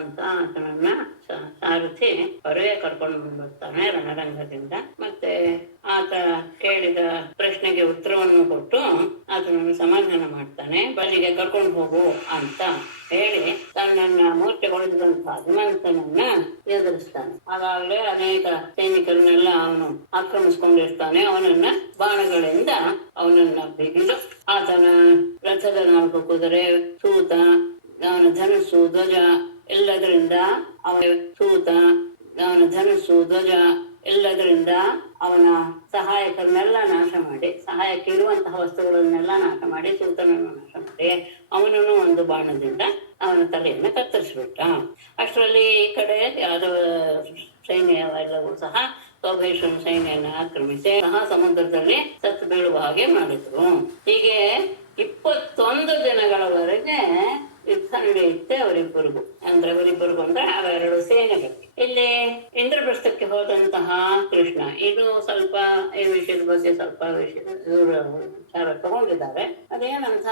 ಅಂತ ಆತನನ್ನ ಸಾರಥಿ ಹೊರಗೆ ಕರ್ಕೊಂಡು ಬರ್ತಾನೆ ರಣರಂಗದಿಂದ. ಮತ್ತೆ ಆತ ಕೇಳಿದ ಪ್ರಶ್ನೆಗೆ ಉತ್ತರವನ್ನು ಕೊಟ್ಟು ಆತನನ್ನು ಸಮಾಧಾನ ಮಾಡ್ತಾನೆ. ಬಲಿಗೆ ಕರ್ಕೊಂಡು ಹೋಗು ಅಂತ ಹೇಳಿ ತನ್ನನ್ನ ಮೂರ್ಛೆಗೊಳಿಸಿದಂತಹ ಹನುಮಂತನನ್ನ ಎದುರಿಸ್ತಾನೆ. ಆಗಾಗಲೇ ಅನೇಕ ಸೈನಿಕರನ್ನೆಲ್ಲ ಅವನು ಆಕ್ರಮಿಸ್ಕೊಂಡಿರ್ತಾನೆ. ಅವನನ್ನ ಬಾಣಗಳಿಂದ ಅವನನ್ನ ಬಿಗಿದು ಆತನ ರಥದ 4 ಕುದುರೆ, ಸೂತ, ಅವನ ಧನುಸ್ಸು, ಧ್ವಜ ಎಲ್ಲದರಿಂದ ಎಲ್ಲದರಿಂದ ಅವನ ಸಹಾಯಕರನ್ನೆಲ್ಲ ನಾಶ ಮಾಡಿ, ಸಹಾಯಕ್ಕೆ ಇರುವಂತಹ ವಸ್ತುಗಳನ್ನೆಲ್ಲ ನಾಶ ಮಾಡಿ, ಸೂತನನ್ನು ನಾಶ ಮಾಡಿ ಅವನನ್ನು ಒಂದು ಬಾಣದಿಂದ ಅವನ ತಲೆಯನ್ನು ಕತ್ತರಿಸಿಬಿಟ್ಟ. ಅಷ್ಟರಲ್ಲಿ ಈ ಕಡೆ ಯಾದವ ಸೈನ್ಯವೆಲ್ಲವೂ ಸಹ ಸೌಭೇಶ್ವರ ಸೈನ್ಯನ ಆಕ್ರಮಿಸಿ ಸಮುದ್ರದಲ್ಲಿ ಸತ್ತು ಬೀಳುವ ಹಾಗೆ ಮಾಡಿದ್ರು. ಹೀಗೆ 21 ದಿನಗಳವರೆಗೆ ಯುದ್ಧ ನಡೆಯುತ್ತೆ ಅವರಿಬ್ಬರಿಗೂ. ಅಂದ್ರೆ ಅವೆರಡು ಸೇನೆಗಳು. ಇಲ್ಲಿ ಇಂದ್ರಪ್ರಸ್ಥಕ್ಕೆ ಹೋದಂತಹ ಕೃಷ್ಣ ಇದು ಸ್ವಲ್ಪ ಈ ವಿಷಯದ ಬಗ್ಗೆ ಇವರು ವಿಚಾರ ತಗೊಂಡಿದ್ದಾರೆ. ಅದೇನಂತ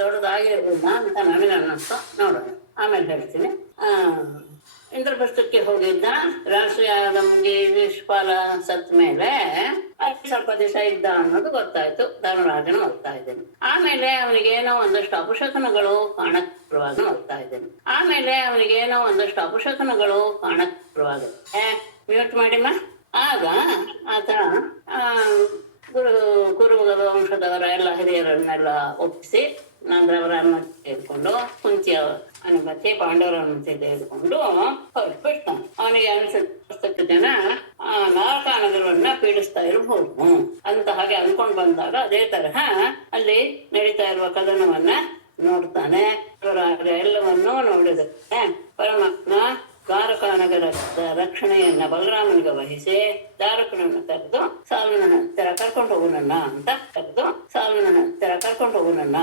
ದೊಡ್ಡದಾಗಿರ್ಬೋದ ಅಂತ ನನಗನ್ನಿಸ್ತು. ನೋಡೋಣ, ಆಮೇಲೆ ಹೇಳ್ತೀನಿ. ಇಂದ್ರಪ್ರಸ್ಥಕ್ಕೆ ಹೋಗಿದ್ದ ರಾಷ್ಟ್ರೀಯದ ನಿಷ್ಪಾಲ ಸತ್ ಮೇಲೆ ಅಲ್ಲಿ ಸ್ವಲ್ಪ ದಿವಸ ಇದ್ದ ಅನ್ನೋದು ಗೊತ್ತಾಯ್ತು. ಧರ್ಮರಾಜನ ಓದ್ತಾ ಇದ್ದೇನೆ. ಆಮೇಲೆ ಅವನಿಗೇನೋ ಒಂದಷ್ಟು ಅಪಶಕನಗಳು ಕಾಣಕ್ ಶುರುವಾಗುತ್ತೆ. ಮ್ಯೂಟ್ ಮಾಡಿಮ್ಮ. ಆಗ ಆತ ಕುರುಬ ವಂಶದವರ ಎಲ್ಲ ಹಿರಿಯರನ್ನೆಲ್ಲ ಒಪ್ಪಿಸಿ ನಂದ್ರವರನ್ನು ತೆಗೆದುಕೊಂಡು ಕುಂತಿಯ ಅನುಮತಿ, ಪಾಂಡವರ ಅನುಮತಿ ತೆಗೆದುಕೊಂಡು ಹೊರಟ್ಬಿಡ್ತಾನೆ. ಅವನಿಗೆ ಅನಿಸುತ್ತೆ ಜನ ನರಕಾನಗರವನ್ನ ಪೀಡಿಸ್ತಾ ಇರಬಹುದು ಅಂತ ಹಾಗೆ ಅನ್ಕೊಂಡ್ ಬಂದಾಗ ಅದೇ ತರಹ ಅಲ್ಲಿ ನಡೀತಾ ಇರುವ ಕದನವನ್ನ ನೋಡ್ತಾನೆ. ಎಲ್ಲವನ್ನೂ ನೋಡಿದಕ್ಕೆ ಪರಮಾತ್ಮ ದ್ವಾರಕಾನಗರದ ರಕ್ಷಣೆಯನ್ನ ಬಲರಾಮನಿಗೆ ವಹಿಸಿ ದಾರುಕನನ್ನು ತೆಗೆದು ಸಾಲ್ವನ ಹತ್ತಿರ ಕರ್ಕೊಂಡು ಹೋಗುನನ್ನ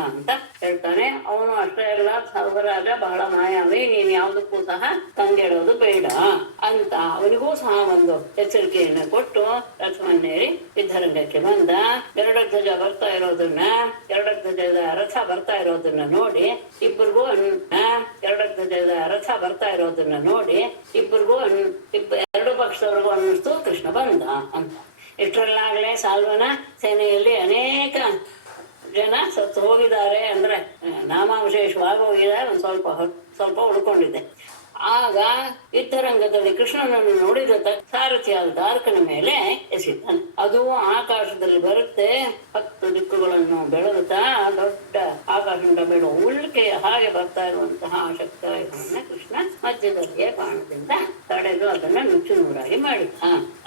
ಅಂತ ಹೇಳ್ತಾನೆ. ಅವನು ಅಷ್ಟೇ ಎಲ್ಲ ಸರ್ವರಾಜ ಬಹಳ ಮಾಯಾವಿ, ನೀನ್ ಯಾವುದಕ್ಕೂ ಸಹ ತಂಗೆಡೋದು ಬೇಡ ಅಂತ ಅವನಿಗೂ ಸಹ ಒಂದು ಎಚ್ಚರಿಕೆಯನ್ನು ಕೊಟ್ಟು ರಥವನ್ನೇರಿ ಯುದ್ಧರಂಗಕ್ಕೆ ಬಂದ. ಗರುಡಧ್ವಜ ಬರ್ತಾ ಇರೋದನ್ನ ನೋಡಿ ಇಬ್ಬರಿಗೂ ಎರಡು ಪಕ್ಷದವರೆಗೂ ಅನ್ನಿಸ್ತು ಕೃಷ್ಣ ಬಂದ ಅಂತ. ಇಷ್ಟರಲ್ಲಾಗಲೇ ಸಾಲ್ವನ ಸೇನೆಯಲ್ಲಿ ಅನೇಕ ಜನ ಸತ್ತು ಹೋಗಿದ್ದಾರೆ, ಅಂದ್ರೆ ನಾಮಾವಶೇಷವಾಗಿ ಹೋಗಿದ್ದಾರೆ, ಒಂದು ಸ್ವಲ್ಪ ಉಳ್ಕೊಂಡಿದೆ. ಆಗ ಯುದ್ಧರಂಗದಲ್ಲಿ ಕೃಷ್ಣನನ್ನು ನೋಡಿದ ಸಾರಥಿಯಾದ ದಾರ್ಕನ ಮೇಲೆ ಎಸೆತಾನೆ. ಅದು ಆಕಾಶದಲ್ಲಿ ಬರುತ್ತೆ. 10 ದಿಕ್ಕುಗಳನ್ನು ಬೆಳೆದುತ್ತಾ ದೊಡ್ಡ ಆಕಾಶದಿಂದ ಬೆಳೆಯುವ ಉಲ್ಕೆಯ ಹಾಗೆ ಬರ್ತಾ ಇರುವಂತಹ ಶಕ್ತಿಯುತವನ್ನ ಕೃಷ್ಣ ಮಧ್ಯದಲ್ಲಿಯೇ ಬಾಣದಿಂದ ತಡೆದು ಅದನ್ನ ನುಚ್ಚುನೂರಾಗಿ ಮಾಡಿದ.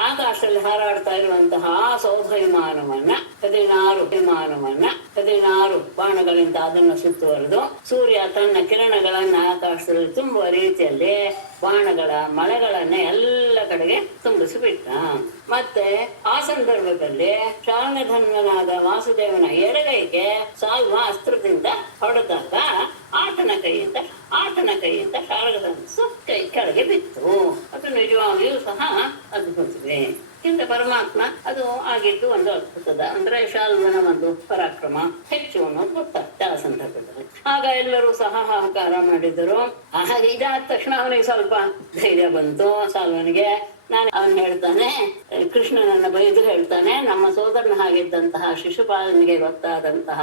ಆಕಾಶದಲ್ಲಿ ಹಾರಾಡ್ತಾ ಇರುವಂತಹ ಸೌಧ ವಿಮಾನವನ್ನ 16 ಬಾಣಗಳಿಂದ ಅದನ್ನು ಸುತ್ತುವರೆದು ಸೂರ್ಯ ತನ್ನ ಕಿರಣಗಳನ್ನ ಆಕಾಶದಲ್ಲಿ ತುಂಬುವ ರೀತಿಯಲ್ಲಿ ಬಾಣಗಳ ಮಳೆಗಳನ್ನ ಎಲ್ಲ ಕಡೆಗೆ ತುಂಬಿಸಿಬಿಟ್ಟ. ಮತ್ತೆ ಆ ಸಂದರ್ಭದಲ್ಲಿ ಶಾರ್ಣಧನ್ವನಾದ ವಾಸುದೇವನ ಎಡಗೈಗೆ ಸಾಲ್ವ ಅಸ್ತ್ರದಿಂದ ಹೊಡೆದಾಗ ಆತನ ಕೈಯಿಂದ ಶಾರ್ಗಧನಸ್ಸು ಕೈ ಕೆಳಗೆ ಬಿತ್ತು. ಅದು ನಿಜವಾಗಿಯೂ ಸಹ ಅದ್ಭುತವೇ. ಇಂದ ಪರಮಾತ್ಮ ಅದು ಆಗಿದ್ದು ಒಂದು ಅದ್ಭುತದ, ಅಂದ್ರೆ ಶಾಲ್ವನ ಒಂದು ಪರಾಕ್ರಮ ಹೆಚ್ಚು ಅನ್ನೋದು ಗೊತ್ತಾಗ್ತದೆ ಆ ಸಂದರ್ಭದಲ್ಲಿ. ಆಗ ಎಲ್ಲರೂ ಸಹ ಹಾಹಾಕಾರ ಮಾಡಿದರು. ಹಾಗೆ ಇದಾದ ತಕ್ಷಣ ಅವನಿಗೆ ಸ್ವಲ್ಪ ಧೈರ್ಯ ಬಂತು ಶಾಲ್ವನಿಗೆ. ಅವನು ಹೇಳ್ತಾನೆ, ಕೃಷ್ಣನನ್ನ ಬೈದು ಹೇಳ್ತಾನೆ, ನಮ್ಮ ಸೋದರನ ಹಾಗಿದ್ದಂತಹ ಶಿಶುಪಾಲನಿಗೆ ಗೊತ್ತಾದಂತಹ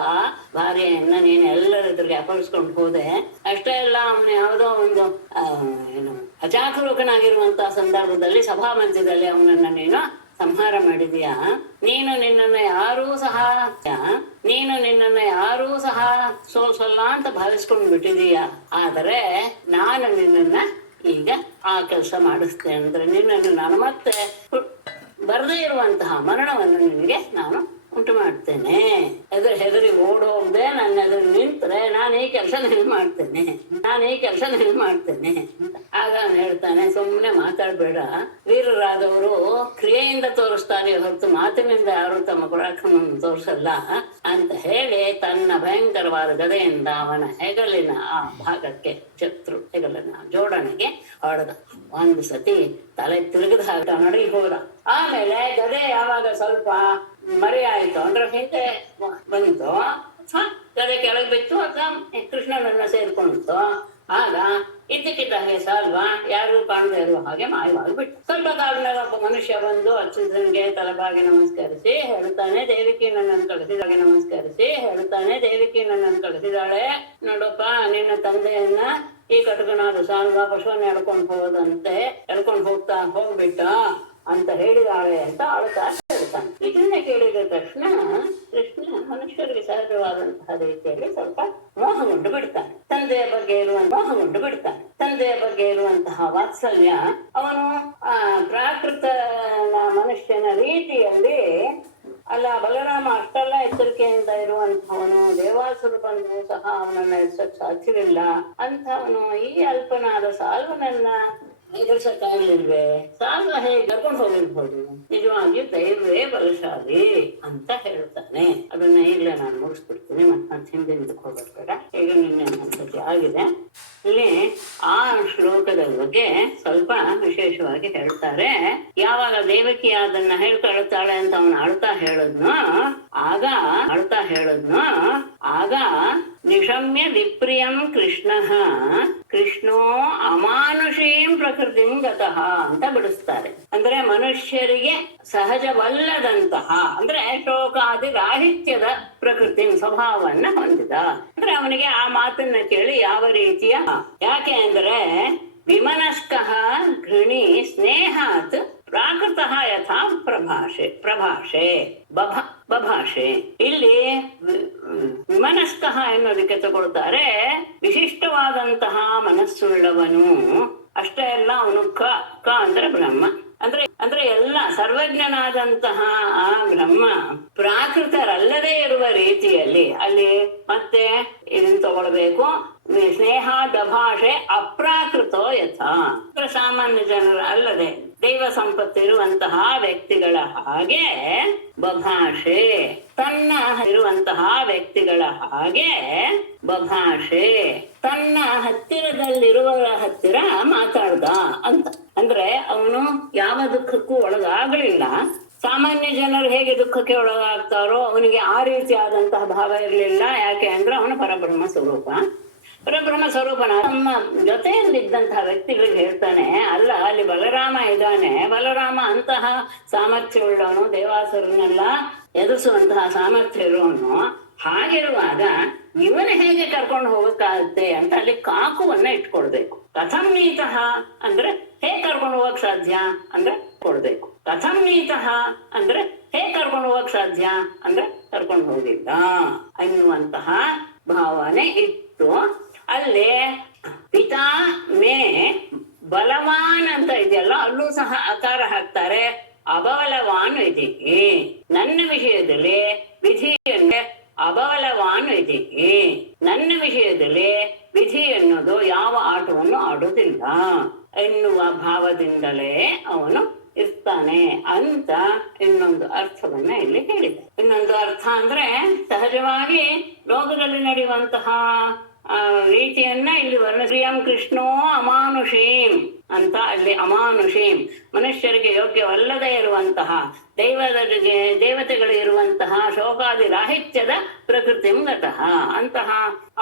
ಭಾರ್ಯೆಯನ್ನ ನೀನು ಎಲ್ಲರೆದುರಿಗೆ ಅಪಹರಿಸ್ಕೊಂಡು ಹೋದೆ. ಅಷ್ಟೇ ಅಲ್ಲ, ಅವನು ಯಾವುದೋ ಒಂದು ಅಜಾಗರೂಕನಾಗಿರುವಂತಹ ಸಂದರ್ಭದಲ್ಲಿ ಸಭಾ ಮಧ್ಯದಲ್ಲಿ ಅವನನ್ನ ನೀನು ಸಂಹಾರ ಮಾಡಿದೀಯಾ. ನೀನು ನಿನ್ನನ್ನು ಯಾರೂ ಸಹ ಸೋಲ್ಸಲ್ಲ ಅಂತ ಭಾವಿಸ್ಕೊಂಡು ಬಿಟ್ಟಿದೀಯ. ಆದರೆ ನಾನು ನಿನ್ನನ್ನ ಈಗ ಆ ಕೆಲಸ ಮಾಡಿಸ್ತೇನೆ, ಅಂದ್ರೆ ನಿನ್ನನ್ನು ನಾನು ಮತ್ತೆ ಬರದೇ ಇರುವಂತಹ ಮರಣವನ್ನು ನಿನಗೆ ನಾನು ಉಂಟು ಮಾಡ್ತೇನೆ. ಹೆದರಿ ಓಡೋಗ್ದೆ ನನ್ನ ಎದುರು ನಿಂತ್ರೆ ನಾನು ಈ ಕೆಲಸ ಮಾಡ್ತೇನೆ. ಆಗ ಅವನು ಹೇಳ್ತಾನೆ, ಸುಮ್ಮನೆ ಮಾತಾಡ್ಬೇಡ, ವೀರರಾದವರು ಕ್ರಿಯೆಯಿಂದ ತೋರಿಸ್ತಾರೆ ಹೊರತು ಮಾತಿನಿಂದ ಯಾರು ತಮ್ಮ ಪರಾಕ್ರಮವನ್ನು ತೋರಿಸಲ್ಲ ಅಂತ ಹೇಳಿ ತನ್ನ ಭಯಂಕರವಾದ ಗದೆಯಿಂದ ಅವನ ಹೆಗಲಿನ ಆ ಭಾಗಕ್ಕೆ ಹೆಗಲಿನ ಜೋಡಣೆಗೆ ಹೊಡೆದ. ಒಂದು ಸತಿ ತಲೆ ತಿರುಗಿದ ಹಾಗೆ ನಡಗಿ ಹೋದ. ಆಮೇಲೆ ಗದೆ ಯಾವಾಗ ಸ್ವಲ್ಪ ಮರೆಯಾಯಿತು, ಅಂದ್ರೆ ಹಿಂದೆ ಬಂತು, ತಲೆ ಕೆಳಗೆ ಬಿತ್ತು ಅಥವಾ ಕೃಷ್ಣನನ್ನ ಸೇರ್ಕೊಂಡಿತ್ತು. ಆಗ ಇದ್ದಕ್ಕಿದ್ದ ಹಾಗೆ ಸಾಲ್ವ ಯಾರು ಕಾಣದೇ ಇರುವ ಹಾಗೆ ಮಾಯವಾಗಿಬಿಟ್ಟು ಸ್ವಲ್ಪ ಕಾಲದಾಗ ಒಬ್ಬ ಮನುಷ್ಯ ಬಂದು ಅಚ್ಯುತನಿಗೆ ತಲೆಬಾಗಿ ನಮಸ್ಕರಿಸಿ ಹೇಳ್ತಾನೆ, ದೇವಿಕಿ ನನ್ನನ್ನು ಕಳಿಸಿದಾಗೆ ನಮಸ್ಕರಿಸಿ ಹೇಳ್ತಾನೆ, ದೇವಿಕಿ ನನ್ನನ್ನು ಕಳಿಸಿದಾಳೆ ನೋಡಪ್ಪ, ನಿನ್ನ ತಂದೆಯನ್ನ ಈ ಕಟಕನಾದ ಸಾಲ್ವ ಪಶುವನ್ನ ಎಳ್ಕೊಂಡು ಹೋಗ್ಬಿಟ್ಟ ಅಂತ ಹೇಳಿದಾಳೆ ಅಂತ ಅಳ್ತಾ ಹೇಳ್ತಾನೆ. ಇದನ್ನ ಕೇಳಿದ ತಕ್ಷಣ ಕೃಷ್ಣ ಮನುಷ್ಯರಿಗೆ ಸಹಜವಾದಂತಹ ರೀತಿಯಲ್ಲಿ ಸ್ವಲ್ಪ ಮೋಹಗೊಂಡು ಬಿಡ್ತಾನೆ. ತಂದೆಯ ಬಗ್ಗೆ ಇರುವಂತಹ ವಾತ್ಸಲ್ಯ ಅವನು ಪ್ರಾಕೃತ ಮನುಷ್ಯನ ರೀತಿಯಲ್ಲಿ ಅಲ್ಲ. ಬಲರಾಮ ಅಷ್ಟೆಲ್ಲ ಎಚ್ಚರಿಕೆಯಿಂದ ಇರುವಂತಹವನು, ದೇವಾಸುರು ಬಂದು ಸಹ ಅವನನ್ನ ಎಡ್ಸಕ್ ಸಾಧ್ಯವಿಲ್ಲ ಅಂತವನು ಈ ಅಲ್ಪನಾದ ಸಾಲ್ವನನ್ನ ಎದುರಿಸಕ್ಕಾಗ್ಲಿಲ್ವೇ? ಸಾಲ್ವ ಹೇಗೆ ಕರ್ಕೊಂಡು ಹೋಗಿರ್ಬೋದು? ನಿಜವಾಗಿಯೂ ದೈವವೇ ಬಲಶಾಲಿ ಅಂತ ಹೇಳ್ತಾನೆ. ಅದನ್ನ ಈಗಲೇ ನಾನು ಮುಗಿಸ್ಬಿಡ್ತೀನಿ, ಮತ್ತೆ ಹಿಂದೆ ಹೋಗ್ಬೇಡ. ಈಗ ನಿನ್ನೆ ಒಂದ್ಸತಿ ಆಗಿದೆ. ಇಲ್ಲಿ ಆ ಶ್ಲೋಕದ ಬಗ್ಗೆ ಸ್ವಲ್ಪ ವಿಶೇಷವಾಗಿ ಹೇಳ್ತಾರೆ. ಯಾವಾಗ ದೇವಕಿ ಅದನ್ನ ಹೇಳ್ತಾಳೆ ಅಂತ ಅವನು ಅಳ್ತಾ ಹೇಳದ್ನು ಆಗ ನಿಶಮ್ಯ ವಿಪ್ರಿಯಂ ಕೃಷ್ಣೋ ಅಮಾನುಷೀಂ ಪ್ರಕೃತಿಂ ಗತಃ ಅಂತ ಬಿಡಿಸ್ತಾರೆ. ಅಂದ್ರೆ ಮನುಷ್ಯರಿಗೆ ಸಹಜವಲ್ಲದಂತಹ, ಅಂದ್ರೆ ಶೋಕಾದಿ ರಾಹಿತ್ಯದ ಪ್ರಕೃತಿ ಸ್ವಭಾವವನ್ನ ಹೊಂದಿದ. ಅಂದ್ರೆ ಅವನಿಗೆ ಆ ಮಾತನ್ನ ಕೇಳಿ ಯಾವ ರೀತಿಯ, ಯಾಕೆ ಅಂದ್ರೆ ವಿಮನಸ್ಕಃ ಘೃಣಿ ಸ್ನೇಹಾತ್ ಪ್ರಾಕೃತಃ ಯಥಾ ಬಭಾಷೆ. ಇಲ್ಲಿ ವಿಮನಸ್ಕಃ ಎನ್ನುವುದಕ್ಕೆ ತಗೊಳ್ತಾರೆ ವಿಶಿಷ್ಟವಾದಂತಹ ಮನಸ್ಸುಳ್ಳವನು. ಅಷ್ಟೇ ಅಲ್ಲ, ಅವನು ಕ ಅಂದ್ರೆ ಬ್ರಹ್ಮ, ಅಂದ್ರೆ ಎಲ್ಲ ಸರ್ವಜ್ಞನಾದಂತಹ ಆ ಬ್ರಹ್ಮ ಪ್ರಾಕೃತರಲ್ಲದೇ ಇರುವ ರೀತಿಯಲ್ಲಿ ಅಲ್ಲಿ ಮತ್ತೆ ಇದನ್ನ ತಗೊಳ್ಬೇಕು. ಸ್ನೇಹ ದಭಾಷೆ ಅಪ್ರಾಕೃತೋ ಯಥಾ, ಅಂದ್ರೆ ಸಾಮಾನ್ಯ ಜನರ ಅಲ್ಲದೆ ದೈವ ಸಂಪತ್ತಿರುವಂತಹ ವ್ಯಕ್ತಿಗಳ ಹಾಗೆ ಬಭಾಷೆ, ತನ್ನ ಇರುವಂತಹ ವ್ಯಕ್ತಿಗಳ ಹಾಗೆ ಬಭಾಷೆ, ತನ್ನ ಹತ್ತಿರದಲ್ಲಿರುವವರ ಹತ್ತಿರ ಮಾತಾಡ್ದ ಅಂತ. ಅಂದ್ರೆ ಅವನು ಯಾವ ದುಃಖಕ್ಕೂ ಒಳಗಾಗಲಿಲ್ಲ. ಸಾಮಾನ್ಯ ಜನರು ಹೇಗೆ ದುಃಖಕ್ಕೆ ಒಳಗಾಗ್ತಾರೋ ಅವನಿಗೆ ಆ ರೀತಿಯಾದಂತಹ ಭಾವ ಇರಲಿಲ್ಲ. ಯಾಕೆ ಅಂದ್ರೆ ಅವನು ಪರಬ್ರಹ್ಮ ಸ್ವರೂಪನ ನಮ್ಮ ಜೊತೆಯಲ್ಲಿದ್ದಂತಹ ವ್ಯಕ್ತಿಗಳಿಗೆ ಹೇಳ್ತಾನೆ, ಅಲ್ಲ ಅಲ್ಲಿ ಬಲರಾಮ ಇದ್ದಾನೆ, ಬಲರಾಮ ಅಂತಹ ಸಾಮರ್ಥ್ಯವುಳ್ಳವನು, ದೇವಾಸುರನ್ನೆಲ್ಲ ಎದುರಿಸುವಂತಹ ಸಾಮರ್ಥ್ಯ ಇರುವವನು. ಹಾಗಿರುವಾಗ ಇವನ ಹೇಗೆ ಕರ್ಕೊಂಡು ಹೋಗಕ್ಕಾಗತ್ತೆ ಅಂತ ಅಲ್ಲಿ ಕಾಕುವನ್ನ ಇಟ್ಕೊಳ್ಬೇಕು. ಕಥಂ ನೀತಃ ಅಂದ್ರೆ ಹೇಗೆ ಕರ್ಕೊಂಡು ಹೋಗಕ್ ಸಾಧ್ಯ ಅಂದ್ರೆ ಕೊಡ್ಬೇಕು. ಕಥಂ ನೀತಃ ಅಂದ್ರೆ ಹೇಗೆ ಕರ್ಕೊಂಡು ಹೋಗಕ್ ಸಾಧ್ಯ ಅಂದ್ರೆ ಕರ್ಕೊಂಡು ಹೋಗಿಲ್ಲ ಎನ್ನುವಂತಹ ಭಾವನೆ ಇಟ್ಟು ಅಲ್ಲಿ ಪಿತಾ ಮೇ ಬಲವಾನ್ ಅಂತ ಇದೆಯಲ್ಲ, ಅಲ್ಲೂ ಸಹ ಅಕಾರ ಹಾಕ್ತಾರೆ. ಅಬಲವಾನ್ ವಿಧಿಗೆ, ನನ್ನ ವಿಷಯದಲ್ಲಿ ವಿಧಿಯನ್ನು ಅಬಲವಾನ್ ವಿಧಿಗೆ, ನನ್ನ ವಿಷಯದಲ್ಲಿ ವಿಧಿ ಎನ್ನುವುದು ಯಾವ ಆಟವನ್ನು ಆಡುವುದಿಲ್ಲ ಎನ್ನುವ ಭಾವದಿಂದಲೇ ಅವನು ಇರ್ತಾನೆ ಅಂತ ಇನ್ನೊಂದು ಅರ್ಥವನ್ನ ಇಲ್ಲಿ ಹೇಳಿದೆ. ಇನ್ನೊಂದು ಅರ್ಥ ಅಂದ್ರೆ ಸಹಜವಾಗಿ ಲೋಕದಲ್ಲಿ ನಡೆಯುವಂತಹ ರೀತಿಯನ್ನ ಇಲ್ಲಿ ವರ್ಣಿಸಿಯಂ ಕೃಷ್ಣೋ ಅಮಾನುಷೀಂ ಅಂತ. ಅಲ್ಲಿ ಅಮಾನುಷೀಂ ಮನುಷ್ಯರಿಗೆ ಯೋಗ್ಯವಲ್ಲದೆ ಇರುವಂತಹ ದೇವತೆಗಳು ಇರುವಂತಹ ಶೋಕಾದಿ ರಾಹಿತ್ಯದ ಪ್ರಕೃತಿಂ ಗತಃ ಅಂತಹ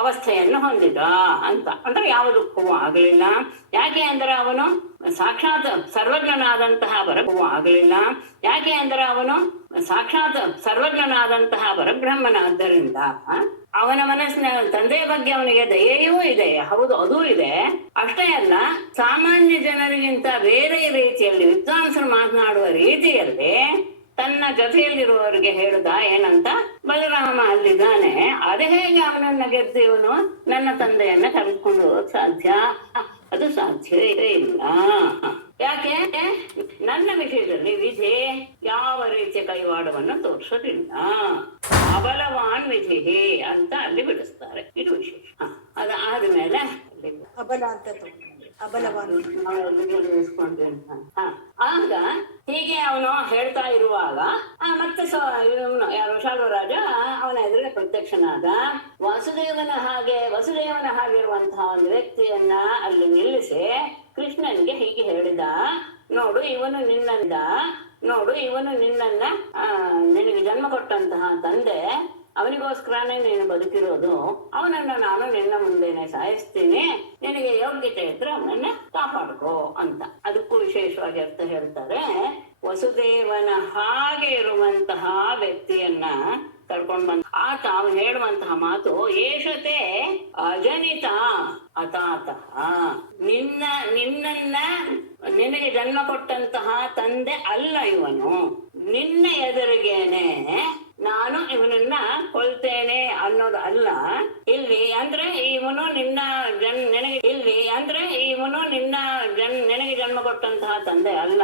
ಅವಸ್ಥೆಯನ್ನು ಹೊಂದಿದ ಅಂತ. ಅಂದ್ರೆ ಯಾವ ದುಃಖವೂ ಆಗಲಿಲ್ಲ. ಯಾಕೆ ಅಂದ್ರೆ ಅವನು ಸಾಕ್ಷಾತ್ ಸರ್ವಜ್ಞನಾದಂತಹ ಆಗಲಿಲ್ಲ. ಯಾಕೆ ಅಂದ್ರೆ ಅವನು ಸಾಕ್ಷಾತ್ ಸರ್ವಜ್ಞನಾದಂತಹ ಪರಬ್ರಹ್ಮನಾದ್ದರಿಂದ ಅವನ ಮನಸ್ಸಿನ ತಂದೆಯ ಬಗ್ಗೆ ಅವನಿಗೆ ದಯೆಯೂ ಇದೆ, ಹೌದು ಅದೂ ಇದೆ. ಅಷ್ಟೇ ಅಲ್ಲ, ಸಾಮಾನ್ಯ ಜನರಿಗಿಂತ ಬೇರೆ ರೀತಿಯಲ್ಲಿ ವಿದ್ವಾಂಸರು ಮಾತನಾಡುವ ರೀತಿಯಲ್ಲಿ ತನ್ನ ಜೊತೆಯಲ್ಲಿರುವವರಿಗೆ ಹೇಳುದ ಏನಂತ, ಬಲರಾಮ ಅಲ್ಲಿದ್ದಾನೆ, ಅದೇ ಹೇಗೆ ಅವನನ್ನ ಗೆದ್ದು ಇವನು ನನ್ನ ತಂದೆಯನ್ನ ಕರೆದುಕೊಂಡು ಹೋಗಕ್ ಸಾಧ್ಯ? ಅದು ಸಾಧ್ಯವೇ ಇಲ್ಲ. ಯಾಕೆ? ನನ್ನ ವಿಷಯದಲ್ಲಿ ವಿಧಿ ಯಾವ ರೀತಿಯ ಕೈವಾಡವನ್ನು ತೋರಿಸೋದಿಲ್ಲ. ಅಬಲವಾನ್ ವಿಧಿ ಅಂತ ಅಲ್ಲಿ ಬಿಡಿಸ್ತಾರೆ. ಇದು ವಿಶೇಷ. ಅದಾದ್ಮೇಲೆ ಅಬಲ ಅಂತ ಆಗ ಹೀಗೆ ಅವನು ಹೇಳ್ತಾ ಇರುವಾಗ ಮತ್ತೆ ಯಾರು ಶಾಲ್ವರಾಜ ಅವನ ಎದುರಿಗೆ ಪ್ರತ್ಯಕ್ಷನಾದ. ವಸುದೇವನ ಹಾಗಿರುವಂತಹ ಒಂದು ವ್ಯಕ್ತಿಯನ್ನ ಅಲ್ಲಿ ನಿಲ್ಲಿಸಿ ಕೃಷ್ಣನಿಗೆ ಹೀಗೆ ಹೇಳಿದ, ನೋಡು ಇವನು ನಿನ್ನನ್ನ ನಿನಗೆ ಜನ್ಮ ಕೊಟ್ಟಂತಹ ತಂದೆ ಅವನಿಗೋಸ್ಕರನೇ ನೀನು ಬದುಕಿರೋದು, ಅವನನ್ನ ನಾನು ನಿನ್ನ ಮುಂದೆನೆ ಸಾಯಿಸ್ತೀನಿ, ನಿನಗೆ ಯೋಗ್ಯತೆ ಇದ್ರೆ ಅವನನ್ನ ಕಾಪಾಡ್ಕೋ ಅಂತ. ಅದಕ್ಕೂ ವಿಶೇಷವಾಗಿ ಅರ್ಥ ಹೇಳ್ತಾರೆ. ವಸುದೇವನ ಹಾಗೆ ಇರುವಂತಹ ವ್ಯಕ್ತಿಯನ್ನ ಕರ್ಕೊಂಡ್ ಬಂದ ಆತ ಅವನು ಹೇಳುವಂತಹ ಮಾತು, ಏಷತೆ ಅಜನಿತ ಅತಾತಃ, ನಿನ್ನನ್ನ ನಿನಗೆ ಜನ್ಮ ಕೊಟ್ಟಂತಹ ತಂದೆ ಅಲ್ಲ ಇವನು, ನಿನ್ನ ಎದುರಿಗೇನೆ ನಾನು ಇವನನ್ನ ಕೊಲ್ತೇನೆ ಅನ್ನೋದು ಅಲ್ಲ ಇಲ್ಲಿ. ಅಂದ್ರೆ ಇವನು ನಿನ್ನ ನಿನಗೆ ಜನ್ಮ ಕೊಟ್ಟಂತಹ ತಂದೆ ಅಲ್ಲ,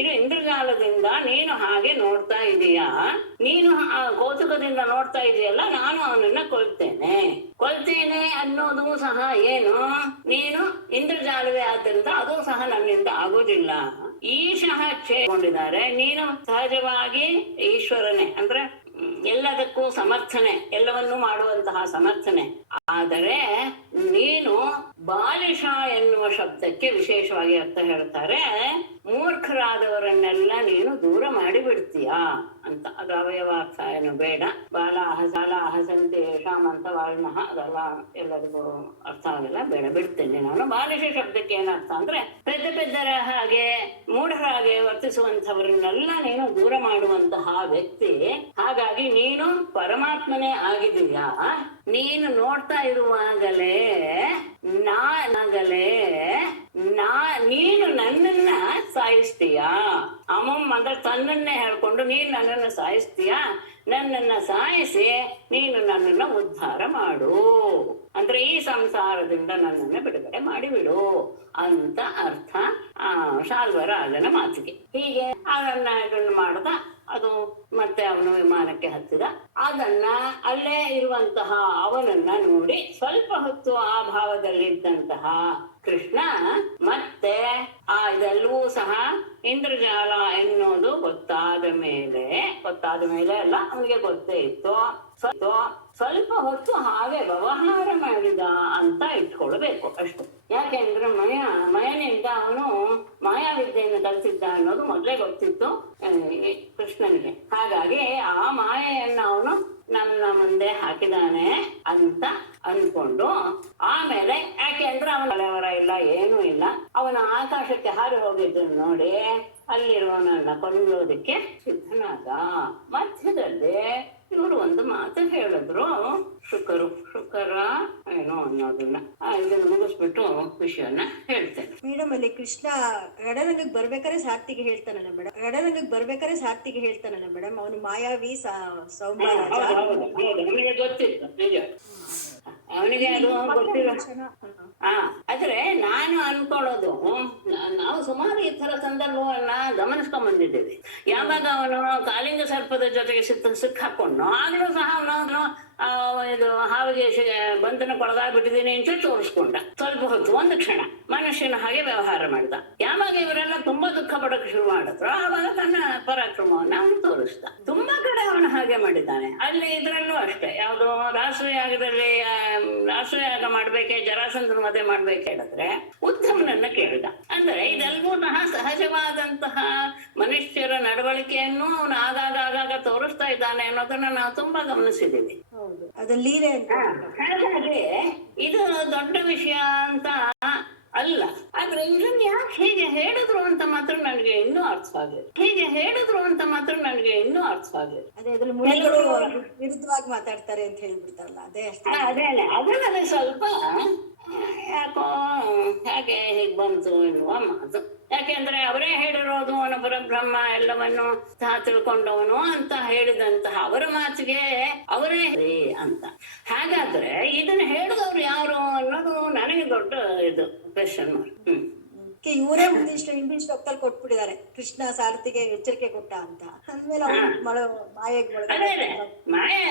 ಇದು ಇಂದ್ರಜಾಲದಿಂದ ನೀನು ಹಾಗೆ ನೋಡ್ತಾ ಇದೀಯಾ, ನೀನು ಕೌತುಕದಿಂದ ನೋಡ್ತಾ ಇದೆಯಲ್ಲ, ನಾನು ಅವನನ್ನ ಕೊಲ್ತೇನೆ ಅನ್ನೋದು ಸಹ ಏನು, ನೀನು ಇಂದ್ರಜಾಲವೇ ಆದ್ದರಿಂದ ಅದು ಸಹ ನನ್ನಿಂದ ಆಗೋದಿಲ್ಲ. ಈಶಃ ಕೊಂಡಿದ್ದಾರೆ, ನೀನು ಸಹಜವಾಗಿ ಈಶ್ವರನೇ, ಅಂದ್ರೆ ಎಲ್ಲದಕ್ಕೂ ಸಮರ್ಥನೆ, ಎಲ್ಲವನ್ನೂ ಮಾಡುವಂತಹ ಸಮರ್ಥನೆ. ಆದರೆ ನೀನು ಬಾಲಿಶ ಎನ್ನುವ ಶಬ್ದಕ್ಕೆ ವಿಶೇಷವಾಗಿ ಅರ್ಥ ಹೇಳ್ತಾರೆ, ಮೂರ್ಖರಾದವರನ್ನೆಲ್ಲ ನೀನು ದೂರ ಮಾಡಿಬಿಡ್ತೀಯಾ ಅಂತ. ಅದು ಅವಯವಾರ್ಥ ಏನು ಬೇಡ. ಹಸಂತೆ ಶಾಮಂತ ವಾಲ್ನಃ ಅದೆಲ್ಲ ಎಲ್ಲರಿಗೂ ಅರ್ಥ ಆಗಲ್ಲ, ಬೇಡ, ಬಿಡ್ತೇನೆ ನಾನು. ಬಾಲಿಶ ಶಬ್ದಕ್ಕೆ ಏನರ್ಥ ಅಂದ್ರೆ ಪೆದ್ದರ ಹಾಗೆ ಮೂಢರಾಗೆ ವರ್ತಿಸುವಂತವರನ್ನೆಲ್ಲ ನೀನು ದೂರ ಮಾಡುವಂತಹ ವ್ಯಕ್ತಿ. ಹಾಗಾಗಿ ನೀನು ಪರಮಾತ್ಮನೇ ಆಗಿದೀಯಾ. ನೀನು ನೋಡ್ತಾ ಇರುವಾಗಲೇ ನೀನು ನನ್ನನ್ನ ಸಾಯಿಸ್ತೀಯಾ. ಅಂದ್ರೆ ತನ್ನನ್ನೇ ಹೇಳ್ಕೊಂಡು ನೀನು ನನ್ನನ್ನು ಸಾಯಿಸ್ತೀಯಾ, ನನ್ನನ್ನ ಸಾಯಿಸಿ ನೀನು ನನ್ನನ್ನ ಉದ್ಧಾರ ಮಾಡು, ಅಂದ್ರೆ ಈ ಸಂಸಾರದಿಂದ ನನ್ನನ್ನು ಬಿಡುಗಡೆ ಮಾಡಿಬಿಡು ಅಂತ ಅರ್ಥ ಶಾಲ್ವರಾಜನ ಮಾತಿಗೆ. ಹೀಗೆ ಅದನ್ನು ಮಾಡದ ಅದು ಮತ್ತೆ ಅವನು ವಿಮಾನಕ್ಕೆ ಹತ್ತಿದ. ಅದನ್ನ ಅಲ್ಲೇ ಇರುವಂತಹ ಅವನನ್ನ ನೋಡಿ ಸ್ವಲ್ಪ ಹೊತ್ತು ಆ ಭಾವದಲ್ಲಿದ್ದಂತಹ ಕೃಷ್ಣ ಮತ್ತೆ ಇದೆಲ್ಲವೂ ಸಹ ಇಂದ್ರಜಾಲ ಎನ್ನುವುದು ಗೊತ್ತಾದ ಮೇಲೆ ಅಲ್ಲ, ಅವನಿಗೆ ಗೊತ್ತೇ ಇತ್ತು. ಸ್ವಲ್ಪ ಹೊತ್ತು ಹಾಗೆ ವ್ಯವಹಾರ ಮಾಡಿದ ಅಂತ ಇಟ್ಕೊಳ್ಬೇಕು ಅಷ್ಟು. ಯಾಕೆಂದ್ರೆ ಮಯನಿಂದ ಅವನು ಮಾಯಾವಿದ್ಯೆಯನ್ನು ಕಲಿಸಿದ್ದ ಅನ್ನೋದು ಮೊದಲೇ ಗೊತ್ತಿತ್ತು ಕೃಷ್ಣನಿಗೆ. ಹಾಗಾಗಿ ಆ ಮಾಯೆಯನ್ನು ಅವನು ನಮ್ಮ ಮುಂದೆ ಹಾಕಿದಾನೆ ಅಂತ ಅನ್ಕೊಂಡು ಆಮೇಲೆ, ಯಾಕೆ ಅಂದ್ರೆ ಅವನ ತಲೆವರ ಇಲ್ಲ, ಏನೂ ಇಲ್ಲ, ಅವನ ಆಕಾಶಕ್ಕೆ ಹಾರಿ ಹೋಗಿದ್ದನ್ನು ನೋಡಿ ಅಲ್ಲಿರುವವನನ್ನ ಕೊಂಡೋದಕ್ಕೆ ಸಿದ್ಧನಾದ. ಮಧ್ಯದಲ್ಲಿ ಇವರು ಒಂದು ಮಾತು ಹೇಳಿದ್ರು, ಶುಕರ ಏನೋ ಅನ್ನೋದನ್ನ. ಇದನ್ನು ಮುಗಿಸ್ಬಿಟ್ಟು ವಿಷಯನ ಹೇಳ್ತೇನೆ. ಮೇಡಮ್, ಅಲ್ಲಿ ಕೃಷ್ಣ ರಣರಂಗಕ್ಕೆ ಬರ್ಬೇಕಾದ್ರೆ ಸಾರ್ಥಿಗೆ ಹೇಳ್ತಾನಲ್ಲ ಮೇಡಮ್, ಅವನು ಮಾಯಾವಿ ಸೌಮ್ಯರಾಜ. ಅವನಿಗೆ ಗೊತ್ತಿತ್ತು, ನಿಜ, ಅವನಿಗೆ ಅದು ಗೊತ್ತಿಲ್ಲ. ಆದ್ರೆ ನಾನು ಅನ್ಕೊಳ್ಳೋದು, ನಾವು ಸುಮಾರು ಈ ತರ ಸಂದರ್ಭವನ್ನ ಗಮನಿಸ್ಕೊಂಡ್ ಬಂದಿದ್ದೇವೆ. ಯಾವಾಗ ಅವನು ಕಾಲಿಂಗ ಸರ್ಪದ ಜೊತೆಗೆ ಸಿಕ್ಕಾಕೊಂಡು ಆಗ್ಲೂ ಸಹ ಅವನು ಇದು ಹಾವಿಗೆ ಬಂಧನಕ್ಕೊಳಗಾಗ್ಬಿಟ್ಟಿದ್ದೀನಿ ಅಂತ ತೋರಿಸ್ಕೊಂಡ. ಸ್ವಲ್ಪ ಹೊತ್ತು, ಒಂದು ಕ್ಷಣ ಮನುಷ್ಯನ ಹಾಗೆ ವ್ಯವಹಾರ ಮಾಡಿದ. ಯಾವಾಗ ಇವರೆಲ್ಲ ತುಂಬಾ ದುಃಖ ಪಡೋಕೆ ಶುರು ಮಾಡಿದ್ರು ಆವಾಗ ತನ್ನ ಪರಾಕ್ರಮವನ್ನ ಅವನು ತೋರಿಸ್ದ. ತುಂಬಾ ಕಡೆ ಅವನು ಹಾಗೆ ಮಾಡಿದ್ದಾನೆ. ಅಲ್ಲಿ ಇದ್ರಲ್ಲೂ ಅಷ್ಟೇ, ಯಾವುದು ರಾಷ್ಟ್ರಯಾಗ ಮಾಡ್ಬೇಕೆ, ಜರಾಸಂಧನ ಮದುವೆ ಮಾಡ್ಬೇಕು ಹೇಳಿದ್ರೆ ಉತ್ತಮನನ್ನ ಕೇಳಿದ. ಅಂದ್ರೆ ಇದೆಲ್ಲವೂ ಸಹಜವಾದಂತಹ ಮನುಷ್ಯರ ನಡವಳಿಕೆಯನ್ನು ಅವನು ಆಗಾಗ ತೋರಿಸ್ತಾ ಇದ್ದಾನೆ ಅನ್ನೋದನ್ನ ನಾವು ತುಂಬಾ ಗಮನಿಸಿದ್ದೀವಿ. ಹಾಗಾಗಿ ಇದು ದೊಡ್ಡ ವಿಷಯ ಅಂತ ಅಲ್ಲ. ಆದ್ರೆ ಇದನ್ನ ಯಾಕೆ ಹೇಗೆ ಹೇಳಿದ್ರು ಅಂತ ಮಾತ್ರ ನನಗೆ ಇನ್ನೂ ಅರ್ಥವಾಗಿದೆ. ವಿರುದ್ಧವಾಗಿ ಮಾತಾಡ್ತಾರೆ ಅಂತ ಹೇಳ್ಬಿಡ್ತಾರಲ್ಲ, ಅದೇ ಸ್ವಲ್ಪ ಯಾಕೋ ಹೇಗೆ ಹೀಗೆ ಬಂತು ಎನ್ನುವ ಮಾತು. ಯಾಕೆಂದ್ರೆ ಅವರೇ ಹೇಳಿರೋದು ಅವನ ಪರಬ್ರಹ್ಮ ಎಲ್ಲವನ್ನು ತಿಳ್ಕೊಂಡವನು ಅಂತ ಹೇಳಿದಂತಹ ಅವರ ಮಾತಿಗೆ ಅವರೇ ಅಂತ. ಹಾಗಾದ್ರೆ ಇದನ್ನ ಹೇಳಿದವ್ರು ಯಾರು ಅನ್ನೋದು ನನಗೆ ದೊಡ್ಡ ಇದು ಕ್ವೆಶ್ಚನ್ ಮಾರ್ಕ್. ಇವರೇ ಇಂಗ್ಲಿಷ್ ಡಾಕ್ಟರ್ ಕೊಟ್ಬಿಟ್ಟಿದ್ದಾರೆ, ಕೃಷ್ಣ ಸಾರಥಿಗೆ ಎಚ್ಚರಿಕೆ ಕೊಟ್ಟ ಅಂತ. ಅಂದ್ಮೇಲೆ ಮಾಯ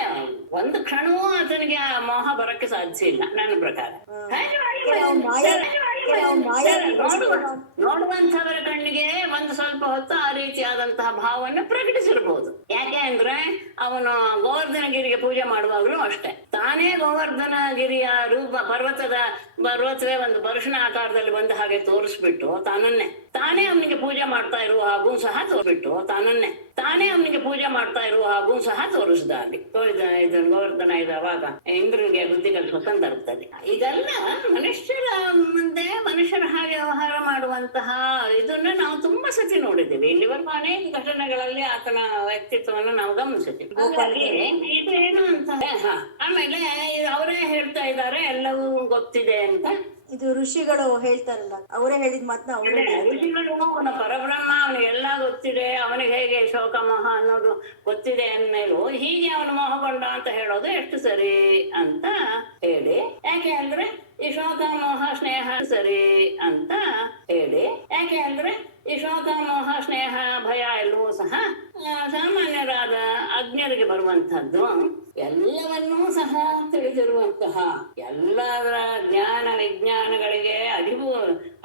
ಒಂದು ಕ್ಷಣವೂ ಆತನಿಗೆ ಆ ಮೋಹ ಬರಕ್ಕೆ ಸಾಧ್ಯ ಇಲ್ಲ ನನ್ನ ಪ್ರಕಾರ. ನೋಡುವಂತವರ ಕಣ್ಣಿಗೆ ಒಂದು ಸ್ವಲ್ಪ ಹೊತ್ತು ಆ ರೀತಿಯಾದಂತಹ ಭಾವವನ್ನು ಪ್ರಕಟಿಸಿರ್ಬೋದು. ಯಾಕೆ ಅಂದ್ರೆ ಅವನು ಗೋವರ್ಧನಗಿರಿಗೆ ಪೂಜೆ ಮಾಡುವಾಗಲೂ ಅಷ್ಟೇ, ತಾನೇ ಗೋವರ್ಧನಗಿರಿಯ ರೂಪ ಪರ್ವತವೇ ಒಂದು ಪರುಷನ ಆಕಾರದಲ್ಲಿ ಬಂದ ಹಾಗೆ ತೋರಿಸ್ಬಿಟ್ಟು ತಾನೇ ಅವನಿಗೆ ಪೂಜೆ ಮಾಡ್ತಾ ಇರುವ ಹಾಗೂ ಸಹ ತೋರ್ಬಿಟ್ಟು ತಾನೇ ಅವನಿಗೆ ಪೂಜೆ ಮಾಡ್ತಾ ಇರುವ ಹಾಗೂ ಸಹ ತೋರಿಸಿದ ಅಲ್ಲಿ ತೋರಿದ ಇದನ್ನು ಗೋವರ್ಧನ ಇರುವಾಗ ಇಂದ್ರನಿಗೆ ಬುದ್ಧಿ ಕಲಿಸುವ ಬರ್ತದೆ. ಇದೆಲ್ಲ ಮನುಷ್ಯರ ಮುಂದೆ ಮನುಷ್ಯರ ಹಾಗೆ ವ್ಯವಹಾರ ಮಾಡುವಂತಹ ಇದನ್ನ ನಾವು ತುಂಬಾ ಸತಿ ನೋಡಿದ್ದೇವೆ. ಇಲ್ಲಿವರೆಗೂ ಅನೇಕ ಘಟನೆಗಳಲ್ಲಿ ಆತನ ವ್ಯಕ್ತಿತ್ವವನ್ನು ನಾವು ಗಮನಿಸಿದ್ದೀವಿ. ಹಾಗಾಗಿ ಇದೇನು ಅಂತ ಆಮೇಲೆ ಅವರೇ ಹೇಳ್ತಾ ಇದ್ದಾರೆ ಎಲ್ಲವೂ ಗೊತ್ತಿದೆ ಅಂತ. ಇದು ಋಷಿಗಳು ಹೇಳ್ತಾರಲ್ಲ, ಅವರೇ ಹೇಳಿದ ಮಾತನ್ನ ಅವರೇ ಋಷಿಗಳು ಅವನ ಪರಬ್ರಹ್ಮ, ಅವನಿಗೆ ಎಲ್ಲ ಗೊತ್ತಿದೆ, ಅವನಿಗೆ ಹೇಗೆ ಶೋಕ ಮೋಹ ಅನ್ನೋದು ಗೊತ್ತಿದೆ ಅಂದ್ಮೇಲೂ ಹೀಗೆ ಅವನು ಮೋಹಗೊಂಡ ಅಂತ ಹೇಳೋದು ಎಷ್ಟು ಸರಿ ಅಂತ ಹೇಳಿ, ಯಾಕೆ ಅಂದ್ರೆ ಈ ಶೋಕ ಮೋಹ ಸ್ನೇಹ ಸರಿ ಅಂತ ಹೇಳಿ, ಯಾಕೆ ಅಂದ್ರೆ ಈ ಶೋಕ ಮೋಹ ಸ್ನೇಹ ಭಯ ಎಲ್ಲವೂ ಸಹ ಸಾಮಾನ್ಯರಾದ ಅಜ್ಞರಿಗೆ ಬರುವಂತಹದ್ದು. ಎಲ್ಲವನ್ನೂ ಸಹ ತಿಳಿದಿರುವಂತಹ ಎಲ್ಲರ ಜ್ಞಾನ ವಿಜ್ಞಾನಗಳಿಗೆ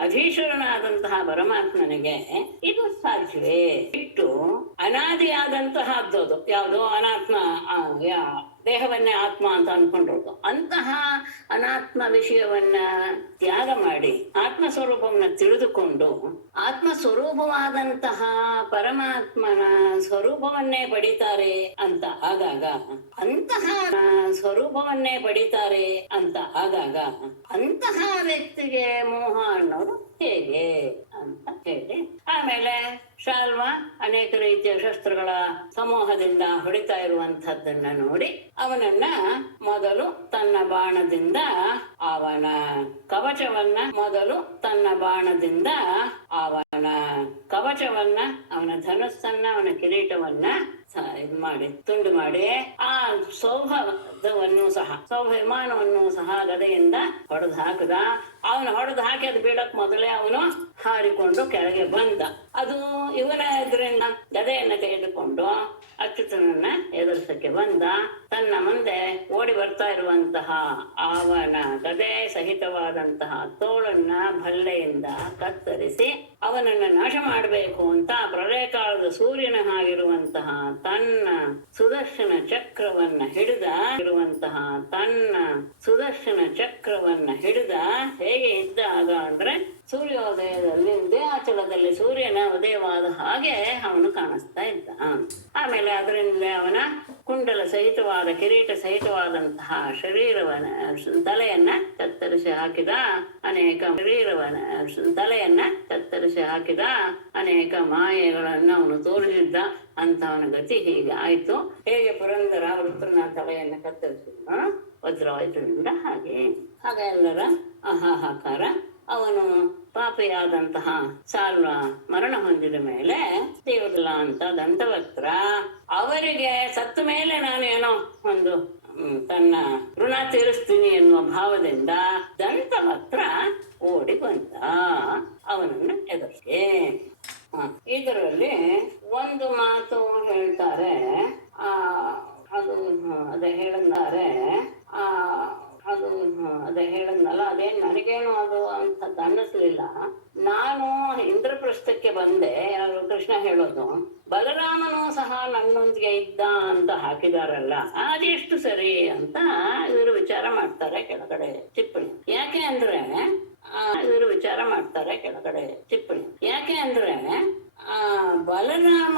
ಅಧೀಶ್ವರನಾದಂತಹ ಪರಮಾತ್ಮನಿಗೆ ಇದು ಸಾಧ್ಯವೇ? ಇಟ್ಟು ಅನಾದಿಯಾದಂತಹದ್ದು ಯಾವುದೋ ಅನಾತ್ಮ, ದೇಹವನ್ನೇ ಆತ್ಮ ಅಂತ ಅನ್ಕೊಂಡಿರೋದು, ಅಂತಹ ಅನಾತ್ಮ ವಿಷಯವನ್ನ ತ್ಯಾಗ ಮಾಡಿ ಆತ್ಮ ಸ್ವರೂಪವನ್ನ ತಿಳಿದುಕೊಂಡು ಆತ್ಮ ಸ್ವರೂಪವಾದಂತಹ ಪರಮಾತ್ಮನ ಸ್ವರೂಪವನ್ನೇ ಪಡಿತಾರೆ ಅಂತ ಆದಾಗ, ಅಂತಹ ಸ್ವರೂಪವನ್ನೇ ಪಡಿತಾರೆ ಅಂತ ಆದಾಗ ಅಂತಹ ವ್ಯಕ್ತಿಗೆ ಮೋಹ ಅನ್ನೋದು ಹೇಗೆ ಅಂತ ಹೇಳಿ, ಆಮೇಲೆ ಶಾಲ್ವ ಅನೇಕ ರೀತಿಯ ಶಸ್ತ್ರಗಳ ಸಮೂಹದಿಂದ ಹೊಡಿತಾ ಇರುವಂತಹದ್ದನ್ನ ನೋಡಿ ಅವನನ್ನ ಮೊದಲು ತನ್ನ ಬಾಣದಿಂದ ಅವನ ಕವಚವನ್ನ ಅವನ ಧನುಸ್ಸನ್ನ ಅವನ ಕಿರೀಟವನ್ನ ಇದು ಮಾಡಿ ತುಂಡು ಮಾಡಿ ಆ ಸೌಭವನ್ನು ಸಹ ವಿಮಾನವನ್ನು ಸಹ ಗದೆಯಿಂದ ಹೊಡೆದು ಹಾಕಿದ. ಅವನು ಹೊಡೆದು ಹಾಕಿ ಅದು ಬೀಳಕ್ ಮೊದಲೇ ಅವನು ಹಾರಿಕೊಂಡು ಕೆಳಗೆ ಬಂದ. ಅದು ಇವನ ಎದುರಿನ ಗದೆಯನ್ನ ತೆಗೆದುಕೊಂಡು ಅಚ್ಯುತನನ್ನ ಎದುರಿಸಕ್ಕೆ ಬಂದ. ತನ್ನ ಮುಂದೆ ಓಡಿ ಬರ್ತಾ ಇರುವಂತಹ ಅವನ ಗದೆ ಸಹಿತವಾದಂತಹ ತೋಳನ್ನ ಭಲ್ಲೆಯಿಂದ ಕತ್ತರಿಸಿ ಅವನನ್ನ ನಾಶ ಮಾಡಬೇಕು ಅಂತ ಪ್ರಳಯ ಕಾಲದ ಸೂರ್ಯನ ಹಾಗಿರುವಂತಹ ತನ್ನ ಸುದರ್ಶನ ಚಕ್ರವನ್ನ ಹಿಡಿದ ಹೇಗೆ ಇದ್ದಾಗ ಅಂದ್ರೆ ಸೂರ್ಯೋದಯದಲ್ಲಿ ಉದಯಾಚಲದಲ್ಲಿ ಸೂರ್ಯನ ಉದಯವಾದ ಹಾಗೆ ಅವನು ಕಾಣಿಸ್ತಾ ಇದ್ದ. ಆಮೇಲೆ ಅದರಿಂದ ಅವನ ಕುಂಡಲ ಸಹಿತವಾದ ಕಿರೀಟ ಸಹಿತವಾದಂತಹ ತಲೆಯನ್ನ ಕತ್ತರಿಸಿ ಹಾಕಿದ. ಅನೇಕ ಮಾಯೆಗಳನ್ನ ಅವನು ತೋರಿಸಿದ್ದ. ಅಂತವನ ಗತಿ ಹೀಗೆ ಆಯ್ತು. ಹೇಗೆ ಪುರಂದರ ವೃತ್ರನ ತಲೆಯನ್ನ ಕತ್ತರಿಸಿದ ವಜ್ರವಾಯುಧದಿಂದ ಹಾಗೆ ಎಲ್ಲರ ಅಹಾಹಾಕಾರ. ಅವನು ಪಾಪಿಯಾದಂತಹ ಸಾಲ್ವ ಮರಣ ಹೊಂದಿದ ಮೇಲೆ ದೇವದಲ್ಲ ಅಂತ ದಂತವಕ್ರ ಅವರಿಗೆ ಸತ್ತ ಮೇಲೆ ನಾನು ಏನೋ ಒಂದು ತನ್ನ ಋಣ ತೀರಿಸ್ತೀನಿ ಎನ್ನುವ ಭಾವದಿಂದ ದಂತವಕ್ರ ಓಡಿ ಬಂದ ಅವನನ್ನ ಎದುರಿಗೆ. ಇದರಲ್ಲಿ ಒಂದು ಮಾತು ಹೇಳ್ತಾರೆ, ಅದೇ ಹೇಳದ್ನಲ್ಲ, ಅದೇನ್ ನನಗೇನು ಅದು ಅಂತ ಅನ್ನಿಸ್ಲಿಲ್ಲ. ನಾನು ಇಂದ್ರಪ್ರಸ್ಥಕ್ಕೆ ಬಂದೆ, ಕೃಷ್ಣ ಹೇಳೋದು ಬಲರಾಮನು ಸಹ ನನ್ನೊಂದಿಗೆ ಇದ್ದ ಅಂತ ಹಾಕಿದಾರಲ್ಲ, ಅದೆಷ್ಟು ಸರಿ ಅಂತ ಇವರು ವಿಚಾರ ಮಾಡ್ತಾರೆ ಕೆಳಗಡೆ ಟಿಪ್ಪಣಿ. ಯಾಕೆ ಅಂದ್ರೆ ಬಲರಾಮ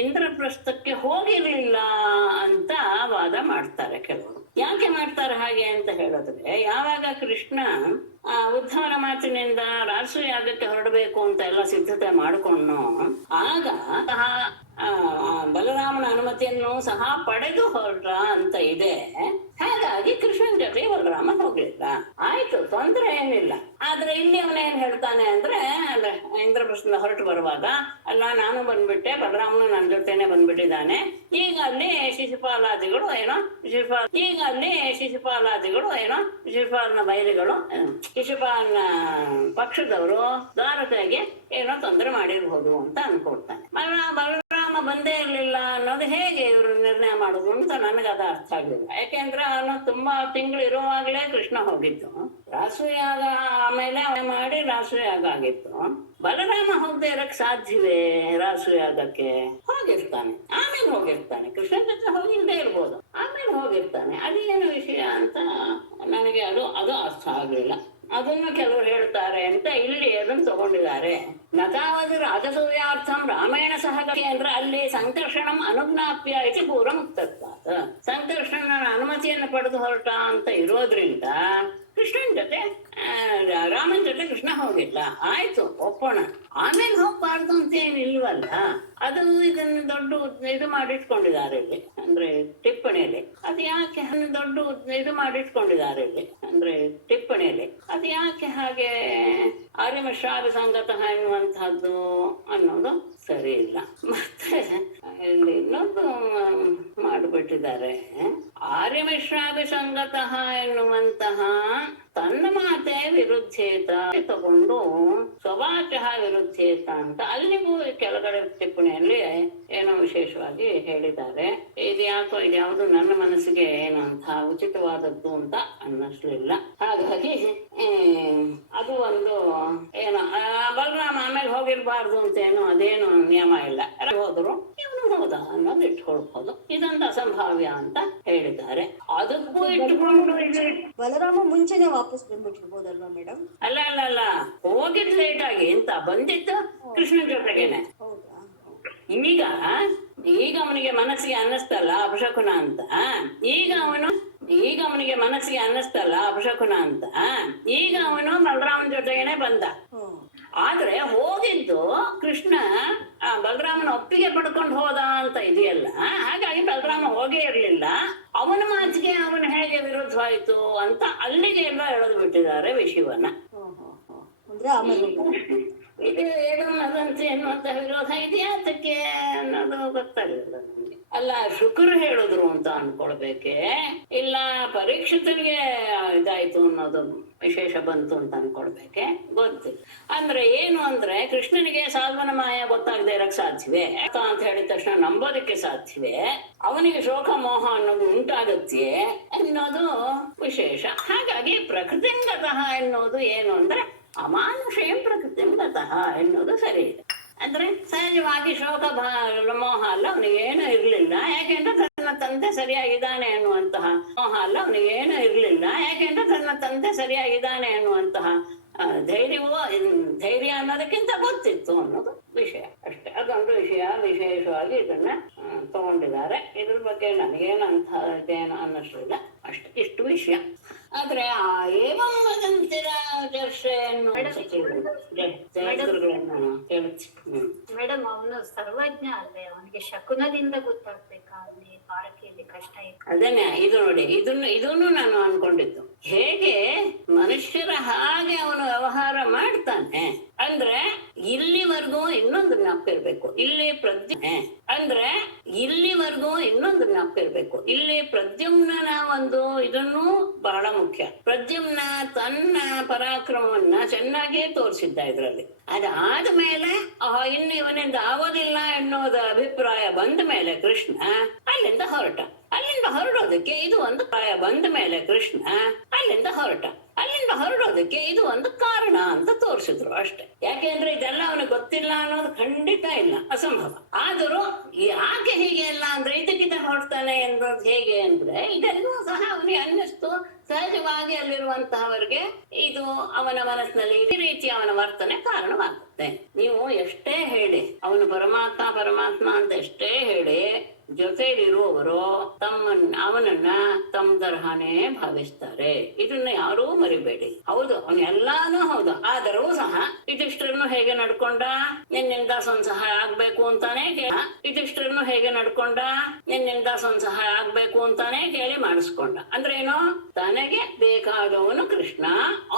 ಇಂದ್ರಪ್ರಸ್ಥಕ್ಕೆ ಹೋಗಿರ್ಲಿಲ್ಲ ಅಂತ ವಾದ ಮಾಡ್ತಾರೆ ಕೆಲವರು. ಯಾಕೆ ಮಾಡ್ತಾರೆ ಹಾಗೆ ಅಂತ ಹೇಳಿದ್ರೆ, ಯಾವಾಗ ಕೃಷ್ಣ ಉದ್ಧವನ ಮಾತಿನಿಂದ ರಾಜಸೂಯಾಗಕ್ಕೆ ಹೊರಡಬೇಕು ಅಂತ ಎಲ್ಲ ಸಿದ್ಧತೆ ಮಾಡಿಕೊಂಡು ಆಗ ಬಲರಾಮನ ಅನುಮತಿಯನ್ನು ಸಹ ಪಡೆದು ಹೊರಟ ಅಂತ ಇದೆ. ಹಾಗಾಗಿ ಕೃಷ್ಣನ ಜೊತೆ ಬಲರಾಮ ಹೋಗ್ಲಿಲ್ಲ. ಆಯ್ತು, ತೊಂದ್ರೆ ಏನಿಲ್ಲ. ಆದ್ರೆ ಇಲ್ಲಿ ಅವನೇನ್ ಹೇಳ್ತಾನೆ ಅಂದ್ರೆ ಇಂದ್ರಪ್ರಸ್ಥದಿಂದ ಹೊರಟು ಬರುವಾಗ, ಅಲ್ಲ ನಾನು ಬಂದ್ಬಿಟ್ಟೆ, ಬಲರಾಮನು ನನ್ನ ಜೊತೆನೆ ಬಂದ್ಬಿಟ್ಟಿದ್ದಾನೆ. ಈಗ ಅಲ್ಲಿ ಶಿಶುಪಾಲಾದಿಗಳು ಶಿಶುಪಾಲನ ಬೈಲಿಗಳು, ಶಿಶುಪಾಲನ ಪಕ್ಷದವರು ದ್ವಾರಕೆಗೆ ಏನೋ ತೊಂದರೆ ಮಾಡಿರ್ಬೋದು ಅಂತ ಅನ್ಕೊಳ್ತಾನೆ. ಬಲರಾಮ ಬಂದೇ ಇರ್ಲಿಲ್ಲ ಅನ್ನೋದು ಹೇಗೆ ಇವರು ನಿರ್ಣಯ ಮಾಡುದು ಅಂತ ನನಗದ ಅರ್ಥ ಆಗ್ಲಿಲ್ಲ. ಯಾಕೆಂದ್ರೆ ಅವನು ತುಂಬಾ ತಿಂಗಳು ಇರುವಾಗಲೇ ಕೃಷ್ಣ ಹೋಗಿದ್ದು, ರಾಸಯಾಗ ಆಮೇಲೆ ಮಾಡಿ ರಾಸಯಾಗ ಆಗಿತ್ತು. ಬಲರಾಮ ಹೋಗದೆ ಇರಕ್ ಸಾಧ್ಯವೇ? ರಾಸಯಾಗಕ್ಕೆ ಆಮೇಲೆ ಹೋಗಿರ್ತಾನೆ, ಕೃಷ್ಣನ ಜೊತೆ ಹೋಗಿಲ್ಲದೆ ಇರ್ಬೋದು, ಆಮೇಲೆ ಹೋಗಿರ್ತಾನೆ. ಅದೇನು ವಿಷಯ ಅಂತ ನನಗೆ ಅದು ಅರ್ಥ ಆಗ್ಲಿಲ್ಲ. ಅದನ್ನು ಕೆಲವರು ಹೇಳ್ತಾರೆ ಅಂತ ಇಲ್ಲಿ ಅದನ್ನು ತಗೊಂಡಿದ್ದಾರೆ. ನತಾವದು ರಾಜಸೂಯಾರ್ಥಂ ರಾಮೇಣ ಸಹಗತಿ ಅಂದ್ರೆ ಅಲ್ಲಿ ಸಂಕರ್ಷಣಂ ಅನುಜ್ಞಾಪ್ಯ ಇತಿ ಪೂರ್ವ ಮುಕ್ತತ್ವಾತ್. ಸಂಕರ್ಷಣನ ಅನುಮತಿಯನ್ನು ಪಡೆದು ಹೊರಟ ಅಂತ ಇರೋದ್ರಿಂದ ಕೃಷ್ಣನ್ ಜೊತೆ ರಾಮನ್ ಜೊತೆ ಕೃಷ್ಣ ಹೋಗಿಲ್ಲ, ಆಯ್ತು ಒಪ್ಪೋಣ. ಆಮೇಲೆ ಹೋಗ್ಬಾರ್ದು ಅಂತ ಏನಿಲ್ವಲ್ಲ, ಅದು ಇದನ್ನು ದೊಡ್ಡ ಇದು ಮಾಡಿಟ್ಕೊಂಡಿದ್ದಾರೆ ಇಲ್ಲಿ, ಅಂದ್ರೆ ಟಿಪ್ಪಣಿಯಲ್ಲಿ. ಅದು ಯಾಕೆ ದೊಡ್ಡ ಇದು ಮಾಡಿಟ್ಕೊಂಡಿದ್ದಾರೆ ಇಲ್ಲಿ, ಅಂದ್ರೆ ಟಿಪ್ಪಣಿಯಲ್ಲಿ. ಅದು ಯಾಕೆ ಹಾಗೆ ಆರ್ಯಮಶ್ರಾಭ ಸಂಗತಃ ಎನ್ನುವಂತಹದ್ದು ಅನ್ನೋದು ಸರಿ ಇಲ್ಲ. ಮತ್ತೆ ಇಲ್ಲಿ ಇನ್ನೊಂದು ಮಾಡಿಬಿಟ್ಟಿದ್ದಾರೆ, ಆರ್ಯಮಿಶ್ರಾಭ ಸಂಗತಃ ಎನ್ನುವಂತಹ ತನ್ನ ಮಾತೆ ವಿರುದ್ಧೇತ ತಗೊಂಡು ಸ್ವವಾಚಃ ವಿರುದ್ಧೇತ ಅಂತ ಅಲ್ಲಿಗೂ ಕೆಳಗಡೆ ಟಿಪ್ಪಣಿಯಲ್ಲಿ ಏನೋ ವಿಶೇಷವಾಗಿ ಹೇಳಿದ್ದಾರೆ. ಇದ್ಯಾವುದು ನನ್ನ ಮನಸ್ಸಿಗೆ ಏನು ಅಂತ ಉಚಿತವಾದದ್ದು ಅಂತ ಅನ್ನಿಸ್ಲಿಲ್ಲ. ಹಾಗಾಗಿ ಅದು ಒಂದು ಏನೋ ಬಲರಾಮ ಆಮೇಲೆ ಹೋಗಿರ್ಬಾರ್ದು ಅಂತೇನು ಅದೇನು ನಿಯಮ ಇಲ್ಲ, ಹೋದ್ರು ಇವನು ಹೋದ ಅನ್ನೋದು ಇಟ್ಕೊಳ್ಬಹುದು. ಇದೊಂದು ಅಸಂಭಾವ್ಯ ಅಂತ ಹೇಳಿದ್ದಾರೆ. ಅದಕ್ಕೂ ಇಟ್ಕೊಂಡು ಬಲರಾಮ ಮುಂಚೆನೆ ವಾಪಸ್ ಬಂದ್ಬಿಟ್ಟಿರ್ಬೋದಲ್ವಾ ಮೇಡಮ್? ಅಲ್ಲ ಅಲ್ಲ ಅಲ್ಲ, ಹೋಗಿದ್ ಲೇಟ್ ಆಗಿ ಅಂತ ಬಂದಿದ್ದು ಕೃಷ್ಣನ ಜೊತೆಗೇನೆ. ಹೌದಾ? ಈಗ ಅವನಿಗೆ ಮನಸ್ಸಿಗೆ ಅನ್ನಿಸ್ತಲ್ಲ ಅಪಶಕುನ ಅಂತ, ಈಗ ಅವನಿಗೆ ಮನಸ್ಸಿಗೆ ಅನ್ನಿಸ್ತಲ್ಲ ಅಪಶಕುನ ಅಂತ, ಈಗ ಅವನು ಬಲರಾಮನ ಜೊತೆಗೇನೆ ಬಂದ. ಆದ್ರೆ ಹೋಗಿದ್ದು ಕೃಷ್ಣ ಬಲರಾಮನ ಒಪ್ಪಿಗೆ ಪಡ್ಕೊಂಡು ಹೋದ ಅಂತ ಇದೆಯಲ್ಲ, ಹಾಗಾಗಿ ಬಲರಾಮ ಹೋಗೇ ಇರ್ಲಿಲ್ಲ. ಅವನ ಮಾತಿಗೆ ಅವನು ಹೇಗೆ ವಿರುದ್ಧವಾಯ್ತು ಅಂತ ಅಲ್ಲಿಗೆ ಎಲ್ಲ ಎಳೆದು ಬಿಟ್ಟಿದ್ದಾರೆ ವಿಷಯವನ್ನ. ಅಂದ್ರೆ ಆಮೇಲೆ ಇದು ಏನನ್ನದಂತೆ ಎನ್ನುವಂತ ವಿರೋಧ ಇದೆಯಾ ಅದಕ್ಕೆ ಅನ್ನೋದು ಗೊತ್ತಾಗಲಿಲ್ಲ ನಮ್ಗೆ. ಅಲ್ಲ ಶುಕ್ರು ಹೇಳಿದ್ರು ಅಂತ ಅನ್ಕೊಳ್ಬೇಕೆ, ಇಲ್ಲ ಪರೀಕ್ಷಿತನಿಗೆ ಇದಾಯ್ತು ಅನ್ನೋದು ವಿಶೇಷ ಬಂತು ಅಂತ ಅನ್ಕೊಳ್ಬೇಕೆ, ಗೊತ್ತಿಲ್ಲ. ಅಂದ್ರೆ ಏನು ಅಂದ್ರೆ ಕೃಷ್ಣನಿಗೆ ಸಾಲ್ವನ ಮಾಯ ಗೊತ್ತಾಗದೆ ಇರಕ್ ಸಾಧ್ಯವೇ ಅಂತ ಹೇಳಿದ ತಕ್ಷಣ ನಂಬೋದಕ್ಕೆ ಸಾಧ್ಯವೇ, ಅವನಿಗೆ ಶೋಕ ಮೋಹ ಅನ್ನೋದು ಉಂಟಾಗತ್ತೆ ಅನ್ನೋದು ವಿಶೇಷ. ಹಾಗಾಗಿ ಪ್ರಕೃತಿಂಗತಃ ಎನ್ನುವುದು ಏನು ಅಂದ್ರೆ ಅಮಾನುಷೇಂ ಪ್ರಕೃತಿಂಗತಃ ಎನ್ನುವುದು ಸರಿ ಇದೆ. ಅಂದ್ರೆ ಸಹಜವಾಗಿ ಶೋಕ ಮೋಹ ಅಲ್ಲ, ಅವನಿಗೇನು ಇರ್ಲಿಲ್ಲ, ಯಾಕೆಂದ್ರೆ ತನ್ನ ತಂದೆ ಸರಿಯಾಗಿದ್ದಾನೆ ಎನ್ನುವಂತಹ ಮೋಹ ಅಲ್ಲ, ಅವನಿಗೇನು ಇರ್ಲಿಲ್ಲ, ಯಾಕೆಂದ್ರೆ ತನ್ನ ತಂದೆ ಸರಿಯಾಗಿದ್ದಾನೆ ಎನ್ನುವಂತಹ ಧೈರ್ಯ ಅನ್ನೋದಕ್ಕಿಂತ ಗೊತ್ತಿತ್ತು ಅನ್ನೋದು ವಿಷಯ ಅಷ್ಟೇ. ಅದೊಂದು ವಿಷಯ ವಿಶೇಷವಾಗಿ ಇದನ್ನ ತಗೊಂಡಿದ್ದಾರೆ. ಇದ್ರ ಬಗ್ಗೆ ನನಗೇನು ಅಂತ ಇದೇನು ಅನ್ನಿಸ್ಲಿಲ್ಲ ಅಷ್ಟೇ, ಇಷ್ಟು ವಿಷಯ. ಆದ್ರೆ ಆ ಏವಂ ವದಂತಿರ ಚರ್ಚೆಯನ್ನು ಮೇಡಮ್ ಅವನು ಸರ್ವಜ್ಞ ಅಲ್ವೇ, ಅವನಿಗೆ ಶಕುನದಿಂದ ಗೊತ್ತಾಗ್ಬೇಕಾ ಅವನಿಗೆ ಪಾರಕಿಯಲ್ಲಿ ಕಷ್ಟ ಇತ್ತು. ಅದನ್ನೇ ಇದು ನೋಡಿ, ಇದನ್ನು ನಾನು ಅನ್ಕೊಂಡಿದ್ದು. ಹೇಗೆ ಮನುಷ್ಯರ ಹಾಗೆ ಅವನು ವ್ಯವಹಾರ ಮಾಡ್ತಾನೆ ಅಂದ್ರೆ ಇಲ್ಲಿವರೆಗೂ ಇನ್ನೊಂದು ಜ್ಞಾಪಿರ್ಬೇಕು, ಇಲ್ಲಿ ಇಲ್ಲಿ ಪ್ರದ್ಯುಮ್ನ ಒಂದು ಇದನ್ನು ಬಹಳ ಮುಖ್ಯ. ಪ್ರದ್ಯುಮ್ನ ತನ್ನ ಪರಾಕ್ರಮವನ್ನ ಚೆನ್ನಾಗೇ ತೋರಿಸಿದ್ದ ಇದ್ರಲ್ಲಿ. ಅದಾದ ಮೇಲೆ ಇನ್ನು ಇವನಿಂದ ಆಗೋದಿಲ್ಲ ಎನ್ನುವುದ ಅಭಿಪ್ರಾಯ ಬಂದ ಮೇಲೆ ಕೃಷ್ಣ ಅಲ್ಲಿಂದ ಹೊರಡೋದಕ್ಕೆ ಇದು ಒಂದು ಪ್ರಾಯ ಬಂದ ಮೇಲೆ ಕೃಷ್ಣ ಅಲ್ಲಿಂದ ಹೊರಡೋದಕ್ಕೆ ಇದು ಒಂದು ಕಾರಣ ಅಂತ ತೋರಿಸಿದ್ರು ಅಷ್ಟೇ. ಯಾಕೆಂದ್ರೆ ಇದೆಲ್ಲ ಅವನಿಗೆ ಗೊತ್ತಿಲ್ಲ ಅನ್ನೋದು ಖಂಡಿತ ಇಲ್ಲ, ಅಸಂಭವ. ಆದರೂ ಯಾಕೆ ಹೀಗೆ ಎಲ್ಲ ಅಂದ್ರೆ ಇದಕ್ಕಿಂತ ಹೊರಡ್ತಾನೆ ಅನ್ನೋದು ಹೇಗೆ ಅಂದ್ರೆ ಇದೆಲ್ಲೂ ಸಹ ಅವನಿಗೆ ಅನ್ನಿಸ್ತು. ಸಹಜವಾಗಿ ಅಲ್ಲಿರುವಂತಹವರಿಗೆ ಇದು ಅವನ ಮನಸ್ಸಿನಲ್ಲಿ ಈ ರೀತಿ ಅವನ ವರ್ತನೆ ಕಾರಣವಾಗುತ್ತೆ. ನೀವು ಎಷ್ಟೇ ಹೇಳಿ ಅವನು ಪರಮಾತ್ಮ ಅಂತ ಎಷ್ಟೇ ಹೇಳಿ, ಜೊತೆಲಿರುವವರು ಅವನನ್ನ ತಮ್ಮ ತರಹನೇ ಭಾವಿಸ್ತಾರೆ. ಇದನ್ನ ಯಾರೂ ಮರಿಬೇಡಿ. ಹೌದು, ಅವನು ಎಲ್ಲಾನು ಹೌದು. ಆದರೂ ಸಹ ಯುಧಿಷ್ಠಿರನು ಹೇಗೆ ನಡ್ಕೊಂಡ, ನಿನ್ನಿಂದ ಸ್ವಂತ ಸಹಾಯ ಆಗ್ಬೇಕು ಅಂತಾನೆ ಕೇಳಿ ಮಾಡಿಸ್ಕೊಂಡ. ಅಂದ್ರೆ ಏನು, ತನಗೆ ಬೇಕಾದವನು ಕೃಷ್ಣ,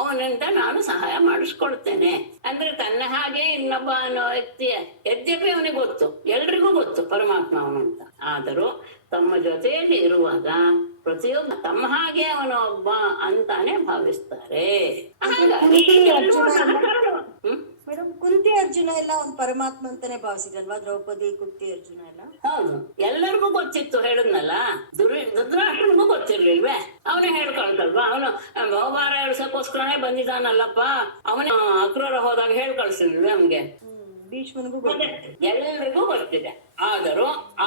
ಅವನಿಂದ ನಾನು ಸಹಾಯ ಮಾಡಿಸ್ಕೊಳ್ತೇನೆ ಅಂದ್ರೆ ತನ್ನ ಹಾಗೆ ಇನ್ನೊಬ್ಬ ಅನ್ನೋ ವ್ಯಕ್ತಿಯ ಯದ್ಯಪಿ ಅವನಿಗೆ ಗೊತ್ತು, ಎಲ್ರಿಗೂ ಗೊತ್ತು ಪರಮಾತ್ಮ ಅವನು ಅಂತ. ಆದರೂ ತಮ್ಮ ಜೊತೆಯಲ್ಲಿ ಇರುವಾಗ ಪ್ರತಿಯೊಬ್ಬ ತಮ್ಮ ಹಾಗೆ ಅವನ ಒಬ್ಬ ಅಂತಾನೆ ಭಾವಿಸ್ತಾರೆ. ಮೇಡಮ್, ಕುಂತಿ ಅರ್ಜುನ ಎಲ್ಲ ಒಂದು ಪರಮಾತ್ಮ ಅಂತಾನೆ ಭಾವಿಸಿದಲ್ವಾ? ದ್ರೌಪದಿ, ಕುಂತಿ, ಅರ್ಜುನ ಎಲ್ಲ ಹೌದು, ಎಲ್ಲರಿಗೂ ಗೊತ್ತಿತ್ತು. ಹೇಳಿದ್ನಲ್ಲ, ಧೃತರಾಷ್ಟ್ರನಿಗೂ ಗೊತ್ತಿರ್ಲಿಲ್ವೇ? ಅವನೇ ಹೇಳ್ಕೊಳ್ತಲ್ವಾ, ಅವನು ಬಹುವಾರ ಎಳ್ಸಕ್ಕೋಸ್ಕರನೇ ಬಂದಿದ್ದಾನಲ್ಲಪ್ಪ, ಅವನೇ ಅಕ್ರೂರ ಹೋದಾಗ ಹೇಳ್ ಕಳ್ಸಿಲ್ವೇ ನಮ್ಗೆ? ಭೀಷ್ಮನಿಗೂ ಮತ್ತೆ ಎಲ್ರಿಗೂ ಗೊತ್ತಿದೆ.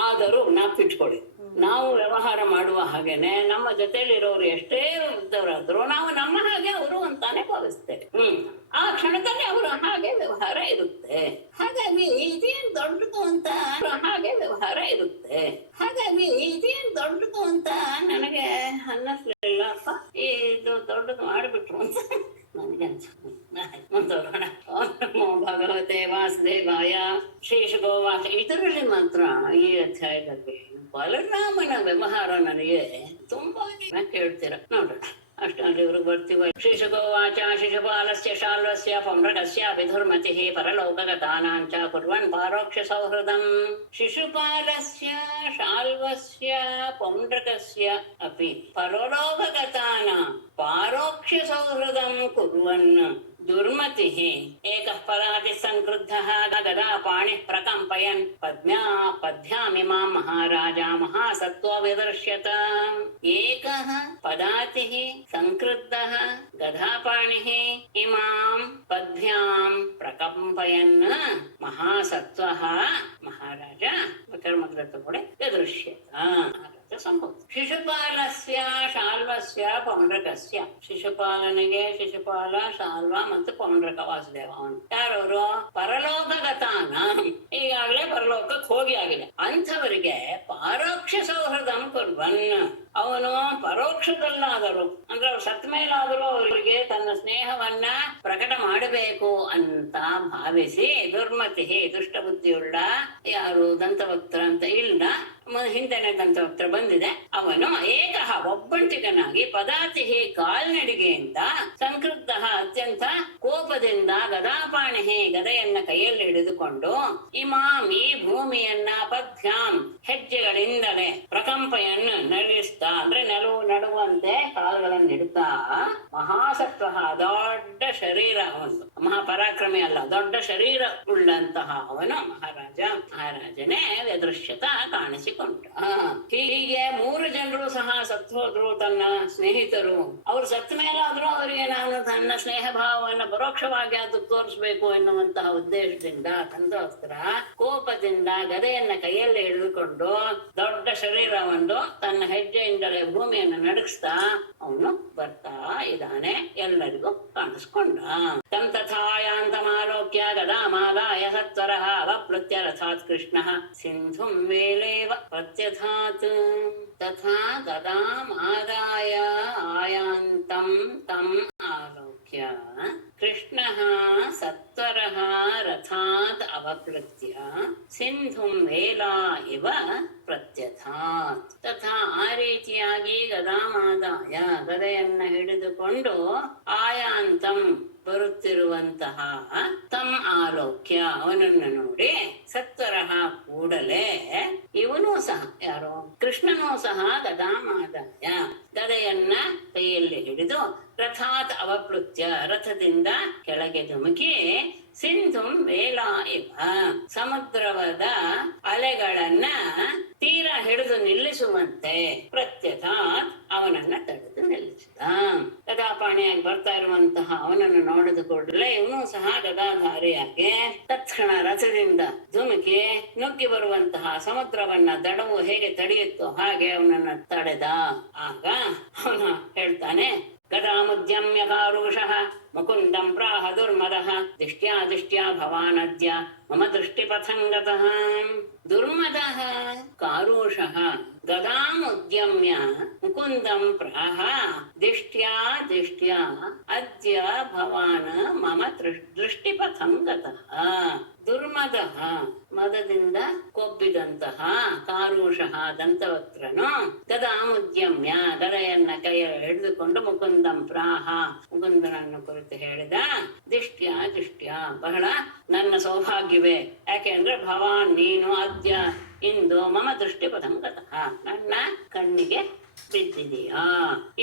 ಆದರೂ ನಾಪಿಟ್ಕೊಳ್ಳಿ, ನಾವು ವ್ಯವಹಾರ ಮಾಡುವ ಹಾಗೇನೆ ನಮ್ಮ ಜೊತೆಲಿರೋರು ಎಷ್ಟೇ ವೃದ್ಧರಾದ್ರು ನಾವು ನಮ್ಮ ಹಾಗೆ ಅವರು ಅಂತಾನೆ ಭಾವಿಸ್ತೇವೆ. ಆ ಕ್ಷಣದಲ್ಲಿ ಅವರ ಹಾಗೆ ವ್ಯವಹಾರ ಇರುತ್ತೆ. ಹಾಗಾಗಿ ಇದೇನ್ ದೊಡ್ಡದು ಅಂತ ಹಾಗೆ ವ್ಯವಹಾರ ಇರುತ್ತೆ. ಹಾಗಾಗಿ ಇದೇನ್ ದೊಡ್ಡದು ಅಂತ ನನಗೆ ಅನ್ನಿಸ್ಲಿಲ್ಲಪ್ಪ, ಇದು ದೊಡ್ಡದು ಮಾಡ್ಬಿಟ್ರು ಅಂತ ನನಗೆ ಮುಂದುವರೋಣ. ಭಗವತೆ ವಾಸುದೇವಾಯ ಶ್ರೀಶುಗೋವಾಸ. ಇದರಲ್ಲಿ ಮಾತ್ರ ಈ ಅಧ್ಯಾಯದಲ್ಲಿ ಬಲರಾಮನ ವ್ಯವಹಾರ ನನಗೆ ತುಂಬಾ ಕೇಳ್ತೀರ ನೋಡ್ರಿ. ಅಷ್ಟಲ್ಲಿ ಇವ್ರಿಗೆ ಬರ್ತೀವ. ಶ್ರೀಶುಗೋವಾಚ ಶಿಶುಪಾಲಸ್ಯ ಶಾಲ್ವಸ್ಯ ಪೌಂಡ್ರಕಸ್ಯ ವಿಧುರ್ಮತಿಃ ಪರಲೋಕಗತಾನಾಂಚ ಕುರ್ವನ್ ಪಾರೋಕ್ಷ ಸೌಹೃದಂ. ಶಿಶುಪಾಲಸ್ಯ ಶಾಲ್ವಸ್ಯ ಪೌಂಡ್ರಕಸ್ಯ ಅಪಿ ಪರಲೋಕಗತಾನಾಂ ಪಾರೋಕ್ಷ ಸೌಹೃದಂ ಕುರ್ವನ್ ದುರ್ಮತಿಃ ಏಕಃ ಪದಾತಿ ಸಂಕ್ರುದ್ಧಃ ಗದಾ ಪಾಣಿಃ ಪ್ರಕಂಪಯನ್ ಪದ್ಭ್ಯಾಮಿಮಾಂ ಮಹಾರಾಜ ಮಹಾಸತ್ವ ವಿದರ್ಶ್ಯತ. ಏಕಃ ಪದಾತಿಃ ಸಂಕ್ರುದ್ಧಃ ಗದಾಪಾಣಿಃ ಇಮಾಂ ಪದ್ಭ್ಯಾಂ ಪ್ರಕಂಪಯನ್ ಮಹಾಸತ್ವಃ ಮಹಾರಾಜ ಕರ್ಮಗ್ರ ತಗೊಳ್ಳಿ ವಿದರ್ಶ್ಯತ. ಸಂಭವ. ಶಿಶುಪಾಲಸ್ಯ ಶಾಲ್ವಸ್ಯ ಪೌಂಡ್ರಕಸ್ಯ. ಶಿಶುಪಾಲನಿಗೆ ಶಿಶುಪಾಲ, ಶಾಲ್ವ ಮತ್ತು ಪೌಂಡ್ರಕ ವಾಸುದೇವ ಅವನು ಯಾರವರು? ಪರಲೋಕಗತಾನ, ಈಗಾಗಲೇ ಪರಲೋಕಕ್ಕೆ ಹೋಗಿ ಆಗಿದೆ. ಅಂಥವರಿಗೆ ಪಾರೋಕ್ಷ ಸೌಹೃದಂ ಕುರ್ವನ್, ಅವನು ಪರೋಕ್ಷದಲ್ಲಾದರೂ ಅಂದ್ರೆ ಅವ್ರು ಸತ್ ಮೇಲಾದರೂ ಅವರಿಗೆ ತನ್ನ ಸ್ನೇಹವನ್ನ ಪ್ರಕಟ ಮಾಡಬೇಕು ಅಂತ ಭಾವಿಸಿ ದುರ್ಮತಿ ದುಷ್ಟ ಬುದ್ಧಿಯುಳ್ಳ ಯಾರು ದಂತವಕ್ತ್ರ ಅಂತ ಇಲ್ಲ, ಹಿಂದೆನೆ ದಂತವಕ್ತ್ರ ಬಂದಿದೆ, ಅವನು ಏಕಃ ಒಬ್ಬಂಟಿಗನಾಗಿ ಪದಾತಿ ಕಾಲ್ನಡಿಗೆಯಿಂದ ಸಂಕೃದ್ಧ ಅತ್ಯಂತ ಕೋಪದಿಂದ ಗದಾಪಾಣಿ ಗದೆಯನ್ನ ಕೈಯಲ್ಲಿ ಹಿಡಿದುಕೊಂಡು ಇಮಾಂ ಈ ಭೂಮಿಯನ್ನ ಪದ್ಭ್ಯಾಂ ಹೆಜ್ಜೆಗಳಿಂದಲೇ ಪ್ರಕಂಪೆಯನ್ನು ನಡೆಸ್ತಾ ಅಂದ್ರೆ ನಡುವಂತೆ ಕಾಲುಗಳನ್ನು ಇಡುತ್ತಾ ಮಹಾಸತ್ವ ದೊಡ್ಡ ಶರೀರ, ಅವನು ಮಹಾಪರಾಕ್ರಮಿ ಅಲ್ಲ, ದೊಡ್ಡ ಶರೀರ ಉಳ್ಳಂತಹ ಅವನು ಮಹಾರಾಜನೇ ವ್ಯದೃಶ್ಯತ ಕಾಣಿಸಿಕೊಂಡ. ಹೀಗೆ 3 ಜನರು ಸಹ ಸತ್ತು ಹೋದ್ರು, ತನ್ನ ಸ್ನೇಹಿತರು. ಅವ್ರು ಸತ್ತ ಮೇಲಾದ್ರೂ ಅವರಿಗೆ ನಾನು ತನ್ನ ಸ್ನೇಹ ಭಾವವನ್ನು ಪರೋಕ್ಷವಾಗಿ ಅದು ತೋರಿಸ್ಬೇಕು ಎನ್ನುವಂತಹ ಉದ್ದೇಶದಿಂದ ದಂತವಕ್ತ್ರ ಕೋಪದಿಂದ ಗದೆಯನ್ನ ಕೈಯಲ್ಲಿ ಹಿಡಿದುಕೊಂಡು ದೊಡ್ಡ ಶರೀರವನ್ನು ತನ್ನ ಹೆಜ್ಜೆಯಿಂದಲೇ ಭೂಮಿಯನ್ನು ನಡುಗಿಸ್ತಾ ಅವನು ಬರ್ತಾ ಇದ್ದಾನೆ, ಎಲ್ಲರಿಗೂ ಕಾಣಿಸ್ಕೊಂಡ. ತಂ ತಥಾಯಾಂತಮಾಲೋಕ್ಯ ಗದಾಮಾದಾಯ ಸತ್ವರಃ ಅವಪ್ಲುತ್ಯ ರಥಾತ್ ಕೃಷ್ಣಃ ಸಿಂಧುಂ ವೇಲೇವ ಪ್ರತ್ಯಧಾತ್. ತಥಾ ಗದಾಮಾದಾಯ ಆಯಾಂತಂ ತಂ ಆಲೋಕ್ಯ ಕೃಷ್ಣಃ ಸತ್ವರಃ ರಥಾತ್ ಅವಪ್ಲುತ್ಯ ಸಿಂಧುಂ ವೇಲಾ ಇವ ಪ್ರತ್ಯಧಾತ್. ತಥಾ ಆ ರೀತಿಯಾಗಿ ಗದಾಮಾದಾಯ ಗದೆಯನ್ನ ಹಿಡಿದುಕೊಂಡು ಆಯಾಂತಂ ಬರುತ್ತಿರುವಂತಹ ತಂ ಆಲೋಕ್ಯ ಅವನನ್ನು ನೋಡಿ ಸತ್ವರಃ ಕೂಡಲೇ ಇವನೂ ಸಹ ಯಾರು ಕೃಷ್ಣನೂ ಸಹ ಗದಾಮಾದಾಯ ಗದೆಯನ್ನ ಕೈಯಲ್ಲಿ ಹಿಡಿದು ರಥಾತ್ ಅವಪ್ಲುತ್ಯ ರಥದಿಂದ ಕೆಳಗೆ ಧುಮುಕಿ ಸಿಂಧುಂ ವೇಲಾ ಇವ ಸಮುದ್ರವದ ಅಲೆಗಳನ್ನ ತೀರ ಹಿಡಿದು ನಿಲ್ಲಿಸುವಂತೆ ಪ್ರತ್ಯಥಾತ್ ಅವನನ್ನ ತಡೆದು ನಿಲ್ಲಿಸಿದ. ಗದಾಪಾಣಿಯಾಗಿ ಬರ್ತಾ ಇರುವಂತಹ ಅವನನ್ನು ನೋಡಿದ ಕೂಡಲೇ ಇವನು ಸಹ ಗದಾಧಾರಿಯಾಗಿ ತತ್ಕ್ಷಣ ರಥದಿಂದ ಧುಮುಕಿ ನುಗ್ಗಿ ಬರುವಂತಹ ಸಮುದ್ರವನ್ನ ದಡವು ಹೇಗೆ ತಡೆಯುತ್ತೋ ಹಾಗೆ ಅವನನ್ನ ತಡೆದ. ಆಗ ಅವನು ಹೇಳ್ತಾನೆ, ಗದಾಮುದ್ಯಮ್ಯ ಕಾರುಷಃ ಮುಕುಂದಂ ಪ್ರಾಹ ದುರ್ಮದಃ ದಿಷ್ಟ್ಯಾ ಭವಾನದ್ಯ ಮಮ ದೃಷ್ಟಿಪಥಂ ಗತಃ. ದುರ್ಮದಃ ಕಾರುಷಃ ಗದಾಮುದ್ಯಮ್ಯ ಮುಕುಂದಂ ಪ್ರಾಹ ದಿಷ್ಟ್ಯಾ ಅದ್ಯ ಭವಾನ್ ಮಮ ದೃಷ್ಟಿಪಥಂ ಗತಃ. ದುರ್ಮದಃ ಮದದಿಂದ ಕೊಬ್ಬಿದಂತಹ ಕಾರುಷಃ ದಂತವಕ್ತ್ರನು ಗದಾಮುದ್ಯಮ್ಯ ಗದೆಯನ್ನ ಕೈಯಲ್ಲಿ ಹಿಡಿದುಕೊಂಡು ಮುಕುಂದಂ ಪ್ರಾಹ ಮುಕುಂದನನ್ನು ಕುರಿತು ಹೇಳಿದ. ದಿಷ್ಟ್ಯಾ ಬಹಳ ನನ್ನ ಸೌಭಾಗ್ಯವೇ, ಯಾಕೆ ಅಂದ್ರೆ ಭವಾನ್ ನೀನು ಅದ್ಯ ಇಂದು ಮಮ ದೃಷ್ಟಿಪಥಂ ಗತಃ ನನ್ನ ಕಣ್ಣಿಗೆ ಬಿದ್ದಿದೆಯಾ.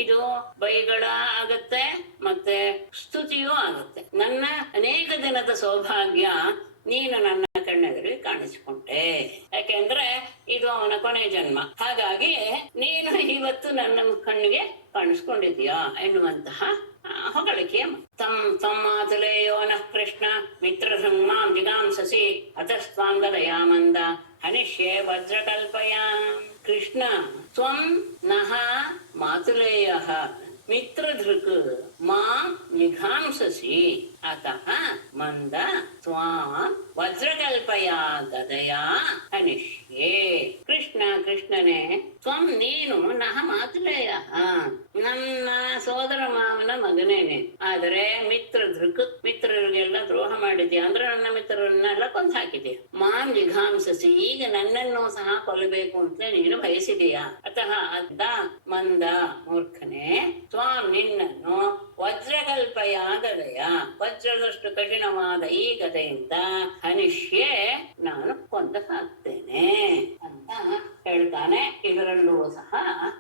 ಇದು ಬೈಗಳ ಆಗತ್ತೆ ಮತ್ತೆ ಸ್ತುತಿಯೂ ಆಗತ್ತೆ. ನನ್ನ ಅನೇಕ ದಿನದ ಸೌಭಾಗ್ಯ ನೀನು ನನ್ನ ಕಣ್ಣೆದುರಿಗೆ ಕಾಣಿಸಿಕೊಂಡೆ, ಯಾಕೆಂದ್ರೆ ಇದು ಅವನ ಕೊನೆ ಜನ್ಮ. ಹಾಗಾಗಿ ನೀನು ಇವತ್ತು ನನ್ನ ಕಣ್ಣಿಗೆ ಕಾಣಿಸ್ಕೊಂಡಿದ್ಯಾ ಎನ್ನುವಂತಹ ಹೊಗಳಿಕೆ. ತಂ ಮಾತುಲೇಯೋ ನಃ ಕೃಷ್ಣ ಮಿತ್ರಸಂಮಾಂ ಜಿಗಾಂಸಸಿ ಅತಸ್ತ್ವಾಂಗದಯಾ ಮಂದ ಹನಿಷ್ಯೆ ವಜ್ರಕಲ್ಪಯ. ಕೃಷ್ಣ ತ್ವಂ ನಃ ಮಾತುಲೇಯಃ ಮಿತ್ರಧೃಕ್ ಮಾಂ ಜಿಘಾಂಸಸಿ ಅತಃ ಮಂದ ತ್ವಾಂ ವಜ್ರಕಲ್ಪಯಾ ಗದಯಾ ಹನಿಷ್ಯೆ. ಕೃಷ್ಣನೇ ತ್ವಂ ನೀನು ನಹ ಮಾತುಲೇಯ ನನ್ನ ಸೋದರ ಮಾವನ ಮಗನೇನೆ. ಆದರೆ ಮಿತ್ರರಿಗೆಲ್ಲ ದ್ರೋಹ ಮಾಡಿದ್ಯಾ ಅಂದ್ರೆ ನನ್ನ ಮಿತ್ರರನ್ನೆಲ್ಲ ಕೊಂದು ಹಾಕಿದ್ಯಾ. ಮಾಂ ಜಿಘಾಂಸಸಿ ಈಗ ನನ್ನನ್ನು ಸಹ ಕೊಲ್ಲಬೇಕು ಅಂತ ನೀನು ಬಯಸಿದೀಯಾ. ಅತಃ ಅದ್ದ ಮಂದ ಮೂರ್ಖನೇ ತ್ವಾಂ ನಿನ್ನನ್ನು ವಜ್ರಕಲ್ಪಯ ಗದೆಯ ವಜ್ರದಷ್ಟು ಕಠಿಣವಾದ ಈ ಗದೆಯಿಂದ ಹನಿಷ್ಯೆ ನಾನು ಕೊಂದು ಹಾಕ್ತೇನೆ ಅಂತ ಹೇಳ್ತಾನೆ. ಇದರಲ್ಲೂ ಸಹ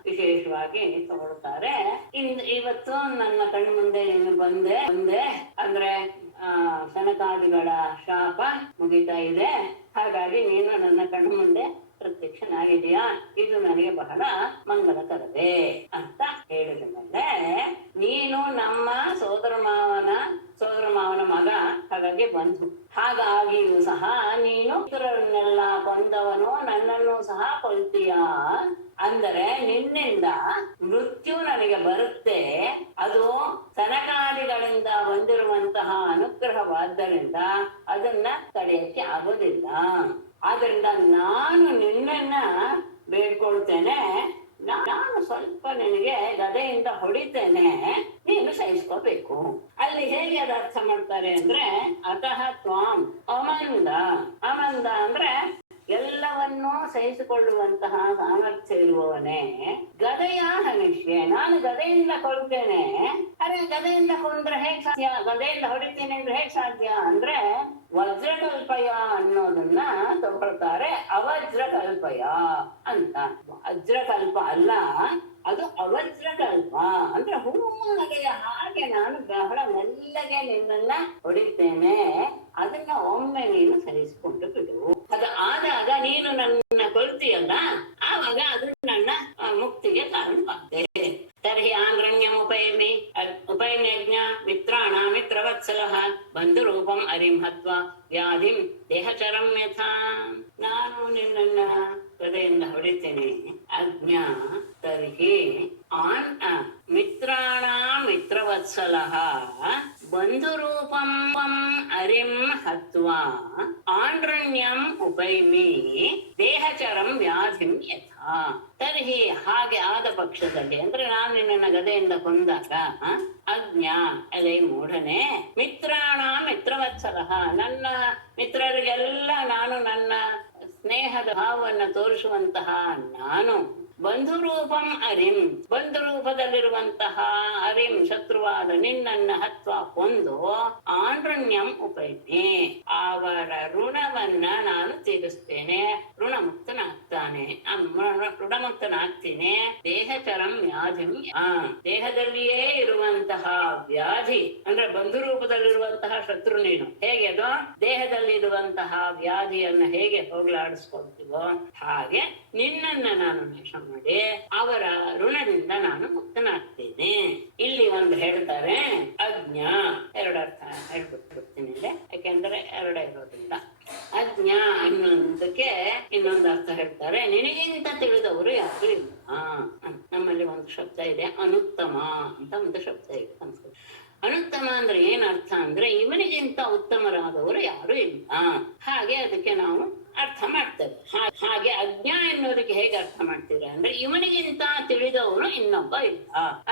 ವಿಶೇಷವಾಗಿ ತಗೊಳ್ತಾರೆ. ಇವತ್ತು ನನ್ನ ಕಣ್ಣು ಮುಂದೆ ನೀನು ಬಂದೆ ಅಂದ್ರೆ ಸನಕಾದಿಗಳ ಶಾಪ ಮುಗಿತಾ ಇದೆ. ಹಾಗಾಗಿ ನೀನು ನನ್ನ ಕಣ್ಣು ಮುಂದೆ ಪ್ರತ್ಯಕ್ಷನಾಗಿದೆಯಾ, ಇದು ನನಗೆ ಬಹಳ ಮಂಗಲಕರವೇ ಅಂತ ಹೇಳಿದ ಮೇಲೆ, ನೀನು ನಮ್ಮ ಸೋದರ ಮಾವನ ಮಗ, ಹಾಗಾಗಿ ಬಂಧು. ಹಾಗಾಗಿಯೂ ಸಹ ನೀನು ಇತರರನ್ನೆಲ್ಲ ಕೊಂದವನು, ನನ್ನನ್ನು ಸಹ ಕೊಲ್ತೀಯಾ. ಅಂದರೆ ನಿನ್ನಿಂದ ಮೃತ್ಯು ನನಗೆ ಬರುತ್ತೆ. ಅದು ಸನಕಾದಿಗಳಿಂದ ಬಂದಿರುವಂತಹ ಅನುಗ್ರಹವಾದ್ದರಿಂದ ಅದನ್ನ ತಡೆಯಕ್ಕೆ ಆಗೋದಿಲ್ಲ. ಆದ್ರಿಂದ ನಾನು ನಿನ್ನನ್ನ ಬೇಡ್ಕೊಳ್ತೇನೆ, ನಾನು ಸ್ವಲ್ಪ ನಿನಗೆ ಗದೆಯಿಂದ ಹೊಡಿತೇನೆ, ನೀನು ಸಹಿಸ್ಕೋಬೇಕು. ಅಲ್ಲಿ ಹೇಗೆ ಅದು ಅರ್ಥ ಮಾಡ್ತಾರೆ ಅಂದ್ರೆ, ಅತಃ ತ್ವಾಂ ಅಮಂದ ಅಂದ್ರೆ ಎಲ್ಲವನ್ನೂ ಸಹಿಸಿಕೊಳ್ಳುವಂತಹ ಸಾಮರ್ಥ್ಯ ಇರುವವನೇ. ಗದೆಯ ಹನಿಷ್ಯೆ, ನಾನು ಗದೆಯಿಂದ ಕೊಲ್ತೇನೆ. ಅರೆ ಗದೆಯಿಂದ ಕೊಂಡ್ರೆ ಹೇಗ್ ಸಾಧ್ಯ, ಗದೆಯಿಂದ ಹೊಡಿತೇನೆ ಅಂದ್ರೆ ಹೇಗ್ ಸಾಧ್ಯ ಅಂದ್ರೆ, ವಜ್ರಕಲ್ಪಯ ಅನ್ನೋದನ್ನ ತಗೊಳ್ತಾರೆ. ಅವಜ್ರಕಲ್ಪಯ ಅಂತ. ಅಜ್ರಕಲ್ಪ ಅಲ್ಲ, ಅದು ಅವಜ್ರಕಲ್ಪ ಅಂದ್ರೆ ಹೂಮಾಲೆಯ ಹಾಗೆ ನಾನು ಬಹಳ ಮೆಲ್ಲಗೆ ನಿನ್ನನ್ನ ಹೊಡಿತೇನೆ. ಅದನ್ನ ಒಮ್ಮೆ ನೀನು ಸಹಿಸಿಕೊಂಡು ಬಿಡು. ಅದು ಆದಾಗ ನೀನು ನನ್ನ ಕೊಲ್ತೀಯಲ್ಲ, ಆವಾಗ ಅದು ನನ್ನ ಮುಕ್ತಿಗೆ ಕಾರಣವಾಗ್ತದೆ. ತರ್ಹಿ ಆಂಗ್ರಣ್ಯಂ ಉಪೈಮ್ಯಜ್ಞ ಮಿತ್ರಾಣ ಮಿತ್ರವತ್ಸಲಃ ಬಂಧುರೂಪಂ ಅರಿಂ ಹತ್ವಾ ವ್ಯಾಧಿಂ ದೇಹಚರಂ ಯಥಾ. ನಾನು ನಿನ್ನನ್ನ ಹೃದಯದಿಂದ ಹೊಡಿತೇನೆ. ಅಜ್ಞಾ ತರ್ಹಿ ಮಿತ್ರಾಣ ಮಿತ್ರವತ್ಸಲಃ ಬಂಧುರೂಪಂ ಅರಿಂ ಹತ್ವಾ ಆಂಡ್ರಣ್ಯಂ ಉಪೈಮಿ ದೇಹಚರಂ ವ್ಯಾಧಿಂ ಯಥಾ. ತರ್ಹಿ ಹಾಗೆ ಆದ ಪಕ್ಷದಲ್ಲಿ, ಅಂದ್ರೆ ನಾನು ನಿನ್ನ ಗದೆಯಿಂದ ಕೊಂದಾಗ, ಅಜ್ಞಾ ಅದೇ ಮೂಢನೆ, ಮಿತ್ರಾಣ ಮಿತ್ರವತ್ಸಲಃ ನನ್ನ ಮಿತ್ರರಿಗೆಲ್ಲ ನಾನು ನನ್ನ ಸ್ನೇಹದ ಭಾವವನ್ನು ತೋರಿಸುವಂತಹ ನಾನು ಬಂಧುರೂಪಂ ಅರಿಂ, ಬಂಧುರೂಪದಲ್ಲಿರುವಂತಹ ಅರಿಂ ಶತ್ರುವಾದ ನಿನ್ನನ್ನ ಹತ್ವ ಕೊಂದು ಆಂಡ್ರಣ್ಯಂ ಉಪೈಮಿ ಅವರ ಋಣವನ್ನ ನಾನು ತೀರಿಸ್ತೇನೆ. ಋಣಮುಕ್ತನಾಗ್ತೀನಿ. ದೇಹಚರಂ ವ್ಯಾಧಿಂ, ದೇಹದಲ್ಲಿಯೇ ಇರುವಂತಹ ವ್ಯಾಧಿ ಅಂದ್ರೆ ಬಂಧುರೂಪದಲ್ಲಿರುವಂತಹ ಶತ್ರು ನೀನು. ಹೇಗೆ ಅದು ದೇಹದಲ್ಲಿ ಇರುವಂತಹ ವ್ಯಾಧಿಯನ್ನ ಹೇಗೆ ಹೋಗ್ಲಾಡಿಸ್ಕೊಳ್ತೀವೋ ಹಾಗೆ ನಿನ್ನನ್ನ ನಾನು ನಾಶ ಮಾಡಿ ಅವರ ಋಣದಿಂದ ನಾನು ಮುಕ್ತನಾಗ್ತೇನೆ. ಇಲ್ಲಿ ಒಂದು ಹೇಳ್ತಾರೆ ಅಜ್ಞಾ, ಎರಡರ್ಥ ಹೇಳ್ಬಿಡ್ತೀನಿ, ಯಾಕೆಂದ್ರೆ ಎರಡೇ ಇರೋದ್ರಿಂದ. ಅಜ್ಞಾ ಅನ್ನೋದಕ್ಕೆ ಇನ್ನೊಂದು ಅರ್ಥ ಹೇಳ್ತಾರೆ, ನಿನಗಿಂತ ತಿಳಿದವರು ಯಾರು ಇಲ್ಲ. ನಮ್ಮಲ್ಲಿ ಒಂದು ಶಬ್ದ ಇದೆ ಅನುತ್ತಮ ಅಂತ, ಒಂದು ಶಬ್ದ ಇದೆ ಸಂಸ್ಕೃತ. ಅನುತ್ತಮ ಅಂದ್ರೆ ಏನ್ ಅರ್ಥ ಅಂದ್ರೆ, ಇವನಿಗಿಂತ ಉತ್ತಮರಾದವರು ಯಾರು ಇಲ್ಲ. ಹಾಗೆ ಅದಕ್ಕೆ ನಾವು ಅರ್ಥ ಮಾಡ್ತೇವೆ. ಹಾಗೆ ಅಜ್ಞಾ ಎನ್ನುವುದಕ್ಕೆ ಹೇಗೆ ಅರ್ಥ ಮಾಡ್ತೀರಾ ಅಂದ್ರೆ, ಇವನಿಗಿಂತ ತಿಳಿದವನು ಇನ್ನೊಬ್ಬ ಇಲ್ಲ.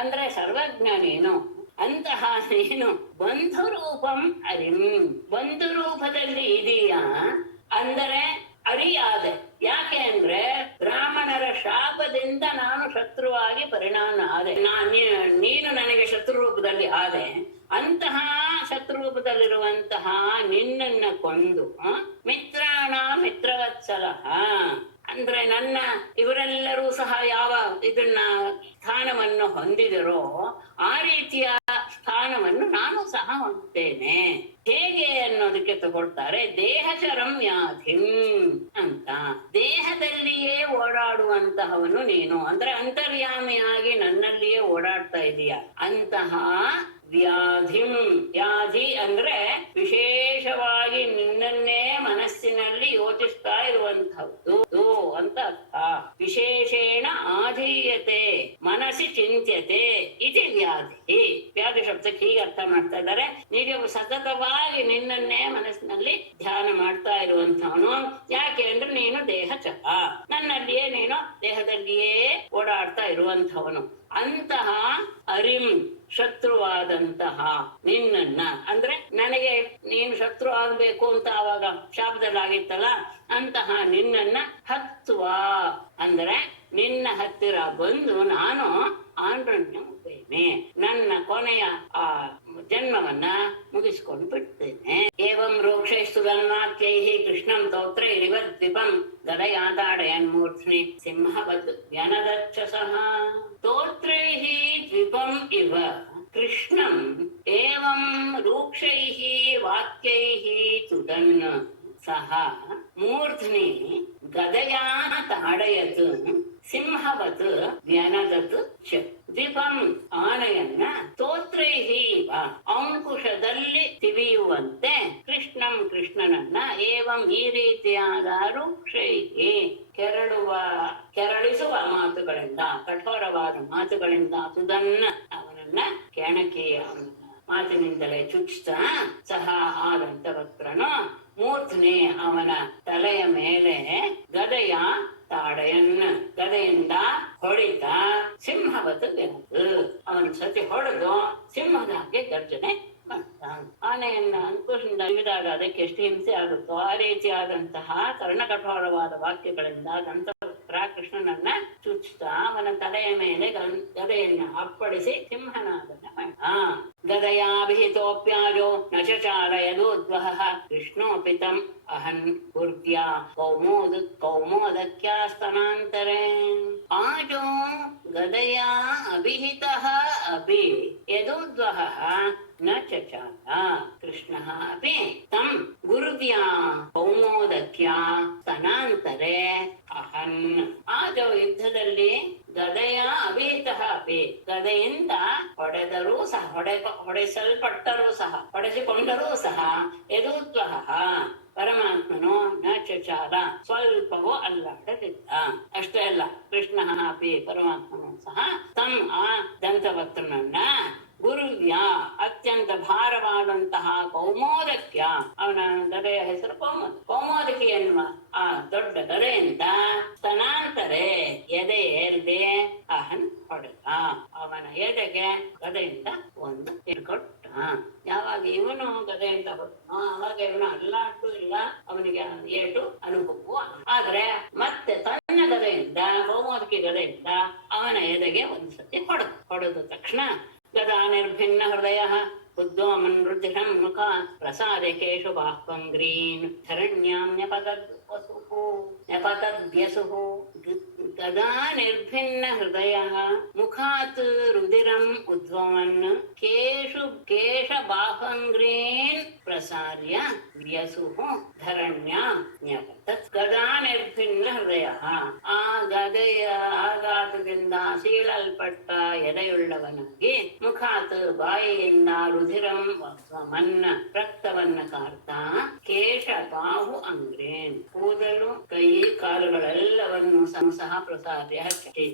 ಅಂದ್ರೆ ಸರ್ವಜ್ಞ ನೀನು, ಅಂತಹ ನೀನು ಬಂಧುರೂಪಂ ಅರಿಂ, ಬಂಧುರೂಪದಲ್ಲಿ ಇದೀಯಾ ಅಂದರೆ ಅರಿಯಾದೆ. ಯಾಕೆ ಅಂದ್ರೆ ಬ್ರಾಹ್ಮಣರ ಶಾಪದಿಂದ ನಾನು ಶತ್ರುವಾಗಿ ಪರಿಣಾಮ ಆದೆ. ನೀನು ನನಗೆ ಶತ್ರು ರೂಪದಲ್ಲಿ ಆದೆ. ಅಂತಹ ಶತ್ರುರೂಪದಲ್ಲಿರುವಂತಹ ನಿನ್ನನ್ನ ಕೊಂದು ಮಿತ್ರಾಣ ಮಿತ್ರವತ್ಸಲಃ ಅಂದ್ರೆ ನನ್ನ ಇವರೆಲ್ಲರೂ ಸಹ ಯಾವ ಇದನ್ನ ಸ್ಥಾನವನ್ನು ಹೊಂದಿದರೋ ಆ ರೀತಿಯ ಸ್ಥಾನವನ್ನು ನಾನು ಸಹ ಹೊಂದ್ತೇನೆ. ಹೇಗೆ ಅನ್ನೋದಕ್ಕೆ ತಗೊಳ್ತಾರೆ, ದೇಹಚರಂ ವ್ಯಾಧಿಂ ಅಂತ. ದೇಹದಲ್ಲಿಯೇ ಓಡಾಡುವಂತಹವನು ನೀನು, ಅಂದ್ರೆ ಅಂತರ್ಯಾಮಿಯಾಗಿ ನನ್ನಲ್ಲಿಯೇ ಓಡಾಡ್ತಾ ಇದೀಯ ಅಂತಹ ವ್ಯಾಧಿಂ. ವ್ಯಾಧಿ ಅಂದ್ರೆ ವಿಶೇಷವಾಗಿ ನಿನ್ನನ್ನೇ ಮನಸ್ಸಿನಲ್ಲಿ ಯೋಚಿಸ್ತಾ ಇರುವಂತಹದ್ದು ಅಂತ ಅರ್ಥ. ವಿಶೇಷೇಣ ಆಧೀಯತೆ ಮನಸ್ಸಿ ಚಿಂತ್ಯತೆ ಇತಿ ವ್ಯಾಧಿ. ವ್ಯಾಧಿ ಶಬ್ದಕ್ಕೆ ಹೀಗೆ ಅರ್ಥ ಮಾಡ್ತಾ ಇದ್ದಾರೆ, ನೀವು ಸತತವಾಗಿ ನಿನ್ನನ್ನೇ ಮನಸ್ಸಿನಲ್ಲಿ ಧ್ಯಾನ ಮಾಡ್ತಾ ಇರುವಂತವನು. ಯಾಕೆ ಅಂದ್ರೆ ನೀನು ದೇಹಚರ, ನನ್ನಲ್ಲಿಯೇ ನೀನು ದೇಹದಲ್ಲಿಯೇ ಓಡಾಡ್ತಾ ಇರುವಂತವನು. ಅಂತಹ ಅರಿಂ ಶತ್ರುವಾದಂತಹ ನಿನ್ನನ್ನ, ಅಂದ್ರೆ ನನಗೆ ನೀನು ಶತ್ರು ಆಗ್ಬೇಕು ಅಂತ ಆವಾಗ ಶಾಪದಲ್ಲಾಗಿತ್ತಲ್ಲ, ಅಂತಹ ನಿನ್ನನ್ನ ಹತ್ತುವ ಅಂದ್ರೆ ನಿನ್ನ ಹತ್ತಿರ ಬಂದು ನಾನು ಆಂಡ್ರಣ್ಯ ಮುಗ್ತೇನೆ, ನನ್ನ ಕೊನೆಯ ಆ ಜನ್ಮವನ್ನ ಮುಗಿಸ್ಕೊಂಡು ಬಿಡ್ತೇನೆ. ಏವಂ ರೋಕ್ಷೈಸ್ತು ಗನ್ವಾಕ್ಯೈಃ ಕೃಷ್ಣಂ ತೋತ್ರೈರಿವದ್ವಿಪಂ ಗದಯಾತಾಡಯನ್ ಮೂರ್ಧ್ನಿ ಸಿಂಹವದ್ ವ್ಯನದಚ್ಚಸಃ. ಸ್ತೋತ್ರೈಃ ದ್ವಿಪಂ ಇವ ಕೃಷ್ಣಂ ಏವಂ ರೂಕ್ಷೈಃ ವಾಕ್ಯೈಃ ತುದನ್ ಸಹ ಮೂರ್ಧ್ನಿ ಗದಯಾ ತಾಡಯತ್ ಸಿಂಹವತ್ ವ್ಯನದತ್ ಚ. ದ್ವಿಪಂ ಆನೆಯನ್ನ ಸ್ತೋತ್ರೈಃ ಅಂಕುಶದಲ್ಲಿ ತಿವಿಯುವಂತೆ ಕೃಷ್ಣಂ ಕೃಷ್ಣನನ್ನ ಏವಂ ಈ ರೀತಿಯಾದ ರೂಕ್ಷೈಹಿ ಕೆರಳಿಸುವ ಮಾತುಗಳಿಂದ, ಕಠೋರವಾದ ಮಾತುಗಳಿಂದ ತುದನ್ನ ಅವನನ್ನ ಕೆಣಕಿ ಮಾತಿನಿಂದಲೇ ಚುಚ್ತಾ ಸಹ ಆದಂತವಕ್ರನು ಮೂರ್ಧನೆ ಅವನ ತಲೆಯ ಮೇಲೆ ಗದೆಯ ತಾಡೆಯನ್ನ ಗದೆಯಿಂದ ಹೊಡಿತ ಸಿಂಹವತ್ತು ಬೆಂದು ಅವನ ಸತಿ ಹೊಡೆದು ಸಿಂಹದ ಹಾಗೆ ಗರ್ಜನೆ ಮಾಡ್ತ. ಆನೆಯನ್ನ ಅಂಕುಶದಿಂದ ಇಳಿದಾಗ ಅದಕ್ಕೆ ಎಷ್ಟು ಹಿಂಸೆ ಆಗುತ್ತೋ ಆ ರೀತಿಯಾದಂತಹ ಕರ್ಣಕಠೋರವಾದ ವಾಕ್ಯಗಳಿಂದ ದಂತವಕ್ರ ಕೃಷ್ಣನನ್ನ ಚುಚ್ಚುತ್ತಾ ಅವನ ತಲೆಯ ಮೇಲೆ ಗದೆಯನ್ನ ಅಪ್ಪಳಿಸಿ ಸಿಂಹನಾದನ್ನ ಮಾಡ. ಗದಯಾಭಿಹಿತೋಪ್ಯಾಜೋ ನ ಚಾಲಯದೋದ್ವಹ ಕೃಷ್ಣೋಪಿ ತಂ ಅಹನ್ ಕುರ್ದ್ಯಾ ಕೌಮೋದಕ್ಯಾಸ್ತನಾಂತರೆ. ಆಜೋ ಗದಯಾ ಅಭಿಹಿತಃ ಅಪಿ ಯದೋದ್ವಹಃ ನ ಚಚಾಲ ಕೃಷ್ಣಃ ಅಪಿ ತಂ ಗುರುದ್ಯಾ ಕೌಮೋದಕ್ಯಾ ಸ್ತನಾಂತರೆ ಅಹನ್. ಆಜೋ ಯುದ್ಧದಲ್ಲಿ ಗದೆಯ ಅಭಿಹಿತಃ ಅಪಿ ಗದೆಯಿಂದ ಹೊಡೆದರೂ ಸಹ ಹೊಡೆಸಲ್ಪಟ್ಟರೂ ಸಹ ಹೊಡೆಸಿಕೊಂಡರೂ ಸಹ ಯದೋದ್ವಹಃ ಪರಮಾತ್ಮನು ನ ಚಚಾಲ ಸ್ವಲ್ಪವೂ ಅಲ್ಲಾಡಲಿಲ್ಲ. ಅಷ್ಟೇ ಅಲ್ಲ, ಕೃಷ್ಣ ಅಪಿ ಪರಮಾತ್ಮನು ಸಹ ತಂ ಆ ದಂತವಕ್ರನನ್ನ ಗುರುವ್ಯ ಅತ್ಯಂತ ಭಾರವಾದಂತಹ ಕೌಮೋದಕ್ಯ, ಅವನ ಗದೆಯ ಹೆಸರು ಕೌಮೋದಕಿ ಎನ್ನುವ ಆ ದೊಡ್ಡ ಗದೆಯಿಂದ ಸ್ತನಾಂತರೆ ಎದೆಯೇರ್ದೆ ಅಹನ್ ಹೊಡೆದ. ಅವನ ಎದೆಗೆ ಗದೆಯಿಂದ ಒಂದು ಇಟ್ಕೊಟ್ಟ. ಯಾವಾಗ ಇವನು ಗದೆಯಿಂದ ಹೊಟ್ಟನೋ ಆವಾಗ ಇವನು ಅಲ್ಲಾಟು ಇಲ್ಲ, ಅವನಿಗೆ ಏಟು ಅನುಭವ. ಆದ್ರೆ ಮತ್ತೆ ತನ್ನ ಗದೆಯಿಂದ ಕೌಮೋದಕಿ ಗದೆಯಿಂದ ಅವನ ಎದೆಗೆ ಒಂದು ಸತಿ ಹೊಡೆದ ತಕ್ಷಣ ಗದಾ ನಿರ್ಭಿನ್ನ ಹೃದಯ ಉದ್ವಮನ್ ರುಧಿರಂ ಮುಖ ಪ್ರಸಾದೆ ಕೇಶು ಬಾಹ್ವಂಗ್ರೀನ್ ಧರಣ್ಯಾಂ ನ್ಯಪತದ್ಯಸುಃ. ಗದಾ ನಿರ್ಭಿನ್ನ ಹೃದಯ ಮುಖಾತ್ ರುಧಿರಂ ಉದ್ವಮನ್ ಕೇಶ ಬಾಹ್ವಂಗ್ರೀನ್ ಪ್ರಸಾರ್ಯ ವ್ಯಸುಃ ಧರಣ್ಯಾ ನ್ಯಪತತ್. ಗದಾ ನಿರ್ಭಿನ್ನ ಹೃದಯ, ಆ ಗದೆಯ ಆಘಾತದಿಂದ ಸೀಳಲ್ಪಟ್ಟ ಎದೆಯುಳ್ಳವನಾಗಿ ಮುಖಾತ್ ಬಾಯಿಯಿಂದ ರುಧಿರಂ ಉದ್ವಮನ್ ರಕ್ತವನ್ನ ಕಾರ್ತಾ ಕೇಶ ಬಾಹು ಅಂಗ್ರೇನ್ ಕೂದಲು ಕೈ ಕಾಲುಗಳೆಲ್ಲವನ್ನು ಸಹ ಪ್ರಸಾರ್ಯ ಹಚ್ಚಿ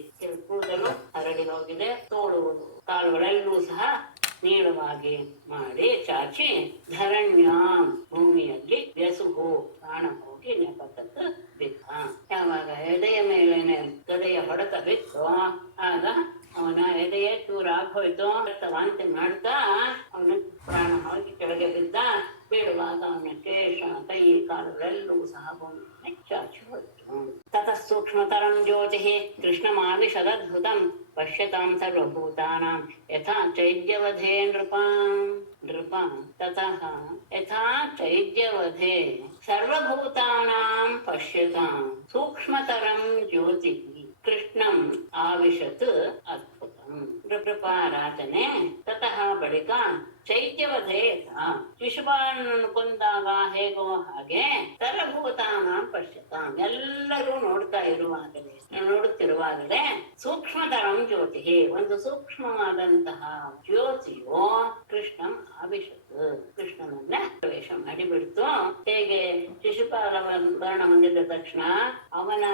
ಕೂದಲು ಹರಡಿ ಹೋಗಿದೆ, ತೋಳುವುದು ಕಾಲುಗಳೆಲ್ಲೂ ಸಹ ನೀಳವಾಗಿ ಮಾಡಿ ಚಾಚಿ ಧರಣ್ಯ ಭೂಮಿಯಲ್ಲಿ ವ್ಯಸುಹು ಪ್ರಾಣ ಹೋಗಿ ನೆಪತದ್ದು ಬಿದ್ದ. ಯಾವಾಗ ಎದೆಯ ಮೇಲೇನೆ ಗದೆಯ ಹೊಡೆತ ಬಿತ್ತು ಆಗ ಅವನ ಎದೆಯೇ ಚೂರಾಗಿ ಹೋಯ್ತು. ವಾಂತಿ ಮಾಡ್ತಾ ಅವನ ಪ್ರಾಣ ಹೋಗಿ ಕೆಳಗೆ ಬಿದ್ದ. ಬೀಳುವಾಗ ಅವನ ಕೇಶ ಕೈ ಕಾಲುಗಳೆಲ್ಲೂ ಸಹ ಭೂಮಿ ಚಾಚಿ ಹೋಯ್ತು. ತತಃ ಸೂಕ್ಷ್ಮತರಂ ಜ್ಯೋತಿಃ ಕೃಷ್ಣಮಾವಿಶದದ್ಭುತಂ ಪಶ್ಯತಾಂ ಸರ್ವಭೂತಾನಾಂ ಯಥಾ ಚೈದ್ಯವಧೇ ನೃಪ. ತತಃ ಯಥಾ ಚೈದ್ಯವಧೇ ಸರ್ವಭೂತಾನಾಂ ಪಶ್ಯತಾಂ ಸೂಕ್ಷ್ಮತರಂ ಜ್ಯೋತಿಃ ಕೃಷ್ಣಂ ಆವಿಶತ್ ಅದ್ಭುತಂ. ನೃಪಾರಾಧನೆ ತತಃ ಬಳಿಕ ಚೈತ್ಯವಧೇತ ಶಿಶುಪಾಲನನ್ನು ಕೊಂದಾಗ ಹೇಗೋ ಹಾಗೆ ಸರ್ವಭೂತಾನ ಪಶ್ಯತಾಂ ಎಲ್ಲರೂ ನೋಡುತ್ತಿರುವಾಗಲೇ ಸೂಕ್ಷ್ಮತರಂ ಜ್ಯೋತಿ ಒಂದು ಸೂಕ್ಷ್ಮವಾದಂತಹ ಜ್ಯೋತಿಯು ಕೃಷ್ಣಂ ಆವಿಶತ್ ಕೃಷ್ಣನನ್ನ ಪ್ರವೇಶ ಮಾಡಿಬಿಡ್ತು. ಹೇಗೆ ಶಿಶುಪಾಲ ಮರಣ ಹೊಂದಿದ ತಕ್ಷಣ ಅವನ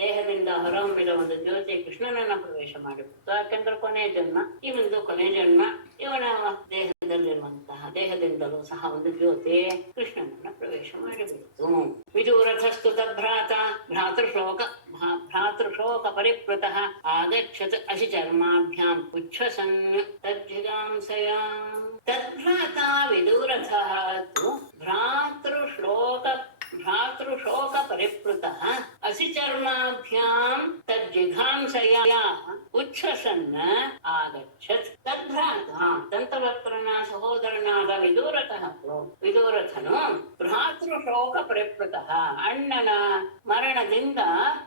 ದೇಹದಿಂದ ಹೊರಹೊಮ್ಮಿದ ಒಂದು ಜ್ಯೋತಿ ಕೃಷ್ಣನನ್ನ ಪ್ರವೇಶ ಮಾಡಿಬಿಡ್ತು. ಯಾಕೆಂದ್ರೆ ಕೊನೆ ಜನ್ಮ ಇವೊಂದು ಕೊನೆ ಜನ್ಮ, ಇವನ ದೇಹದಿಂದಲೂ ಸಹ ಒಂದು ಜ್ಯೋತಿ ಕೃಷ್ಣನನ್ನ ಪ್ರವೇಶ ಮಾಡಿಬಿಡ್ತು. ವಿದೂರಥಸ್ತು ತದ್ಭ್ರಾತ ಭ್ರಾತೃಶೋಕ ಪರಿಪ್ಲುತಃ ಆಗಚ್ಚತ್ ಅಶಿಚರ್ಮಾಭ್ಯಾಂ ಉಚ್ಛ್ವಸನ್ ತದ್ಜಿಗಾಂಸಯ. ತದ್ಭ್ರಾತ ವಿದೂರಥಃ ತು ಭ್ರಾತೃಶೋಕ ಪರಿಪ್ಲುತಃ ಅಸಿಚರ್ಮಾಭ್ಯಾಂ ತಜ್ಜಿಘಾಂಸಯ ಉಚ್ಛ್ವಸನ್ ಆಗಚ್ಚತ್. ತದ್ಭ್ರಾತ ದಂತವಕ್ರನ ಸಹೋದರನಾದ ವಿದೂರಥನು ಭ್ರಾತೃಶೋಕ ಪರಿಪ್ಲುತಃ ಅಣ್ಣನ ಮರಣದಿಂದ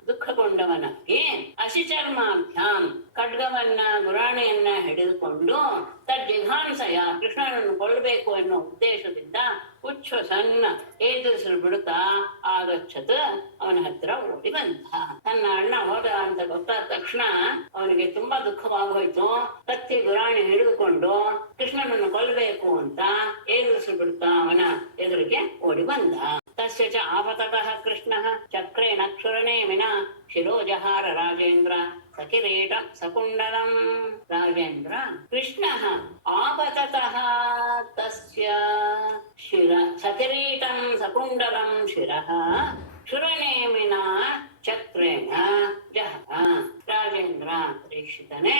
ದುಃಖಗೊಂಡವನಾಗಿ ಅಶಿಚರ್ಮಾಭ್ಯಾಂ ಖಡ್ಗವನ್ನ ಗುರಾಣಿಯನ್ನ ಹಿಡಿದುಕೊಂಡು ತಜ್ಜಿಘಾಂಸಯ ಕೃಷ್ಣನನ್ನು ಕೊಲ್ಲಬೇಕು ಎನ್ನುವ ಉದ್ದೇಶದಿಂದ ಉಚ್ಛ್ವಸನ್ನ ಎದುರಿಸಲು ಬಿಡುತ್ತಾ ಆಗಚ್ಚತ್ ಅವನ ಹತ್ತಿರ ಓಡಿ ಬಂದ. ತನ್ನ ಅಣ್ಣ ಹೋದ ಅಂತ ಗೊತ್ತಾದ ತಕ್ಷಣ ಅವನಿಗೆ ತುಂಬಾ ದುಃಖವಾಗೋಯ್ತು. ಕತ್ತಿ ಗುರಾಣಿ ಹಿಡಿದುಕೊಂಡು ಕೃಷ್ಣನನ್ನು ಕೊಲ್ಲಬೇಕು ಅಂತ ಎದುರಿಸಲು ಬಿಡುತ್ತಾ ಅವನ ಎದುರಿಗೆ ಓಡಿ ಬಂದ. ತಸ್ಯ ಚ ಆಪತತಃ ಕೃಷ್ಣಃ ಚಕ್ರೇಣ ಕ್ಷುರನೇಮಿನ ಶಿರೋಜಹಾರ ರಾಜೇಂದ್ರ ಸಕಿರೀಟ ಸಕುಂಡಲಂ. ರಾಜೇಂದ್ರ ಕೃಷ್ಣಃ ಆಪತತಃ ತಸ್ಯ ಸಕಿರೀಟಂ ಸಕುಂಡಲಂ ಶಿರಃ ಕ್ಷುರನೇಮಿನ ಚಕ್ರೇಣ ಜಹರ. ರಾಜೇಂದ್ರ ಪರೀಕ್ಷಿತನೇ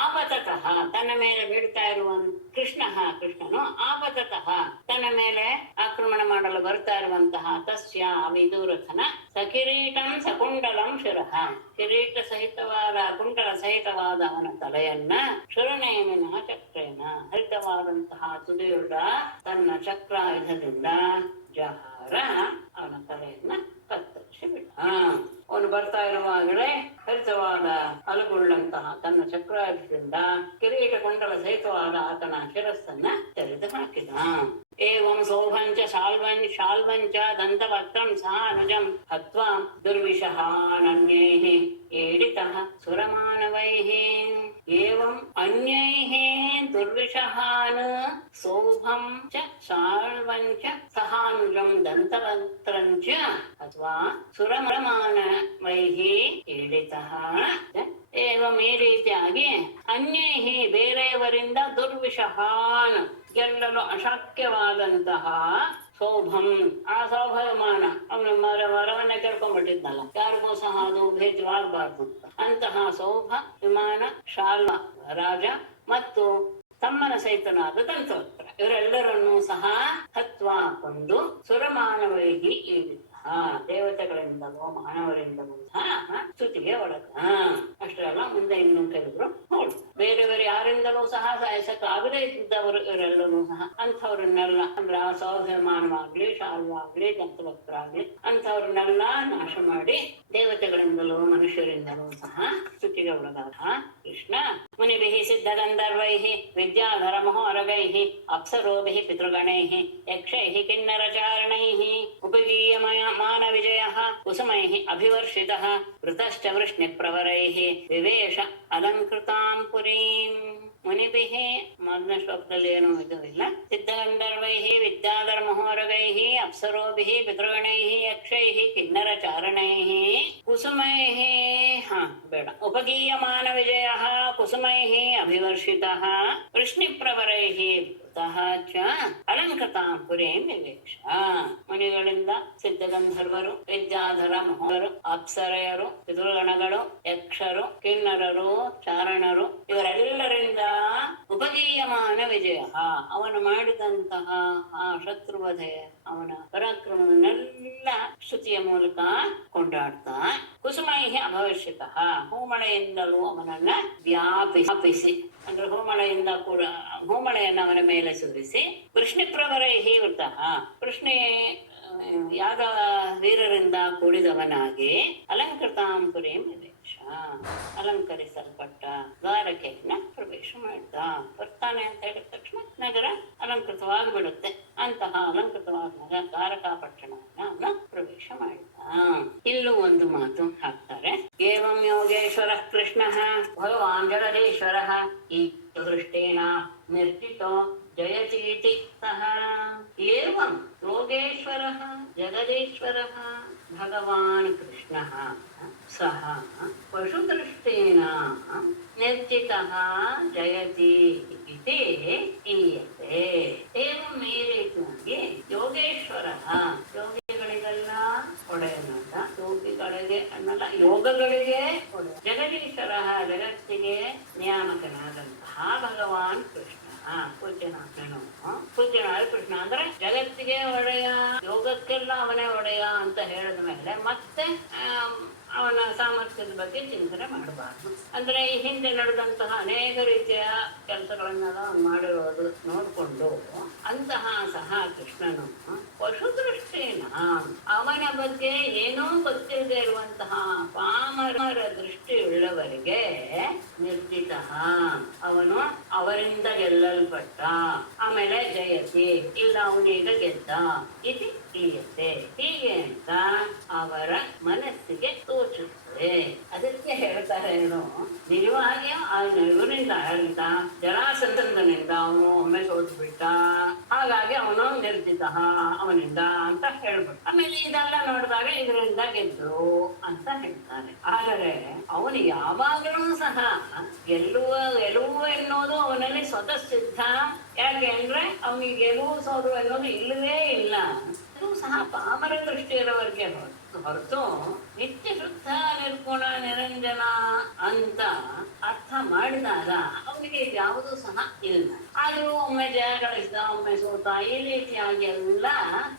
ಆಪತತಃ ತನ್ನ ಮೇಲೆ ಬೀಳ್ತಾ ಇರುವ ಕೃಷ್ಣನು ಆಪತತಃ ತನ್ನ ಮೇಲೆ ಆಕ್ರಮಣ ಮಾಡಲು ಬರ್ತಾ ಇರುವಂತಹ ತಸ್ಯ ವಿದೂರಥನ ಸಕಿರೀಟಂ ಸಕುಂಡಲಂ ಶಿರಃ ಕಿರೀಟ ಸಹಿತವಾದ ಕುಂಡಲ ಸಹಿತವಾದ ಅವನ ತಲೆಯನ್ನ ಕ್ಷುರನೇಮಿನ ಚಕ್ರೇಣ ಹರಿತವಾದಂತಹ ತುದಿಯುಳ್ಳ ತನ್ನ ಚಕ್ರಾಯುಧದಿಂದ ಜಹಾರ ಅವನ ತಲೆಯನ್ನ ಕತ್ತರಿಸಿ ಬಿಟ್ಟ. ಅವನು ಬರ್ತಾ ಇರುವಾಗಲೇ ಹರಿತವಾದ ಅಲಗುಳ್ಳಂತಹ ತನ್ನ ಚಕ್ರಾಯುಧದಿಂದ ಕಿರೀಟ ಕುಂಡಲ ಸಹಿತವಾದ ಆತನ ಶಿರಸ್ಸನ್ನ ತೆರೆದು ಹಾಕಿದ. ಏವಂ ಸೌಭಂಚ ಶಾಲ್ವಂಚ ದಂತವಕ್ತ್ರಂ ಸಹ ಅನುಜಂ ಹತ್ವಾ ದುರ್ವಿಷಃ ನನ್ಯೈಃ ಏಡಿತಃ ಸುರಮಾನವೈಃ. ಏವಂ ಅನ್ಯೈಃ ದುರ್ವಿಷಹಾನ್ ಸೌಭಂ ಚ ಶಾಲ್ವಂಚ ಸಹಾನುಜಂ ದಂತವಕ್ತ್ರಂಚ ಅಥವಾ ಸುರಮಾನವೈಃ ಏಡಿತಃ. ಏವಂ ಈ ರೀತಿಯಾಗಿ ಅನ್ಯೈಃ ಬೇರೆಯವರಿಂದ ದುರ್ವಿಷಹಾನ್ ಗೆಲ್ಲಲು ಅಶಕ್ಯವಾದಂತಹ ಸೌಭಂ ಆ ಸೌಭಮಾನ ಅವನ ಮರವನ್ನ ಕೇಳ್ಕೊಂಡ್ಬಿಟ್ಟಿದ್ನಲ್ಲ, ಯಾರಿಗೂ ಸಹ ಅದು ಭೇದವಾಗಬಾರ್ದು ಅಂತಹ ಸೌಭ ವಿಮಾನ ಶಾಲ್ವ ರಾಜ ಮತ್ತು ತಮ್ಮನ ಸಹಿತನಾದ ದಂತವಕ್ರ ಇವರೆಲ್ಲರನ್ನೂ ಸಹ ಹತ್ವಾ ಕೊಂದು ಸುರಮಾನವೈಹಿ ಈಡಿತ ದೇವತೆಗಳಿಂದಲೋ ಮಾನವರಿಂದಲೂ ಸಹ ಸ್ತುತಿಗೆ ಒಳಗ. ಅಷ್ಟೆಲ್ಲ ಮುಂದೆ ಇನ್ನು ಕೆಲವರು ನೋಡು ಬೇರೆ ಯಾರಿಂದಲೂ ಸಹ ಸಾಯಿಸಕ್ಕಾಗದೇ ಇದ್ದವರು ಇವರೆಲ್ಲರೂ ಸಹ ಅಂಥವ್ರನ್ನೆಲ್ಲ ಅಂದ್ರೆ ಆ ಸೌಭಮಾನವಾಗ್ಲಿ ಶಾಲ್ವಾಗ್ಲಿ ದಂತವಕ್ರ ಆಗ್ಲಿ ಅಂಥವ್ರನ್ನೆಲ್ಲ ನಾಶ ಮಾಡಿ ದೇವತೆಗಳಿಂದಲೂ ಮನುಷ್ಯರಿಂದಲೂ ಸಹ ಸ್ತುತಿಗೆ ಒಳಗಾದ ಕೃಷ್ಣ ಮುನಿಭಿಃ ಸಿದ್ಧಗಂಧರ್ವೈಃ ವಿದ್ಯಾಧರ ಮಹೋರಗೈಃ ಅಪ್ಸರೋಭಿಃ ಪಿತೃಗಣೈಃ ಯಕ್ಷೈಃ ಕಿನ್ನರಚಾರಣೈಃ ಉಪಗೀಯಮಯ ಮಾನ ವಿಜಯಃ ಕುಸುಮೈಃ ಅಭಿವರ್ಷಿತಃ ವೃತಶ್ಚ ವೃಷ್ಣಿಪ್ರವರೈಃ ವಿವೇಶ ಅಲಂಕೃತಾಂ ಪುರೀಂ. ಮುನಿಭಿಃ ಮೊದಲ ಶ್ಲೋಕದಲ್ಲಿ ಏನು ಇದು ಇಲ್ಲ. ಸಿದ್ಧಗಂಧರ್ವೈಃ ವಿದ್ಯಾಧರ ಮಹೋರಗೈಃ ಅಪ್ಸರೋಭಿಃ ಪಿತೃಗಣೈಃ ಯಕ್ಷೈಃ ಕಿನ್ನರ ಚಾರಣೈಃ ಕುಸುಮೈಃ ಬೇಡ ಉಪಗೀಯಮಾನ ವಿಜಯಃ ಕುಸುಮೈಃ ಅಭಿವರ್ಷಿತಃ ವೃಷ್ಣಿಪ್ರವರೈಃ ಚ ಅಲಂಕೃತಾಂ ಪುರೀಂ ವಿವೇಶ. ಮುನಿಗಳಿಂದ ಸಿದ್ಧಗಂಧರ್ವರು ವಿದ್ಯಾಧರ ಮಹೋದರು ಅಪ್ಸರೆಯರು ಪಿತೃಗಣಗಳು ಯಕ್ಷರು ಕಿನ್ನರರು ಚಾರಣರು ಇವರೆಲ್ಲರಿಂದ ಉಪಗೀಯಮಾನ ವಿಜಯ ಅವನು ಮಾಡಿದಂತಹ ಆ ಶತ್ರುವಧೆ ಅವನ ಪರಾಕ್ರಮವನ್ನೆಲ್ಲ ಶ್ರುತಿಯ ಮೂಲಕ ಕೊಂಡಾಡ್ತಾ ಕುಸುಮೈಃ ಅಭವಿಷ್ಯತ ಹೂಮಳೆಯಿಂದಲೂ ಅವನನ್ನ ವ್ಯಾಪಿಸಿ ಅಂದ್ರೆ ಹೂಮಳೆಯನ್ನು ಅವನ ಮೇಲೆ ಸುರಿಸಿ ವೃಷ್ಣಿಪ್ರವರೈಃ ವೃತಃ ವೃಷ್ಣಿ ಯಾಗ ವೀರರಿಂದ ಕೂಡಿದವನಾಗಿ ಅಲಂಕೃತಾಂ ಪುರೀಂ ವಿವೇಶ ಪ್ರವೇಶ, ಅಲಂಕರಿಸಲ್ಪಟ್ಟ ದ್ವಾರಕೆಯನ್ನ ಪ್ರವೇಶ ಮಾಡ್ದ. ಬರ್ತಾನೆ ಅಂತ ಹೇಳಿದ ತಕ್ಷಣ ನಗರ ಅಲಂಕೃತವಾಗಿಬಿಡುತ್ತೆ. ಅಂತಹ ಅಲಂಕೃತವಾದ ದ್ವಾರಕಾಪಟ್ಟಣವನ್ನ ಅವನು ಪ್ರವೇಶ ಮಾಡಿದ. ಇಲ್ಲೂ ಒಂದು ಮಾತು ಹಾಕ್ತಾರೆ. ಏವಂ ಯೋಗೇಶ್ವರ ಕೃಷ್ಣ ಭಗವಾನ್ ಜಗದೀಶ್ವರ ಈ ದೃಷ್ಟೇನ ನಿರ್ಜಿತೋ ಜಯತೀತಿ ಸಹ. ಏವಂ ಯೋಗೇಶ್ವರ ಜಗದೀಶ್ವರ ಭಗವಾನ್ ಕೃಷ್ಣ ಸಹ ಪಶುದೃಷ್ಟೇನ ನಿರ್ಜಿತಃ ಜಯತಿ ಇತಿ ಈಯತೆ. ಏವಂ ಈ ರೀತಿಯಾಗಿ ಯೋಗೇಶ್ವರ ಯೋಗಿಗಳಿಗೆಲ್ಲ ಒಡೆಯನಲ್ಲ, ಯೋಗಿಗಳಿಗೆ ಅನ್ನಲ್ಲ, ಯೋಗಗಳಿಗೆ ಒಡೆಯ ಜಗದೀಶ್ವರ ಜಗತ್ತಿಗೆ ನಿಯಾಮಕನಾದಂತಹ ಭಗವಾನ್ ಕೃಷ್ಣ ಪೂಜ್ಯನಾದ ಕೃಷ್ಣ ಅಂದ್ರೆ ಜಗತ್ತಿಗೆ ಒಡೆಯ, ಯೋಗಕ್ಕೆಲ್ಲ ಅವನೇ ಒಡೆಯ ಅಂತ ಹೇಳಿದ ಮೇಲೆ ಮತ್ತೆ ಅವನ ಸಾಮರ್ಥ್ಯದ ಬಗ್ಗೆ ಚಿಂತನೆ ಮಾಡಬಾರ್ದು. ಅಂದ್ರೆ ಈ ಹಿಂದೆ ನಡೆದಂತಹ ಅನೇಕ ರೀತಿಯ ಕೆಲಸಗಳನ್ನೆಲ್ಲ ಮಾಡಿರೋದು ನೋಡಿಕೊಂಡು ಅಂತಹ ಸಹ ಕೃಷ್ಣನು ಪಶುದೃಷ್ಟೇನ ಅವನ ಬಗ್ಗೆ ಏನೋ ಗೊತ್ತಿಲ್ಲದೆ ಇರುವಂತಹ ಪಾಮರ ದೃಷ್ಟಿಯುಳ್ಳವರಿಗೆ ನಿರ್ಜಿತ, ಅವನು ಅವರಿಂದ ಗೆಲ್ಲಲ್ಪಟ್ಟ. ಆಮೇಲೆ ಜಯತಿ, ಇಲ್ಲ ಅವನೀಗ ಗೆದ್ದ. ಇದು ಈಯತೆ, ಹೀಗೆ ಅಂತ ಅವರ ಮನಸ್ಸಿಗೆ ತೋಚುತ್ತದೆ. ಅದಕ್ಕೆ ಹೇಳ್ತಾರೆ ಏನು, ನಿಜವಾಗಿ ಇವರಿಂದ ಹೇಳಿದ ಜರಾಸಂಧನಿಂದ ಅವನು ಒಮ್ಮೆ ಸೋತು ಬಿಟ್ಟ, ಹಾಗಾಗಿ ಅವನು ನಿರ್ಜಿತ ಅವನಿಂದ ಅಂತ ಹೇಳ್ಬಿಟ್ಟು ಆಮೇಲೆ ಇದೆಲ್ಲ ನೋಡಿದಾಗ ಇದರಿಂದ ಗೆದ್ರು ಅಂತ ಹೇಳ್ತಾರೆ. ಆದರೆ ಅವನು ಯಾವಾಗಲೂ ಸಹ ಗೆಲುವು ಎನ್ನುವುದು ಅವನಲ್ಲಿ ಸ್ವತಃ ಸಿದ್ಧ. ಯಾಕೆ ಅಂದ್ರೆ ಅವನಿಗೆ ಗೆಲುವು ಸೋಲು ಎನ್ನುವುದು ಇಲ್ಲವೇ ಇಲ್ಲ. ಅದು ಸಹ ಪಾಮರ ದೃಷ್ಟಿ ಇರೋವರೆಗೆ ಹೊರತು ನಿತ್ಯ ಶುದ್ಧ ನಿರ್ಗುಣ ನಿರಂಜನ ಅಂತ ಅರ್ಥ ಮಾಡಿದಾಗ ಅವನಿಗೆ ಯಾವುದೂ ಸಹ ಇಲ್ಲ. ಆದ್ರೂ ಒಮ್ಮೆ ಜಯ ಗಳಿಸಿದ, ಒಮ್ಮೆ ಸೋತ, ಈ ರೀತಿಯಾಗಿ ಎಲ್ಲ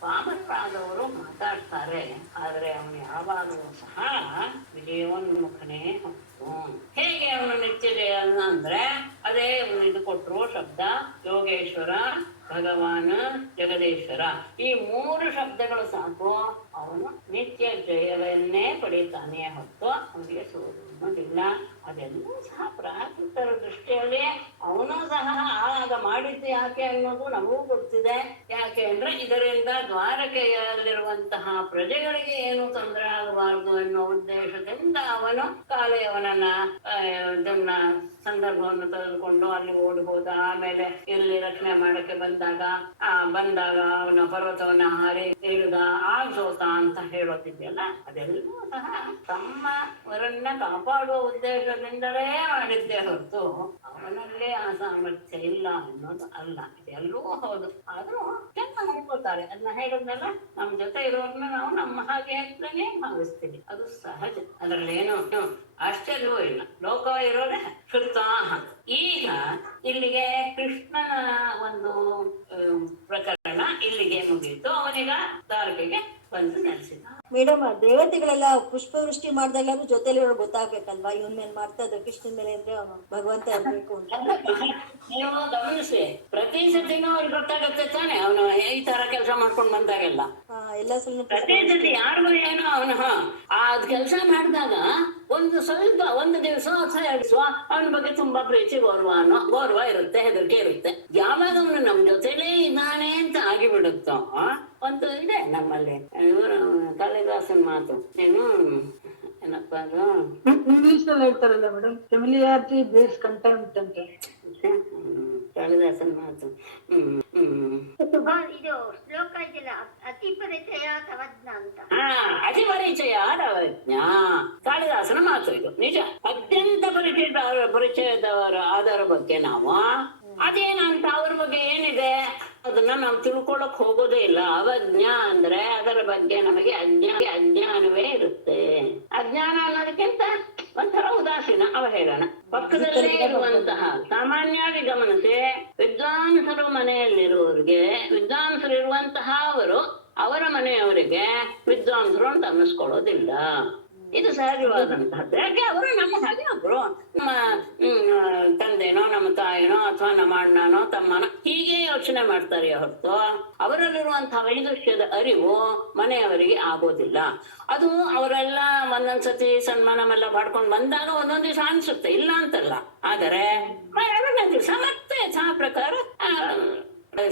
ಪಾಮರರಾದವರು ಮಾತಾಡ್ತಾರೆ. ಆದ್ರೆ ಅವನು ಯಾವಾಗಲೂ ಸಹ ವಿಜಯೋನ್ಮುಖನೇ ಹೊತ್ತು. ಹೇಗೆ ಅವನು ನಿತ್ಯ ಜಯ ಅಂದ್ರೆ ಅದೇ ಇದು ಕೊಟ್ಟರು ಶಬ್ದ ಯೋಗೇಶ್ವರ ಭಗವಾನ್ ಜಗದೀಶ್ವರ, ಈ ಮೂರು ಶಬ್ದಗಳು ಸಾಕು. ಅವನು ನಿತ್ಯ ಜಯವನ್ನೇ ಪಡೀತಾನೆ ಹೊತ್ತು ಅವನಿಗೆ ಸೋಲು ಅನ್ನೋದಿಲ್ಲ. ಅದೆಲ್ಲೂ ಸಹ ಪ್ರಾಕೃತರ ದೃಷ್ಟಿಯಲ್ಲಿ ಅವನು ಸಹ ಆಗ ಮಾಡಿದ್ದು ಯಾಕೆ ಅನ್ನೋದು ನಮಗೂ ಗೊತ್ತಿದೆ. ಯಾಕೆ ಅಂದ್ರೆ ಇದರಿಂದ ದ್ವಾರಕೆಯಲ್ಲಿರುವಂತಹ ಪ್ರಜೆಗಳಿಗೆ ಏನು ತೊಂದರೆ ಆಗಬಾರದು ಅನ್ನೋ ಉದ್ದೇಶದಿಂದ ಅವನು ಕಾಲೆಯವನನ್ನ ಇದನ್ನ ಸಂದರ್ಭವನ್ನು ತೆಗೆದುಕೊಂಡು ಅಲ್ಲಿ ಓಡಿ ಹೋದ. ಆಮೇಲೆ ಇಲ್ಲಿ ರಕ್ಷಣೆ ಮಾಡಕ್ಕೆ ಬಂದಾಗ ಅವನ ಪರ್ವತವನ್ನ ಹಾರಿ ಇಳಿದ, ಆಗ ಸೋತ ಅಂತ ಹೇಳೋದಿದೆಯಲ್ಲ, ಅದೆಲ್ಲವೂ ಸಹ ತಮ್ಮವರನ್ನ ಕಾಪಾಡುವ ಉದ್ದೇಶದಿಂದಲೇ ಮಾಡಿದ್ದೇ ಹೊರತು ಅವನಲ್ಲೇ ಆ ಸಾಮರ್ಥ್ಯ ಇಲ್ಲ ಅನ್ನೋದು ಅಲ್ಲ. ಇದೆಲ್ಲವೂ ಹೌದು, ಆದ್ರೂ ಚೆನ್ನಾಗಿ ಮಾಡ್ಕೋತಾರೆ. ಅದನ್ನ ಹೇಳಿದ್ನಲ್ಲ, ನಮ್ಮ ಜೊತೆ ಇರೋರ್ನ ನಾವು ನಮ್ಮ ಹಾಗೆ ಅಂತಲೇ ಭಾವಿಸ್ತೀವಿ, ಅದು ಸಹಜ. ಅದ್ರಲ್ಲಿ ಏನು ಆಶ್ಚರ್ಯವೂ ಇಲ್ಲ. ಲೋಕ ಇರೋದೇ ಶುದ್ಧ. ಈಗ ಇಲ್ಲಿಗೆ ಕೃಷ್ಣನ ಒಂದು ಪ್ರಕರಣ ಇಲ್ಲಿಗೆ ಮುಗೀತು. ಅವನಿಗ ದ್ವಾರಕೆಗೆ ಬಂದು ನೆಲೆಸಿದ. ಮೇಡಮ್, ದೇವತೆಗಳೆಲ್ಲ ಪುಷ್ಪವೃಷ್ಟಿ ಮಾಡ್ದಾಗ್ಲಾದ್ರೂ ಜೊತೆಲಿ ಗೊತ್ತಾಗ್ಬೇಕಲ್ವಾ ಇವನ್ ಮೇಲೆ ಮಾಡ್ತಾ ಇದ್ರು ಕೃಷ್ಣನ್ ಮೇಲೆ ಅಂದ್ರೆ ಅವನು ಭಗವಂತ ಇರ್ಬೇಕು ಅಂತ. ನೀವು ಗಮನಿಸಿ, ಪ್ರತಿ ಸತಿನೂ ಅವ್ರಿಗೆ ಗೊತ್ತಾಗತ್ತೆ ತಾನೆ ಅವನು ಈ ತರ ಕೆಲಸ ಮಾಡ್ಕೊಂಡ್ ಬಂದಾಗೆಲ್ಲ. ಎಲ್ಲ ಸುಮ್ಮನೆ ಪ್ರತಿ ಸತಿ ಯಾರಿಗೂ ಏನೋ ಅವನು ಅದ್ ಕೆಲಸ ಮಾಡಿದಾಗ ಒಂದು ದಿವಸ ಅಥವಾ 2 ದಿವಸ ಅವನ ಬಗ್ಗೆ ತುಂಬಾ ಪ್ರೀತಿ ಗೌರವ ಇರುತ್ತೆ, ಹೆದರಿಕೆ ಇರುತ್ತೆ. ಯಾವಾಗ ಅವನು ನಮ್ ಜೊತೆಲೇ ಇದ್ದಾನೆ ಅಂತ ಆಗಿಬಿಡುತ್ತೋ, ಒಂದು ಇದೆ ನಮ್ಮಲ್ಲಿ ಇವರು ಕಾಳಿದಾಸನ್ ಮಾತು, ಏನಪ್ಪ ಅದು ಇಂಗ್ಲಿಷ್ ಅಲ್ಲಿ ಹೇಳ್ತಾರಲ್ಲ ಮೇಡಮ್, ಫೆಮಿಲಿಯಾರಿಟಿ ಬೇಸ್ ಕಂಟೆಂಪ್ಟ್ ಅಂತ. ಕಾಳಿದಾಸನ್ ಮಾತು. ಇದು ಶ್ಲೋಕ ಇದೆಯಲ್ಲ, ಅತಿ ಪರಿಚಯ ತವಜ್ಞ ಅಂತ. ಅತಿ ಪರಿಚಯ ತವಜ್ಞ ಕಾಳಿದಾಸನ ಮಾತು ಇದು. ನಿಜ, ಅತ್ಯಂತ ಪರಿಚಯದವರ ಆದರ ಬಗ್ಗೆ ನಾವು ಅದೇನಂತ ಅವ್ರ ಬಗ್ಗೆ ಏನಿದೆ ಅದನ್ನ ನಾವು ತಿಳ್ಕೊಳಕ್ ಹೋಗೋದೇ ಇಲ್ಲ. ಅವಜ್ಞ ಅಂದ್ರೆ ಅದರ ಬಗ್ಗೆ ನಮಗೆ ಅಜ್ಞಾನವೇ ಇರುತ್ತೆ. ಅಜ್ಞಾನ ಅನ್ನೋದಕ್ಕಿಂತ ಒಂಥರ ಉದಾಸೀನ ಅವಹೇಳನ. ಪಕ್ಕದಲ್ಲೇ ಇರುವಂತಹ ಸಾಮಾನ್ಯವಾಗಿ ಗಮನಿಸಿ, ವಿದ್ವಾಂಸರು ಮನೆಯಲ್ಲಿರುವವರಿಗೆ, ವಿದ್ವಾಂಸರು ಇರುವಂತಹ ಅವರ ಮನೆಯವರಿಗೆ ವಿದ್ವಾಂಸರು ಅಂತ ಅನ್ನಿಸ್ಕೊಳ್ಳೋದಿಲ್ಲ. ಇದು ಸಹಜವಾದಂತಹದ್ದು. ಯಾಕೆ ಅವರು ನಮ್ಮ ಹಾಗೆ ಒಬ್ರು, ನಮ್ಮ ತಂದೆನೋ ನಮ್ಮ ತಾಯಿನೋ ಅಥವಾ ನಮ್ಮ ಅಣ್ಣನೋ ತಮ್ಮನೋ ಹೀಗೆ ಯೋಚನೆ ಮಾಡ್ತಾರೆ ಹೊರತು ಅವರಲ್ಲಿರುವಂತಹ ವೈದುಷ್ಯದ ಅರಿವು ಮನೆಯವರಿಗೆ ಆಗೋದಿಲ್ಲ. ಅದು ಅವರೆಲ್ಲ ಒಂದೊಂದ್ಸತಿ ಸನ್ಮಾನಮೆಲ್ಲ ಮಾಡ್ಕೊಂಡು ಬಂದಾಗ ಒಂದೊಂದ್ ದಿವಸ ಅನ್ಸುತ್ತೆ, ಇಲ್ಲ ಅಂತಲ್ಲ. ಆದರೆ ಎರಡನೇ ದಿವಸ ಮತ್ತೆ ಯಥಾ ಪ್ರಕಾರ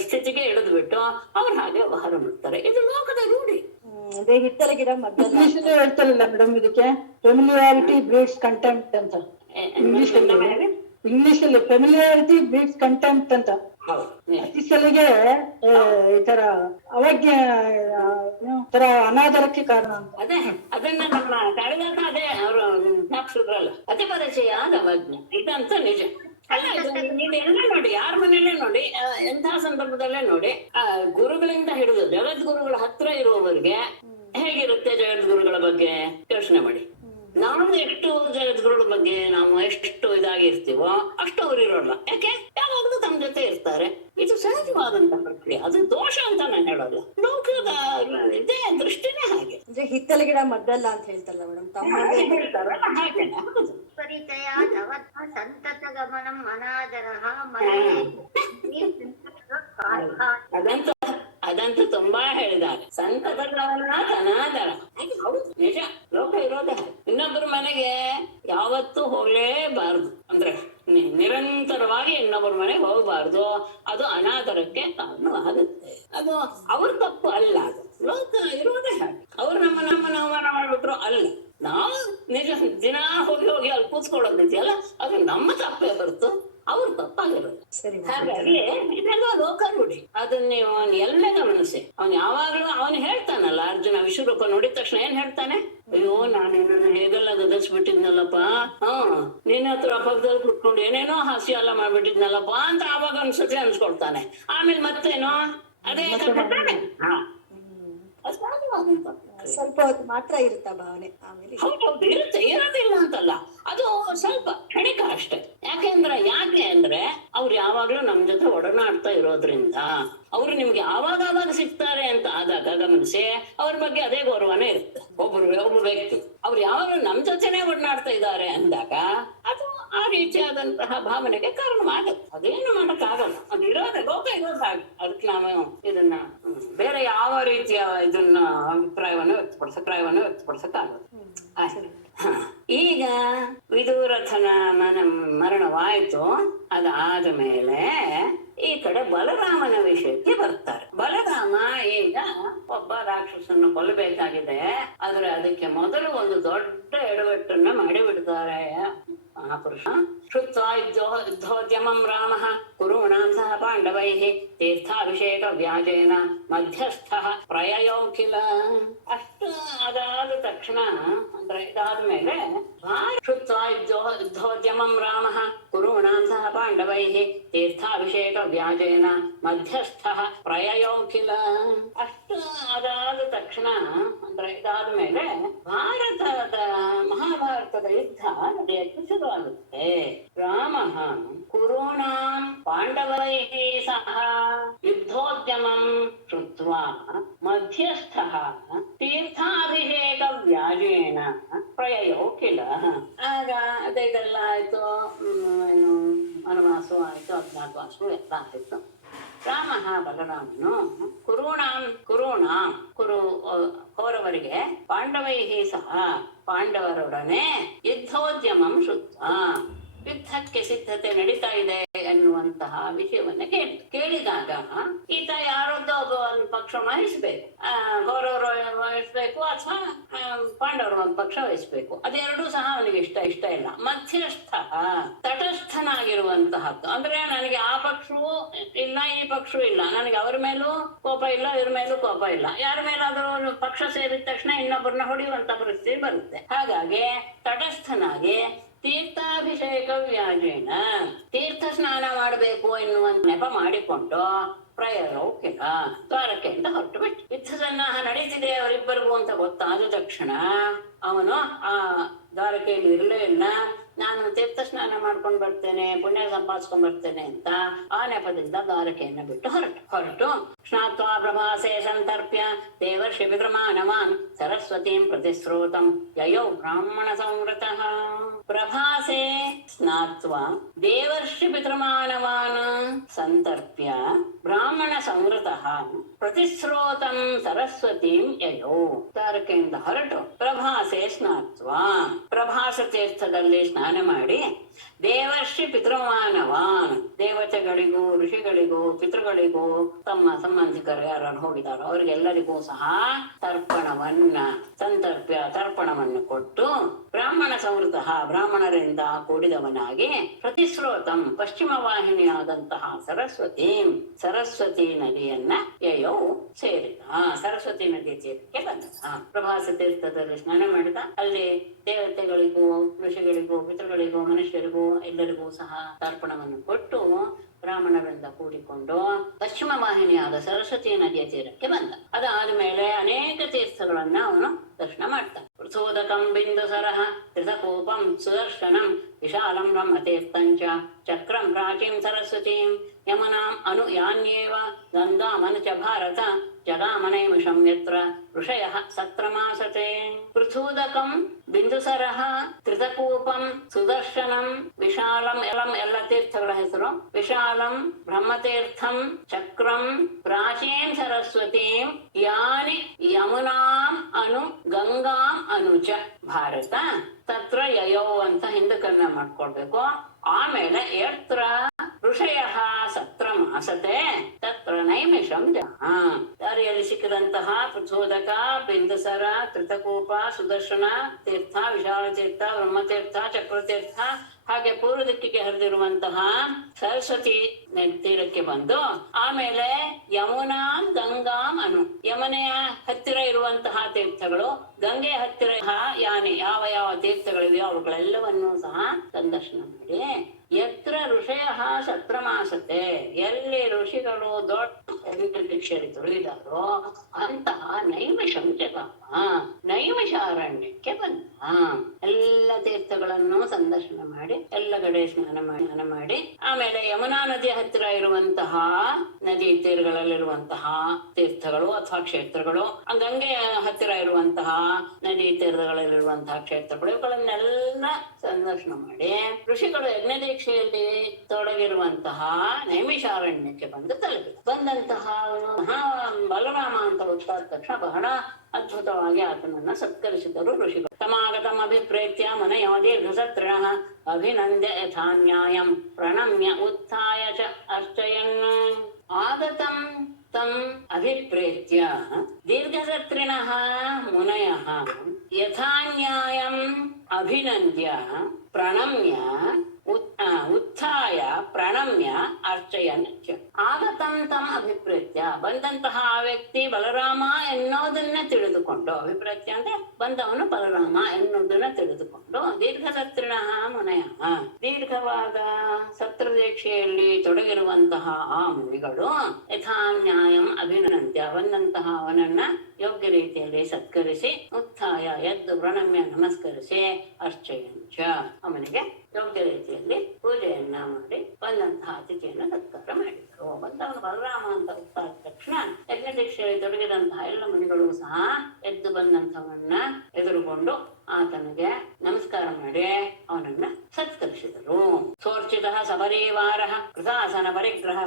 ಸ್ಥಿತಿಗೆ ಇಳಿದು ಬಿಟ್ಟು ಅವ್ರು ಹಾಗೆ ವ್ಯವಹಾರ ಮಾಡ್ತಾರೆ. ಇದು ಲೋಕದ ರೂಢಿ. ಅದೇ ಹಿತ್ತಲ ಗಿಡ ಮದ್ದಲ್ಲ. ಇಂಗ್ಲಿಷ್ ಹೇಳ್ತಾರಲ್ಲ ಮೇಡಮ್ ಇದಕ್ಕೆ ಫೆಮಿಲಿಯಾರಿಟಿ ಬ್ರೀಡ್ಸ್ ಕಂಟೆಂಪ್ಟ್ ಅಂತ. ಇಂಗ್ಲಿಷ್ ಅಲ್ಲಿ ಫೆಮಿಲಿಯಾರಿಟಿ ಬ್ರೀಡ್ಸ್ ಕಂಟೆಂಪ್ಟ್ ಅಂತ. ಅತಿಸಲಿಗೆ ಈ ತರ ಅವಜ್ಞೆ ತರ ಅನಾದರಕ್ಕೆ ಕಾರಣ ಅಂತ. ಅದೇ ಅದನ್ನ ನಮ್ಮ ಕಾಳಿದಾಸ ಅದೇ ಅವರು ಜ್ಞಾಪಿಸಿದ್ರಲ್ಲ, ಅತಿ ಪರಿಚಯಾದ ಅವಜ್ಞೆ. ಇದಂತ ನಿಜ ಅಲ್ಲ. ಇದು ಎಲ್ಲ ನೋಡಿ, ಯಾರ ಮನೆಯಲ್ಲೇ ನೋಡಿ, ಎಂತಹ ಸಂದರ್ಭದಲ್ಲೇ ನೋಡಿ, ಗುರುಗಳಿಂದ ಹಿಡಿದು ಜಗದ್ಗುರುಗಳ ಹತ್ರ ಇರುವವರಿಗೆ ಹೇಗಿರುತ್ತೆ ಜಗದ್ಗುರುಗಳ ಬಗ್ಗೆ ಯೋಚನೆ ಮಾಡಿ. ನಾವು ಎಷ್ಟು ಜಗದ್ಗುರುಗಳ ಬಗ್ಗೆ ನಾವು ಎಷ್ಟು ಇದಾಗಿರ್ತೀವೋ ಅಷ್ಟು ಅವ್ರು ಇರೋಲ್ಲ. ಯಾಕೆ? ಯಾವಾಗಲೂ ತಮ್ಮ ಜೊತೆ ಇರ್ತಾರೆ. ಇದು ಸಹಜವಾದಂತಹ ಪ್ರಕ್ರಿಯೆ, ಅದು ದೋಷ ಅಂತ ನಾನು ಹೇಳೋಲ್ಲ. ಲೋಕದ ಇದೇ ದೃಷ್ಟಿನೇ ಹಾಗೆ. ಅಂದ್ರೆ ಹಿತ್ತಲ ಗಿಡ ಮದ್ದಲ್ಲ ಅಂತ ಹೇಳ್ತಾರಲ್ಲ ಮೇಡಮ್, ತಮ್ಮ ಹೇಳ್ತಾರಲ್ಲ ಹಾಗೇನೆ. ಹೌದು. ಸಂತತ ಗಮನಂ ಅನಾದರಃ ಅದಂತೂ ತುಂಬಾ ಹೇಳಿದ್ದಾರೆ. ಸಂತತ ಗಮನ ಅನಾದರ. ಹೌದು, ನಿಜ. ಲೋಕ ಇರೋದೇ ಹಾಗೆ. ಇನ್ನೊಬ್ಬರ ಮನೆಗೆ ಯಾವತ್ತೂ ಹೋಗ್ಲೇಬಾರ್ದು, ಅಂದ್ರೆ ನಿರಂತರವಾಗಿ ಇನ್ನೊಬ್ಬರ ಮನೆಗೆ ಹೋಗಬಾರ್ದು. ಅದು ಅನಾದರಕ್ಕೆ ಕಾರಣವಾಗುತ್ತೆ. ಅದು ಅವ್ರ ತಪ್ಪು ಅಲ್ಲ, ಅದು ಲೋಕ ಇರೋದೇ ಹಾಗೆ. ಅವ್ರು ನಮ್ಮನ್ನ ಅವಮಾನ ಮಾಡ್ಬಿಟ್ರು ಅಲ್ಲ, ನಾವು ನಿಜ ದಿನ ಹೋಗಿ ಅಲ್ಲಿ ಕೂತ್ಕೊಳ್ಳೋದಿದೆಯಲ್ಲ, ಅದು ನಮ್ಮ ತಪ್ಪೇ ಹೊರತು ಅವ್ರ ತಪ್ಪಾಗಿರೋದು. ಹಾಗಾಗಿ ಇದೆಲ್ಲ ಲೋಕ ರೂಢಿ. ಅದನ್ನ ನೀವು ಎಲ್ಲೇ ಗಮನಿಸಿ. ಅವ್ನು ಯಾವಾಗ್ಲೂ ಅವನು ಹೇಳ್ತಾನಲ್ಲ, ಅರ್ಜುನ ವಿಶ್ವರೂಪ ನೋಡಿದ ತಕ್ಷಣ ಏನ್ ಹೇಳ್ತಾನೆ? ಅಯ್ಯೋ, ನಾನು ಹೇಗೆಲ್ಲ ಗದರ್ಸ್ಬಿಟ್ಟಿದ್ನಲ್ಲಪ್ಪ, ನಿನ್ನ ಹತ್ರ ಪಕ್ಕದಲ್ಲಿ ಕುತ್ಕೊಂಡು ಏನೇನೋ ಹಾಸ್ಯ ಎಲ್ಲ ಮಾಡ್ಬಿಟ್ಟಿದ್ನಲ್ಲಪ್ಪ ಅಂತ ಆವಾಗ ಅನ್ಸತಿ ಅನ್ಸ್ಕೊಳ್ತಾನೆ. ಆಮೇಲೆ ಮತ್ತೇನೋ ಅದೇ ಸ್ವಲ್ಪ ಹೊತ್ತು ಮಾತ್ರ ಇರುತ್ತ ಭಾವನೆ, ಆಮೇಲೆ ಹೌದೌದು ಇರುತ್ತೆ, ಇರೋದಿಲ್ಲ ಅಂತಲ್ಲ. ಅದು ಸ್ವಲ್ಪ ಕ್ಷಣಿಕ ಅಷ್ಟೇ. ಯಾಕೆ ಅಂದ್ರೆ ಅವ್ರು ಯಾವಾಗ್ಲೂ ನಮ್ ಜೊತೆ ಒಡನಾಡ್ತಾ ಇರೋದ್ರಿಂದ ಅವ್ರು ನಿಮ್ಗೆ ಆವಾಗ ಸಿಗ್ತಾರೆ ಅಂತ ಆದಾಗ ಗಮನಿಸಿ, ಅವ್ರ ಬಗ್ಗೆ ಅದೇ ಗೌರವನೇ ಇರುತ್ತೆ. ಒಬ್ಬ ವ್ಯಕ್ತಿ ಅವ್ರು ಯಾವಾಗ್ಲೂ ನಮ್ ಜೊತೆನೆ ಒಡನಾಡ್ತಾ ಇದ್ದಾರೆ ಅಂದಾಗ ಅದು ಆ ರೀತಿಯಾದಂತಹ ಭಾವನೆಗೆ ಕಾರಣವಾಗುತ್ತೆ. ಅದೇನು ಮಾಡಕ್ಕಾಗಲ್ಲ, ಅದು ಇರೋದೇ, ಲೋಕ ಇರೋದು ಹಾಗೆ. ಅದಕ್ಕೆ ನಾವು ಇದನ್ನ ಬೇರೆ ಯಾವ ರೀತಿಯ ಇದನ್ನ ಅಭಿಪ್ರಾಯವನ್ನು ವ್ಯಕ್ತಪಡಿಸಕ್ಕಾಗಲ್ಲ. ಈಗ ವಿದುರಥನ ಮರಣವಾಯ್ತು. ಅದಾದ ಮೇಲೆ ಈ ಕಡೆ ಬಲರಾಮನ ವಿಷಯಕ್ಕೆ ಬರ್ತಾರೆ. ಬಲರಾಮ ಈಗ ಒಬ್ಬ ರಾಕ್ಷಸನ್ನು ಕೊಲ್ಲಬೇಕಾಗಿದೆ. ಆದ್ರೆ ಅದಕ್ಕೆ ಮೊದಲು ಒಂದು ದೊಡ್ಡ ಎಡವಟ್ಟನ್ನ ಮಾಡಿಬಿಡ್ತಾರೆ ಮಹಾಪುರುಷ. ಶ್ರುತ್ವಾ ಯುದ್ಧೋದ್ಯಮಂ ರಾಮಃ ಕುರುಣಾಂ ಸಹ ಪಾಂಡವೈಃ ತೀರ್ಥಾಭಿಷೇಕ ವ್ಯಾಜೇನ ಮಧ್ಯಸ್ಥಃ ಪ್ರಯಯೋ ಕಿಲ. ಅಷ್ಟು ಅದಾದ ತಕ್ಷಣ, ಅಂದ್ರೆ ಇದಾದ್ಮೇಲೆ ಶ್ರುತ್ವಾ ಯುದ್ಧೋದ್ಯಮಂ ರಾಮಃ ಕುರುಣಾಂ ಸಹ ಪಾಂಡವೈಃ ತೀರ್ಥಾಭಿಷೇಕ ವ್ಯಾಜೇನ ಮಧ್ಯಸ್ಥಃ ಪ್ರಯಯೋ ಕಿಲ. ಅಷ್ಟು ಅದಾದ ತಕ್ಷಣ, ಅಂದ್ರೆ ಇದಾದ್ಮೇಲೆ ಮಹಾಭಾರತದ ಯುದ್ಧ ನಡೆಯಕ್ಕೆ ಶುರುವಾಗುತ್ತೆ. ರಾಮ ಕುರುಣಾಂ ಪಾಂಡವೈಃ ಸಹ ಯುದ್ಧೋದ್ಯಮಂ ಶ್ರುತ್ವಾ ಮಧ್ಯಸ್ಥಃ ತೀರ್ಥಾಭಿಷೇಕ ವ್ಯಾಜೇನ ಪ್ರಯಯೋ ಕಿಲ. ಆಗ ಅದೆಲ್ಲ ಆಯ್ತು, ವನವಾಸ ಆಯ್ತು, ಅಜ್ಞಾತವಾಸ ಎಲ್ಲ ಆಯ್ತು. ರಾಮ ಬಲರಾಮನು ಕೌರವರಿಗೆ ಪಾಂಡವೈಃ ಸಹ ಪಾಂಡವರೊಡನೆ ಯುದ್ಧೋದ್ಯಮಂ ಶ್ರುತ್ವ ಯುದ್ಧಕ್ಕೆ ಸಿದ್ಧತೆ ನಡೀತಾ ಇದೆ ಎನ್ನುವಂತಹ ವಿಷಯವನ್ನ ಕೇಳಿದಾಗ ಈತ ಯಾರೊಬ್ಬ ಒಂದು ಪಕ್ಷ ವಹಿಸ್ಬೇಕು, ಕೌರವರು ವಹಿಸ್ಬೇಕು ಅಥವಾ ಪಾಂಡವರು ಒಂದು ಪಕ್ಷ ವಹಿಸ್ಬೇಕು. ಅದೆರಡೂ ಸಹ ಅವನಿಗೆ ಇಷ್ಟ ಇಲ್ಲ. ಮಧ್ಯಸ್ಥ ತಟಸ್ಥನಾಗಿರುವಂತಹದ್ದು, ಅಂದ್ರೆ ನನಗೆ ಆ ಪಕ್ಷವೂ ಇಲ್ಲ ಈ ಪಕ್ಷವೂ ಇಲ್ಲ, ನನಗೆ ಅವ್ರ ಮೇಲೂ ಕೋಪ ಇಲ್ಲ ಇವ್ರ ಮೇಲೂ ಕೋಪ ಇಲ್ಲ, ಯಾರ ಮೇಲಾದ್ರೂ ಪಕ್ಷ ಸೇರಿದ ತಕ್ಷಣ ಇನ್ನೊಬ್ಬರನ್ನ ಹೊಡೆಯುವಂತ ಪರಿಸ್ಥಿತಿ ಬರುತ್ತೆ. ಹಾಗಾಗಿ ತಟಸ್ಥನಾಗಿ ತೀರ್ಥಾಭಿಷೇಕ ವ್ಯಾಜೇನ ತೀರ್ಥ ಸ್ನಾನ ಮಾಡಬೇಕು ಎನ್ನುವಂತ ನೆಪ ಮಾಡಿಕೊಂಡು ಪ್ರಯೋಗಿಕ ದ್ವಾರಕ್ಕೆ ಅಂತ ಹೊರಟು ಬಿಟ್ಟು ಯುದ್ಧ ಸನ್ನಾಹ ನಡೀತಿದೆ ಅವರಿಬ್ಬರಿಗೂ ಅಂತ ಗೊತ್ತಾದ ತಕ್ಷಣ ಅವನು ಆ ದ್ವಾರಕೆಯಲ್ಲಿ ಇರಲೇ ಇಲ್ಲ. ನಾನು ತೀರ್ಥ ಸ್ನಾನ ಮಾಡ್ಕೊಂಡು ಬರ್ತೇನೆ, ಪುಣ್ಯ ಸಂಪಾದಿಸ್ಕೊಂಡ್ ಬರ್ತೇನೆ ಅಂತ ಆ ನೆಪದಿಂದ ದ್ವಾರಕೆಯನ್ನು ಬಿಟ್ಟು ಹೊರಟು ಸ್ನಾತ್ವಾ ಪ್ರಭಾಸೆ ಸಂತರ್ಪ್ಯ ದೇವರ್ಷಿ ವಿದ್ರಮಾನವಾನ್ ಸರಸ್ವತೀಂ ಪ್ರತಿಸ್ರೋತಂ ಯಯೌ ಬ್ರಾಹ್ಮಣ ಸಂವೃತಃ ಪ್ರಭಾಸೆ ಸ್ನಾತ್ವಾ ದೇವರ್ಷಿ ಪಿತೃಮಾನವಾನ್ ಸಂತರ್ಪ್ಯ ಬ್ರಾಹ್ಮಣ ಸಂವೃತಃ ಪ್ರತಿಸ್ರೋತಂ ಸರಸ್ವತೀಂ ಯಯೌ. ತಾರಕೆಯಿಂದ ಹೊರಟು ಪ್ರಭಾಸೆ ಸ್ನಾತ್ವಾ ಪ್ರಭಾಸ ತೀರ್ಥದಲ್ಲಿ ಸ್ನಾನ ಮಾಡಿ ದೇವರ್ಷಿ ಪಿತೃಮಾನವಾನ್ ದೇವತೆಗಳಿಗೂ ಋಷಿಗಳಿಗೂ ಪಿತೃಗಳಿಗೂ ತಮ್ಮ ಸಂಬಂಧಿಕರು ಯಾರು ಹೋಗಿದಾರೋ ಅವರಿಗೆಲ್ಲರಿಗೂ ಸಹ ತರ್ಪಣವನ್ನು ಕೊಟ್ಟು ಬ್ರಾಹ್ಮಣ ಸಂವೃತಃ ಬ್ರಾಹ್ಮಣರಿಂದ ಕೂಡಿದವನಾಗಿ ಪ್ರತಿಸ್ರೋತಂ ಪಶ್ಚಿಮ ವಾಹಿನಿಯಾದಂತಹ ಸರಸ್ವತಿ ನದಿಯನ್ನ ಯಯೌ ಸೇರಿದ. ಸರಸ್ವತಿ ನದಿಯ ತೀರಕ್ಕೆ ಬಂದ. ಪ್ರಭಾಸ ತೀರ್ಥದಲ್ಲಿ ಸ್ನಾನ ಮಾಡಿದ. ಅಲ್ಲಿ ದೇವತೆಗಳಿಗೂ ಋಷಿಗಳಿಗೂ ಪಿತೃಗಳಿಗೂ ಮನುಷ್ಯರಿಗೂ ಎಲ್ಲರಿಗೂ ಸಹ ತರ್ಪಣವನ್ನು ಕೊಟ್ಟು ಬ್ರಾಹ್ಮಣರಿಂದ ಕೂಡಿಕೊಂಡು ಪಶ್ಚಿಮ ವಾಹಿನಿಯಾದ ಸರಸ್ವತಿ ನದಿಯ ತೀರಕ್ಕೆ ಬಂದ. ಅದಾದ ಮೇಲೆ ಅನೇಕ ತೀರ್ಥಗಳನ್ನ ಅವನು ದರ್ಶನ ಮಾಡ್ತಾನೆ. ಪೃಥೋದಕಂ ಬಿಂದುಸರಃ ತ್ರಿತಕೂಪಂ ಸುದರ್ಶನಂ ವಿಶಾಲಂ ಬ್ರಹ್ಮತೀರ್ಥಂಚ ಚಕ್ರಂ ಪ್ರಾಚೀಂ ಸರಸ್ವತೀಂ ಯಮನಾಂ ಅನುಯಾನ್ಯೇವ ಗಂಗಾಮನು ಚ ಭಾರತ ಜಗಾಮನೈಮಿಷಂ ಯತ್ರ ಋಷಯಃ ಸತ್ರಮಾಸತೆ. ಪೃಥೂದಕಂ ಬಿಂದುಸರಃ ತ್ರಿತಕೂಪಂ ಸುದರ್ಶನಂ ವಿಶಾಲಂ ಎಲ್ಲ ತೀರ್ಥಗಳ ಹೆಸರು. ವಿಶಾಲಂ ಬ್ರಹ್ಮತೀರ್ಥಂ ಚಕ್ರಂ ಪ್ರಾಚೀಂ ಸರಸ್ವತೀಂ ಯಾನಿ ಯಮುನಾಂ ಅನು ಗಂಗಾಂ ಅನುಚ ಭಾರತ ತತ್ರ ಯಯೌ ಅಂತ ಹಿಂದಕನ್ನ ಮಾಡ್ಕೊಳ್ಬೇಕು. ಆಮೇಲೆ ಯತ್ರ ಋಷಯಃ ಸತ್ರಮಾಸತೆ ತತ್ರ ನೈಮಿಷಂ ದಾರಿಯಲ್ಲಿ ಸಿಕ್ಕಿದಂತಹ ಪೃಥೋದಕ ಬಿಂದುಸರ ತ್ರಿತಕೂಪ ಸುದರ್ಶನ ತೀರ್ಥ ವಿಶಾಲ ತೀರ್ಥ ಬ್ರಹ್ಮತೀರ್ಥ ಚಕ್ರತೀರ್ಥ ಹಾಗೆ ಪೂರ್ವ ದಿಕ್ಕಿಗೆ ಹರಿದಿರುವಂತಹ ಸರಸ್ವತಿ ತೀರಕ್ಕೆ ಬಂದು ಆಮೇಲೆ ಯಮುನಾಂ ಗಂಗಾಂ ಅನು ಯಮನೆಯ ಹತ್ತಿರ ಇರುವಂತಹ ತೀರ್ಥಗಳು ಗಂಗೆಯ ಹತ್ತಿರ ಯಾನೆ ಯಾವ ತೀರ್ಥಗಳಿವೆಯೋ ಅವುಗಳೆಲ್ಲವನ್ನೂ ಸಹ ಸಂದರ್ಶನ ಮಾಡಿ ಯತ್ರ ಋಷಯಃ ಸತ್ರಮಾಸತೆ ಎಲ್ಲಿ ಋಷಿಗಳು ದೊಡ್ಡ ದೀಕ್ಷೆಯಲ್ಲಿ ತೊಡಗಿದಾರೋ ಅಂತಹ ನೈಮಿಷಂ ಜಗಾಮ ನೈಮಿಷಾರಣ್ಯಕ್ಕೆ ಬಂದ. ಎಲ್ಲ ತೀರ್ಥಗಳನ್ನು ಸಂದರ್ಶನ ಮಾಡಿ ಎಲ್ಲ ಕಡೆ ಸ್ನಾನ ಮಾಡಿ ಆಮೇಲೆ ಯಮುನಾ ನದಿಯ ಹತ್ತಿರ ಇರುವಂತಹ ನದಿ ತೀರಗಳಲ್ಲಿರುವಂತಹ ತೀರ್ಥಗಳು ಅಥವಾ ಕ್ಷೇತ್ರಗಳು, ಗಂಗೆಯ ಹತ್ತಿರ ಇರುವಂತಹ ನದಿ ತೀರಗಳಲ್ಲಿರುವಂತಹ ಕ್ಷೇತ್ರಗಳು ಇವುಗಳನ್ನೆಲ್ಲ ಸಂದರ್ಶನ ಮಾಡಿ ಋಷಿಗಳು ಯಜ್ಞ ದೀಕ್ಷೆಯಲ್ಲಿ ತೊಡಗಿರುವಂತಹ ನೈಮಿಷಾರಣ್ಯಕ್ಕೆ ಬಂದಂತಹ ಬಲರಾಮ ಅಂತ ಗೊತ್ತಾದ ತಕ್ಷಣ ಬಹಳ ಅದ್ಭುತವಾಗಿ ಆತನನ್ನ ಸತ್ಕರಿಸಿದರು ಋಷಿಗಳು. ತಮಾಗತಂ ಅಭಿಪ್ರೇತ್ಯ ಮನಯೋ ದೀರ್ಘಸತ್ರಿಣಃ ಅಭಿನಂದ್ಯ ಯಥಾನ್ಯಾಯಂ ಪ್ರಣಮ್ಯ ಉತ್ಥಾಯ ಚ ಅರ್ಚಯನ್. ಆಗತಂ ತಂ ಅಭಿಪ್ರೇತ್ಯ ದೀರ್ಘಸತ್ರಿಣಃ ಮುನಯಃ ಯಥಾನ್ಯಾಯಂ ಅಭಿನಂದ್ಯ ಪ್ರಣಮ್ಯ ಉತ್ಥಾಯ ಪ್ರಣಮ್ಯ ಅರ್ಚಯನ್. ಆಗತಂ ತಂ ಅಭಿಪ್ರೇತ್ಯ ಬಂದಂತಹ ಆ ವ್ಯಕ್ತಿ ಬಲರಾಮ ಎನ್ನುವುದನ್ನ ತಿಳಿದುಕೊಂಡು, ಅಭಿಪ್ರೇತ್ಯ ಅಂದ್ರೆ ಬಂದವನು ಬಲರಾಮ ಎನ್ನುವುದನ್ನ ತಿಳಿದುಕೊಂಡು ದೀರ್ಘಸತ್ರಿಣ ಮುನಯ ದೀರ್ಘವಾದ ಸತ್ರದೀಕ್ಷೆಯಲ್ಲಿ ತೊಡಗಿರುವಂತಹ ಆ ಮುನಿಗಳು ಯಥಾನ್ಯಾಯಂ ಅಭಿನಂದ್ಯ ಬಂದಂತಹ ಅವನನ್ನ ಯೋಗ್ಯ ರೀತಿಯಲ್ಲಿ ಸತ್ಕರಿಸಿ ಉತ್ಥಾಯ ಎದ್ದು ಪ್ರಣಮ್ಯ ನಮಸ್ಕರಿಸಿ ಅರ್ಚಯಂಚ ಅವನಿಗೆ ಯೋಗ್ಯ ರೀತಿಯಲ್ಲಿ ಪೂಜೆಯನ್ನ ಮಾಡಿ ಬಂದಂತಹ ಅತಿಥಿಯನ್ನು ಸತ್ಕಾರ ಮಾಡಿದರು. ಬಂದವನು ಬಲರಾಮ ಅಂತ ಗೊತ್ತಾದ ತಕ್ಷಣ ಯಜ್ಞ ದೀಕ್ಷೆಯಲ್ಲಿ ತೊಡಗಿದಂತಹ ಎಲ್ಲ ಮುನಿಗಳು ಸಹ ಎದ್ದು ಬಂದಂಥವನ್ನ ಎದುರುಗೊಂಡು ಆತನಿಗೆ ನಮಸ್ಕಾರ ಮಾಡಿ ಅವನನ್ನ ಸತ್ಕರಿಸಿದರು. ಸೋರ್ಚಿತ ಸಪರಿವಾರ ಕೃತಾಸನ ಪರಿಗ್ರಹ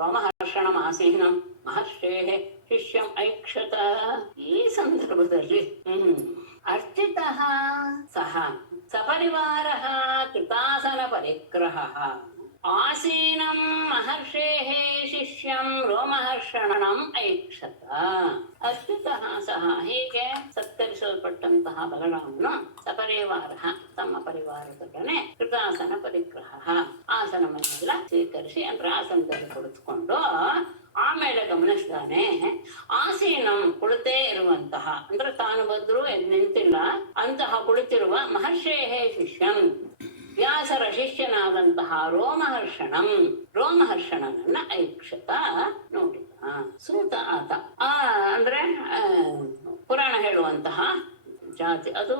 ರೋಮಹರ್ಷಣಮಾಸೀನಂ ಮಹರ್ಷೇ ಶಿಷ್ಯಂ ಐಕ್ಷತ. ಈ ಸಂದರ್ಭದಲ್ಲಿ ಅರ್ಚಿತ ಸಹ ಸಪರಿವಾರ ಕೃತಾಸನ ಪರಿಗ್ರಹ ಆಸೀನಂ ಮಹರ್ಷೇಃ ಶಿಷ್ಯಂ ರೋಮಹರ್ಷಣಂ ಐಕ್ಷತ. ಅರ್ಚಿತಃ ಸಹ ಹೀಗೆ ಸತ್ಕರಿಸಲ್ಪಟ್ಟಂತಹ ಬಲರಾಮನು ಸಪರಿವಾರ ತಮ್ಮ ಪರಿವಾರದೊಡನೆ ಕೃತಾಸನ ಪರಿಗ್ರಹ ಆಸನವನ್ನೆಲ್ಲ ಸ್ವೀಕರಿಸಿ ಅಂದ್ರೆ ಆಸನದಲ್ಲಿ ಕುಳಿತುಕೊಂಡು ಆಮೇಲೆ ಗಮನಿಸ್ತಾನೆ ಆಸೀನಂ ಕುಳಿತೇ ಇರುವಂತಹ ಅಂದ್ರೆ ತಾನು ಬದ್ರು ನಿಂತಿಲ್ಲ ಅಂತಹ ಕುಳಿತಿರುವ ಮಹರ್ಷೇಃ ಶಿಷ್ಯಂ ವ್ಯಾಸರ ಶಿಷ್ಯನಾದಂತಹ ರೋಮಹರ್ಷಣನನ್ನ ಐಕ್ಷತ ನೋಡಿದ. ಸೂತ ಆತ ಅಂದ್ರೆ ಪುರಾಣ ಹೇಳುವಂತಹ ಜಾತಿ ಅದು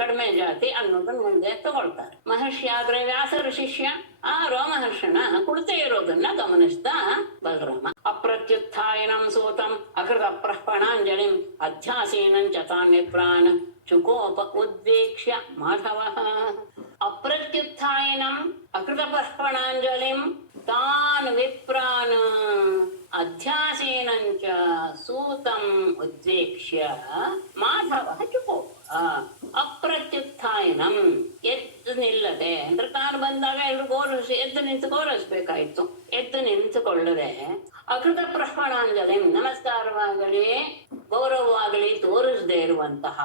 ಕಡಿಮೆ ಜಾತಿ ಅನ್ನೋದನ್ನ ಮುಂದೆ ತಗೊಳ್ತಾರೆ. ಮಹರ್ಷಿ ಆದ್ರೆ ವ್ಯಾಸರ ಶಿಷ್ಯ ಆ ರೋಮಹರ್ಷಣ ಕುಳಿತೇ ಇರೋದನ್ನ ಗಮನಿಸ್ತಾ ಬಲರಾಮ ಅಪ್ರತ್ಯುತ್ಥಾಯನಂ ಸೂತಂ ಅಕೃತ ಪ್ರಹ್ಪಣಾಂಜಲಿಂ ಅಧ್ಯಾಸೀನಂ ಚ ತಾನ್ ವಿಪ್ರಾನ್ ಚುಕೋಪ ಉದ್ವೀಕ್ಷ್ಯ ಮಾಧವಃ. ಅಪ್ರತ್ಯುತ್ಥಾಯನಂ ಅಕೃತ ಪ್ರಹ್ಪಣಾಂಜಲಿಂ ತಾನ್ ವಿಪ್ರಾನ್ ಅಧ್ಯಾಸೀನಂಚ ಸೂತಂ ಉದ್ವೀಕ್ಷ್ಯ ಮಾಧವಃ ಚುಕೋಪ. ಅಪ್ರತ್ಯುತ್ಥಾಯನಂ ಎದ್ದು ನಿಲ್ಲದೆ ಅಂದ್ರೆ ತಾನು ಬಂದಾಗ ಎಲ್ಲರೂ ಗೌರವಿಸಿ ಎದ್ದು ನಿಂತು ಗೌರವಿಸ್ಬೇಕಾಯ್ತು. ಎದ್ದು ನಿಂತುಕೊಳ್ಳದೆ ಅಕೃತ ಪ್ರಹ್ಪಣಾಂಜಲಿ ನಮಸ್ಕಾರವಾಗಲಿ ಗೌರವವಾಗಲಿ ತೋರಿಸದೇ ಇರುವಂತಹ,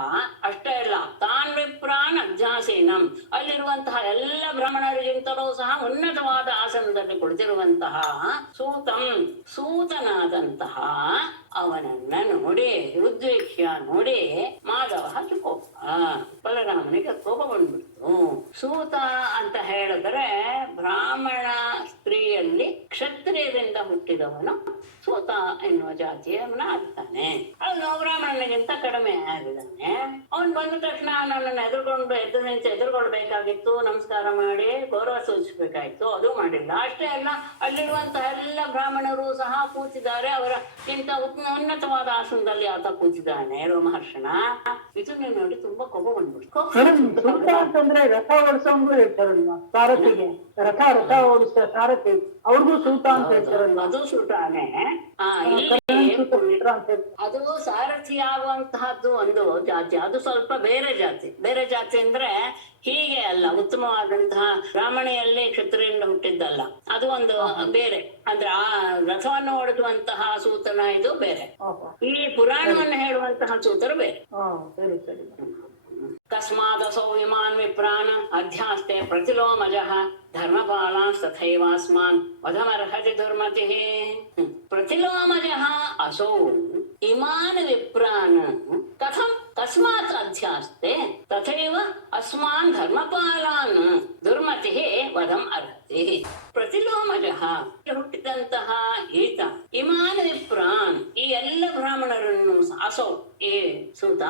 ಅಷ್ಟೇ ಅಲ್ಲ ತಾನ್ ವಿಪ್ರಾನ್ ಅಧ್ಯಾಸೀನಂ ಅಲ್ಲಿರುವಂತಹ ಎಲ್ಲ ಬ್ರಾಹ್ಮಣರಿಗಿಂತಲೂ ಸಹ ಉನ್ನತವಾದ ಆಸನದಲ್ಲಿ ಕುಳಿತಿರುವಂತಹ ಸೂತಂ ಸೂತನಾದಂತಹ ಅವನನ್ನ ನೋಡಿ ಉದ್ವೀಕ್ಷ್ಯ ನೋಡಿ ಮಾಧವ ಚುಕೋಪ ಬಲರಾಮನಿಗೆ ಕೋಪ ಬಂದ್ಬಿಡ್ತು. ಸೂತ ಅಂತ ಹೇಳಿದ್ರೆ ಬ್ರಾಹ್ಮಣ ಸ್ತ್ರೀಯಲ್ಲಿ ಕ್ಷತ್ರಿಯರಿಂದ ಹುಟ್ಟಿದವನು ಸೂತ ಎನ್ನುವ ಜಾತಿಯವನ ಆಗ್ತಾನೆ. ಅವನು ಬ್ರಾಹ್ಮಣನಿಗಿಂತ ಕಡಿಮೆ ಆಗಿದ್ದಾನೆ. ಅವನು ಬಂದ ತಕ್ಷಣ ನನ್ನನ್ನು ಎದುರು ನಿಂತು ಎದುರುಗೊಳ್ಬೇಕಾಗಿತ್ತು, ನಮಸ್ಕಾರ ಮಾಡಿ ಗೌರವ ಸೂಚಿಸಬೇಕಾಯ್ತು, ಅದು ಮಾಡಿಲ್ಲ. ಅಷ್ಟೇ ಅಲ್ಲ ಅಲ್ಲಿರುವಂತಹ ಎಲ್ಲ ಬ್ರಾಹ್ಮಣರು ಸಹ ಕೂತಿದ್ದಾರೆ, ಅವರಕ್ಕಿಂತ ಉನ್ನತವಾದ ಆಸನದಲ್ಲಿ ಆತ ಕೂತಿದ್ದಾನೆ ರೋಮಹರ್ಷಣ. ಇದನ್ನ ನೋಡಿ ತುಂಬಾ ಕೋಪ ಬಂದ್ಬಿಟ್ಟು ಸೂತ ಅಂತಂದ್ರೆ ರಥ ಓಡಿಸೋಂಗು ಹೇಳ್ತಾರಲ್ವಾ, ಸಾರಥಿಗೆ ರಥ ಓಡಿಸ ಸಾರಥಿ ಅವ್ರಿಗೂ ಸೂತ ಅಂತ ಹೇಳ್ತಾರಲ್ವಾ, ಅದು ಸೂತಾನೆ. ಅದು ಸಾರಥಿ ಆಗುವಂತಹದ್ದು ಒಂದು ಜಾತಿ, ಅದು ಸ್ವಲ್ಪ ಬೇರೆ ಜಾತಿ. ಬೇರೆ ಜಾತಿ ಅಂದ್ರೆ ಹೀಗೆ ಅಲ್ಲ, ಉತ್ತಮವಾದಂತಹ ಬ್ರಾಹ್ಮಣಿಯಲ್ಲಿ ಕ್ಷತ್ರಿಯಿಂದ ಹುಟ್ಟಿದ್ದಲ್ಲ, ಅದು ಒಂದು ಬೇರೆ. ಅಂದ್ರೆ ಆ ರಥವನ್ನು ಓಡಿಸುವಂತಹ ಸೂತನ ಇದು ಬೇರೆ, ಈ ಪುರಾಣವನ್ನು ಹೇಳುವಂತಹ ಸೂತರು ಬೇರೆ. ತಸ್ಮಾದಸೌ ವಿಮಾನ್ ವಿಪ್ರಾನ್ ಅಧ್ಯಾಸ್ತೆ ಪ್ರತಿಲೋಮಜಃ ಧರ್ಮಪಾಲಾಂಸ್ತಥೈವಾಸ್ಮಾನ್ ವಧಮರ್ಹತಿ ದುರ್ಮತಿಃ. ಪ್ರತಿಲೋಮಜಃ ಅಸೌ ಇಮಾನ್ ವಿಪ್ರಾನ್ ಕಥಂ ತಸ್ಮಾತ್ ಅಧ್ಯಾಸ್ತೆ ತಥೈವ ಅಸ್ಮಾನ್ ಧರ್ಮಪಾಲಾನ್ ದುರ್ಮತಿಃ ವಧಂ ಅರ್ಹತಿ. ಪ್ರತಿಲೋಮಜಃ ಹುಟ್ಟಿದಂತಹ ಈತ ಇಮಾನ್ ವಿಪ್ರಾನ್ ಈ ಎಲ್ಲ ಬ್ರಾಹ್ಮಣರನ್ನು ಅಸೌ ಈ ಸೂತ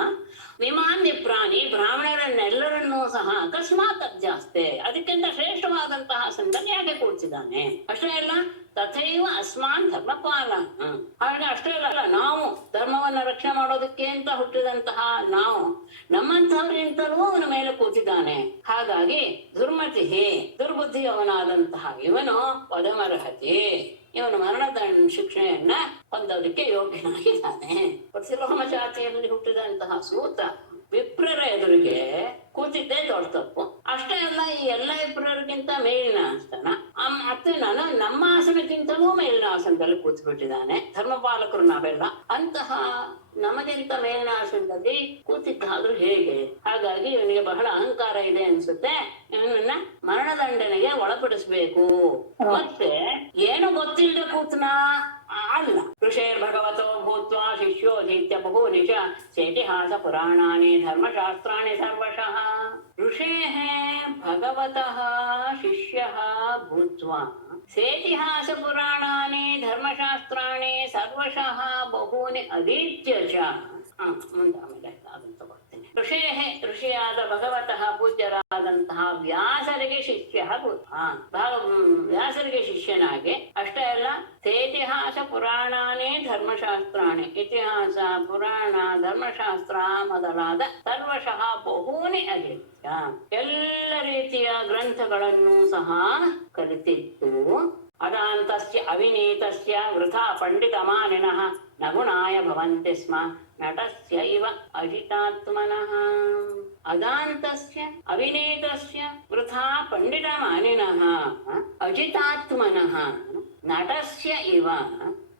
ವಿಮಾನ್ ವಿಪ್ರಾನ್ ಈ ಬ್ರಾಹ್ಮಣರನ್ನೆಲ್ಲರನ್ನೂ ಸಹ ಅಕಸ್ಮಾತ್ ಅಧ್ಯಾಸ್ತೆ ಅದಕ್ಕಿಂತ ಶ್ರೇಷ್ಠವಾದಂತಹ ಸಂಗತಿ ಯಾಕೆ ಕೂಡಿಸಿದ್ದಾನೆ. ಅಷ್ಟೇ ಅಲ್ಲ ತಥೈವ ಅಸ್ಮಾನ್ ಧರ್ಮಪಾಲ ಹಾಗೆ ಅಷ್ಟೇ ಅಲ್ಲ ನಾವು ಧರ್ಮವನ್ನ ರಕ್ಷಣೆ ಮಾಡೋದಕ್ಕೆ ಅಂತ ಹುಟ್ಟಿದಂತಹ ನಾವು ನಮ್ಮಂತಹವರಿಂತಲೂ ಅವನ ಮೇಲೆ ಕೂತಿದ್ದಾನೆ. ಹಾಗಾಗಿ ದುರ್ಮತಿ ದುರ್ಬುದ್ಧಿಯವನಾದಂತಹ ಇವನು ವಧಮರ್ಹತಿ ಇವನು ಮರಣದಂಡ ಶಿಕ್ಷೆಯನ್ನ ಹೊಂದೋದಕ್ಕೆ ಯೋಗ್ಯನಾಗಿದ್ದಾನೆ. ಪ್ರತಿಲೋಮ ಜಾತಿಯಲ್ಲಿ ಹುಟ್ಟಿದಂತಹ ಸೂತ ವಿಪ್ರರ ಎದುರಿಗೆ ಕೂತಿದ್ದೇ ದೊಡ್ಡ ತಪ್ಪು. ಅಷ್ಟೇ ಅಲ್ಲ ಈ ಎಲ್ಲ ವಿಪ್ರರಿಗಿಂತ ಮೇಲಿನ ಆಸನ ಮತ್ತೆ ನಮ್ಮ ಆಸನಕ್ಕಿಂತಲೂ ಮೇಲಿನ ಆಸನದಲ್ಲಿ ಕೂತ್ಬಿಟ್ಟಿದ್ದಾನೆ. ಧರ್ಮಪಾಲಕರು ನಾವೆಲ್ಲ ಅಂತಹ ನಮಗಿಂತ ಮೇಲಿನ ಆಸನದಲ್ಲಿ ಕೂತಿದ್ದಾದ್ರೂ ಹೇಗೆ? ಹಾಗಾಗಿ ಇವನಿಗೆ ಬಹಳ ಅಹಂಕಾರ ಇದೆ ಅನ್ಸುತ್ತೆ. ಇವನನ್ನ ಮರಣದಂಡನೆಗೆ ಒಳಪಡಿಸ್ಬೇಕು. ಮತ್ತೆ ಏನು ಗೊತ್ತಿಲ್ಲದೆ ಕೂತನ ಅಲ್ಲ. ಋಷೇರ್ ಭಗವತೋ ಭೂತ್ವಾ ಶಿಷ್ಯೋಧೀತ್ಯ ಬಹುನಿಶ ಸೇತಿಹಾಸ ಪುರಾಣಾನಿ ಧರ್ಮಶಾಸ್ತ್ರಾಣಿ ಸರ್ವಶಃ. ಋಷೇಃ ಭಗವತಃ ಶಿಷ್ಯಃ ಭೂತ್ವಾ ಸೇತಿಹಾಸ ಪುರಾಣಾನಿ ಧರ್ಮಶಾಸ್ತ್ರಾಣಿ ಸರ್ವಶಃ ಬಹೂನಿ ಅಧೀತ್ಯ ಚ. ಮುಂದೆ ಅದಂತ ಬರ್ತೇನೆ. ಋಷಿಯಾದ ಭಗವತಃ ಪೂಜ್ಯರಾದಂತಹ ವ್ಯಾಸರಿಗೆ ಶಿಷ್ಯ ವ್ಯಾಸರಿಗೆ ಶಿಷ್ಯನಾಗಿ ಅಷ್ಟೇ ಅಲ್ಲ ಸೇತಿಹಾಸ ಪುರಾಣಾನೇ ಧರ್ಮಶಾಸ್ತ್ರಾಣಿ ಇತಿಹಾಸ ಪುರಾಣ ಧರ್ಮಶಾಸ್ತ್ರ ಮೊದಲಾದ ಸರ್ವಶಃ ಬಹುನಿ ಅಧೀತ್ಯ ಎಲ್ಲ ರೀತಿಯ ಗ್ರಂಥಗಳನ್ನು ಸಹ ಕಲಿತಿತ್ತು. ಅದಾಂತಸ್ಯ ಅವಿನೀತಸ್ಯ ವೃಥಾ ಪಂಡಿತಮಾನಿನಃ ನ ಗುಣಾಯ ಭವಂತಿ ಸ್ಮ ನಟಸ್ಯ ಇವ ಅಜಿತಾತ್ಮನಃ. ಅದಾಂತಸ್ಯ ಅವಿನೀತಸ್ಯ ವೃಥಾ ಪಂಡಿತಮಾನಿನಃ ಅಜಿತಾತ್ಮನಃ ನಟಸ್ಯ ಇವ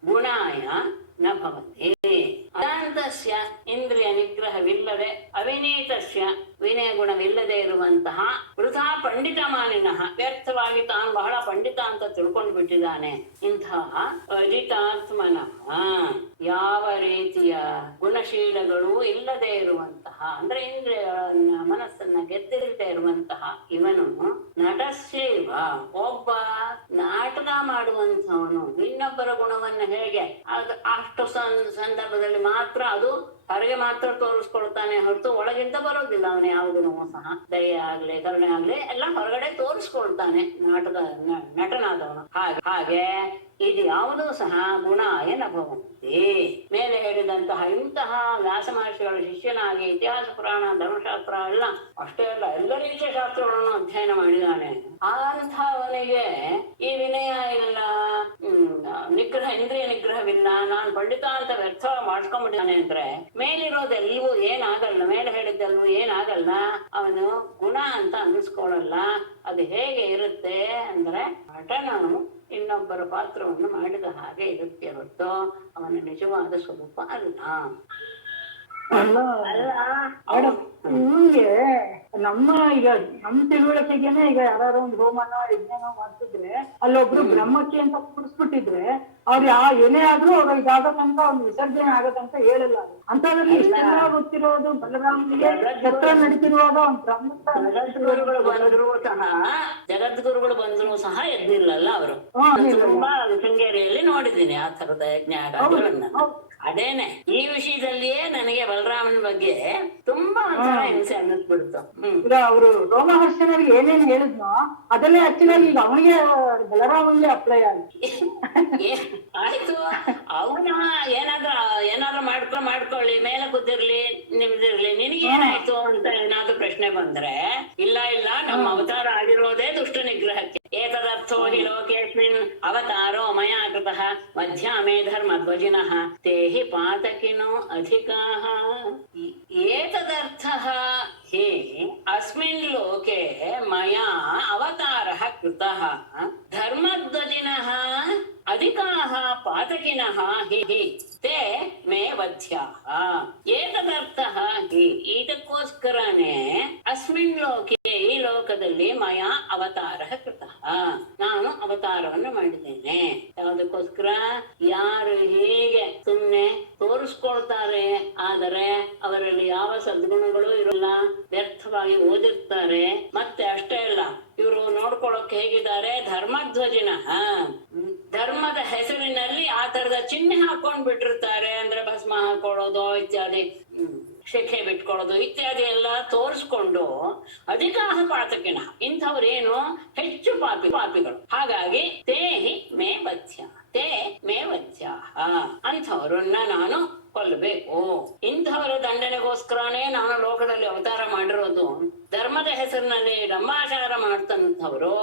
ಗುಣಾಯ ನ ಭವಂತಿ. ಅದಾಂತಸ್ಯ ಇಂದ್ರಿಯ ನಿಗ್ರಹವಿಲ್ಲದೆ ಅವಿನೀತಸ್ಯ ವಿನಯ ಗುಣವಿಲ್ಲದೆ ಇರುವಂತಹ ವೃಥಾ ಪಂಡಿತಮಾನಿನಃ ವ್ಯರ್ಥವಾಗಿ ತಾನು ಬಹಳ ಪಂಡಿತ ಅಂತ ತಿಳ್ಕೊಂಡು ಬಿಟ್ಟಿದ್ದಾನೆ. ಇಂತಹ ಅಜಿತಾತ್ಮನಃ ಯಾವ ರೀತಿಯ ಗುಣಶೀಲಗಳು ಇಲ್ಲದೆ ಇರುವಂತಹ ಅಂದ್ರೆ ಇಂದ್ರಿಯಗಳನ್ನ ಮನಸ್ಸನ್ನ ಗೆದ್ದಿರದೆ ಇರುವಂತಹ ಇವನು ನಟಸ್ಯೈವ, ಒಬ್ಬ ನಾಟಕ ಮಾಡುವಂಥವನು ಇನ್ನೊಬ್ಬರ ಗುಣವನ್ನು ಹೇಗೆ ಅಷ್ಟು ಸಂದರ್ಭದಲ್ಲಿ ಮಾತ್ರ ಅದು ಹೊರಗೆ ಮಾತ್ರ ತೋರಿಸ್ಕೊಳ್ತಾನೆ ಹೊರತು ಒಳಗಿಂದ ಬರೋದಿಲ್ಲ. ಅವನು ಯಾವುದೂ ಸಹ ದಯೆ ಆಗ್ಲಿ ಕರುಣೆ ಆಗ್ಲಿ ಎಲ್ಲ ಹೊರಗಡೆ ತೋರಿಸ್ಕೊಳ್ತಾನೆ ನಟನಾದವನು. ಹಾಗೆ ಇದು ಯಾವುದೂ ಸಹ ಗುಣ ಭವಂತಿ. ಮೇಲೆ ಹೇಳಿದಂತಹ ಇಂತಹ ವ್ಯಾಸ ಮಹರ್ಷಿಗಳ ಶಿಷ್ಯನಾಗಿ ಇತಿಹಾಸ ಪುರಾಣ ಧರ್ಮಶಾಸ್ತ್ರ ಎಲ್ಲ ಅಷ್ಟೇ ಅಲ್ಲ ಎಲ್ಲ ರೀತಿಯ ಶಾಸ್ತ್ರಗಳನ್ನು ಅಧ್ಯಯನ ಮಾಡಿದಾನೆ. ಅಂಥವನಿಗೆ ಈ ವಿನಯ ಇಲ್ಲ, ಇಂದ್ರಿಯ ನಿಗ್ರಹವಿಲ್ಲ, ನಾನು ಪಂಡಿತ ಅಂತ ವ್ಯರ್ಥ ಮಾಡ್ಕೊಂಡ್ಬಿಟ್ಟಿದ್ದಾನೆ ಅಂದ್ರೆ ಮೇಲಿರೋದೆಲ್ಲವೂ ಏನಾಗಲ್ಲ, ಮೇಲೆ ಹೇಳಿದ್ದೆಲ್ಲವೂ ಏನಾಗಲ್ಲ, ಅವನು ಗುಣ ಅಂತ ಅನ್ನಿಸ್ಕೊಳ್ಳಲ್ಲ. ಅದು ಹೇಗೆ ಇರುತ್ತೆ ಅಂದ್ರೆ ನಟನನು ಇನ್ನೊಬ್ಬರ ಪಾತ್ರವನ್ನು ಮಾಡಿದ ಹಾಗೆ ಇರುತ್ತೆ ಹೊರತು ಅವನ ನಿಜವಾದ ಸ್ವರೂಪ ಅಲ್ಲ. ಇವ್ಗೆ ನಮ್ಮ ಈಗ ನಮ್ ತಿಳುವಳಿಕೆಗೆನೆ ಈಗ ಯಾರು ಒಂದು ಹೋಮನ ಯಜ್ಞನೋ ಮಾಡ್ತಿದ್ರೆ ಅಲ್ಲೊಬ್ರು ಬ್ರಹ್ಮಕ್ಕೆ ಅಂತ ಕೂರಿಸ್ಬಿಟ್ಟಿದ್ರೆ ಅವ್ರು ಏನೇ ಆದ್ರೂ ಅವ್ರ ಇದಾದ ತನಕ ಅವ್ನು ವಿಸರ್ಜನೆ ಆಗತ್ತಂತ ಹೇಳಲ್ಲ. ಅಂತದ್ರಲ್ಲಿ ಇಷ್ಟೆಲ್ಲ ಗೊತ್ತಿರೋದು ಬಲರಾಮನಿಗೆ ಸತ್ರ ನಡೀತಿರುವಾಗ ಅವ್ನು ಜಗದ್ಗುರುಗಳು ಬಂದ್ರು ಸಹ ಎದ್ದಿಲ್ಲಲ್ಲ ಅವರು. ತುಂಬಾ ಶೃಂಗೇರಿಯಲ್ಲಿ ನೋಡಿದ್ದೀನಿ ಆ ತರದ ಯಜ್ಞಗಳನ್ನ. ಅದೇನೆ ಈ ವಿಷಯದಲ್ಲಿಯೇ ನನಗೆ ಬಲರಾಮನ ಬಗ್ಗೆ ತುಂಬಾ ಒಂಥರ ಹಿಂಸೆ ಅನ್ನಿಸ್ಬಿಡ್ತು. ಈಗ ಅವರು ರೋಮಹರ್ಷನಿಗೆ ಏನೇನ್ ಹೇಳಿದ್ನೋ ಅದಲ್ಲೇ ಆಕ್ಚುಲಿ ಈಗ ಅವನಿಗೆ ಬಲರಾಮನ್ಗೆ ಅಪ್ಲೈ ಆಗಿ ಆಯ್ತು. ಅವನ ಏನಾದ್ರೂ ಮಾಡ್ಕೊಳ್ಳಿ, ಮೇಲೆ ಕೂತಿರ್ಲಿ ನಿಮ್ದಿರ್ಲಿ, ನಿನಗೇನಾಯ್ತು ಅಂತ ಏನಾದ್ರು ಪ್ರಶ್ನೆ ಬಂದ್ರೆ ಇಲ್ಲ ನಮ್ಮ ಅವತಾರ ಆಗಿರೋದೇ ದುಷ್ಟ ನಿಗ್ರಹಕ್ಕೆ. ಏತದರ್ಥೋ ಹಿ ಲೋಕೇಸ್ಮಿನ್ ಅವತಾರೋ ಮಯಾ ಕೃತಃ ಮಧ್ಯಾಮೇ ಧರ್ಮಧ್ವಜಿನಃ ತೇಹಿ ಪಾತಕಿನೋ ಅಧಿಕಾಃ. ಏತದರ್ಥಃ ಹಿ ಅಸ್ಮಿನ್ ಲೋಕೆ ಮಯಾ ಅವತಾರಃ ಕೃತಃ ಧರ್ಮಧ್ವಜಿನಃ ಅಧಿಕಾಃ ಪಾತಕಿನಃ ಹಿ ತೇ ಮೇ ವಧ್ಯಾಃ. ಏತದರ್ಥಃ ಹಿ ಇದಕ್ಕೋಸ್ಕರನೇ ಅಸ್ಮಿನ್ ಲೋಕೆ ಈ ಲೋಕದಲ್ಲಿ ಮಯಾ ಅವತಾರಃ ಕೃತಃ ನಾನು ಅವತಾರವನ್ನು ಮಾಡಿದ್ದೇನೆ. ಯಾವುದಕ್ಕೋಸ್ಕರ? ಯಾರು ಹೀಗೆ ಸುಮ್ನೆ ತೋರಿಸ್ಕೊಳ್ತಾರೆ ಆದರೆ ಅವರಲ್ಲಿ ಯಾವ ಸದ್ಗುಣಗಳು ಇರಲ್ಲ, ವ್ಯರ್ಥವಾಗಿ ಓದಿರ್ತಾರೆ. ಮತ್ತೆ ಅಷ್ಟೇ ಅಲ್ಲ, ಇವರು ನೋಡ್ಕೊಳಕ್ ಹೇಗಿದ್ದಾರೆ, ಧರ್ಮಧ್ವಜಿನ ಧರ್ಮದ ಹೆಸರಿನಲ್ಲಿ ಆ ತರದ ಚಿಹ್ನೆ ಹಾಕೊಂಡ್ ಬಿಟ್ಟಿರ್ತಾರೆ. ಅಂದ್ರೆ ಭಸ್ಮ ಹಾಕೊಳ್ಳೋದು ಇತ್ಯಾದಿ, ಶಿಖೆ ಬಿಟ್ಕೊಳ್ಳೋದು ಇತ್ಯಾದಿ ಎಲ್ಲ ತೋರಿಸ್ಕೊಂಡು ಅಧಿಕಾಹ ಪಾತಕಿನ ಇಂಥವ್ರೇನು ಹೆಚ್ಚು ಪಾಪಿಗಳು. ಹಾಗಾಗಿ ತೇಹಿ ಮೇ ವಧ್ಯ ಅಂಥವ್ರನ್ನ ನಾನು ಕೊಲ್ಲಬೇಕು. ಇಂಥವರ ದಂಡನೆಗೋಸ್ಕರನೇ ನಾನು ಲೋಕದಲ್ಲಿ ಅವತಾರ ಮಾಡಿರೋದು. ಧರ್ಮದ ಹೆಸರಿನಲ್ಲಿ ಡಂಬಾಚಾರ ಮಾಡ್ತಂಥವ್ರು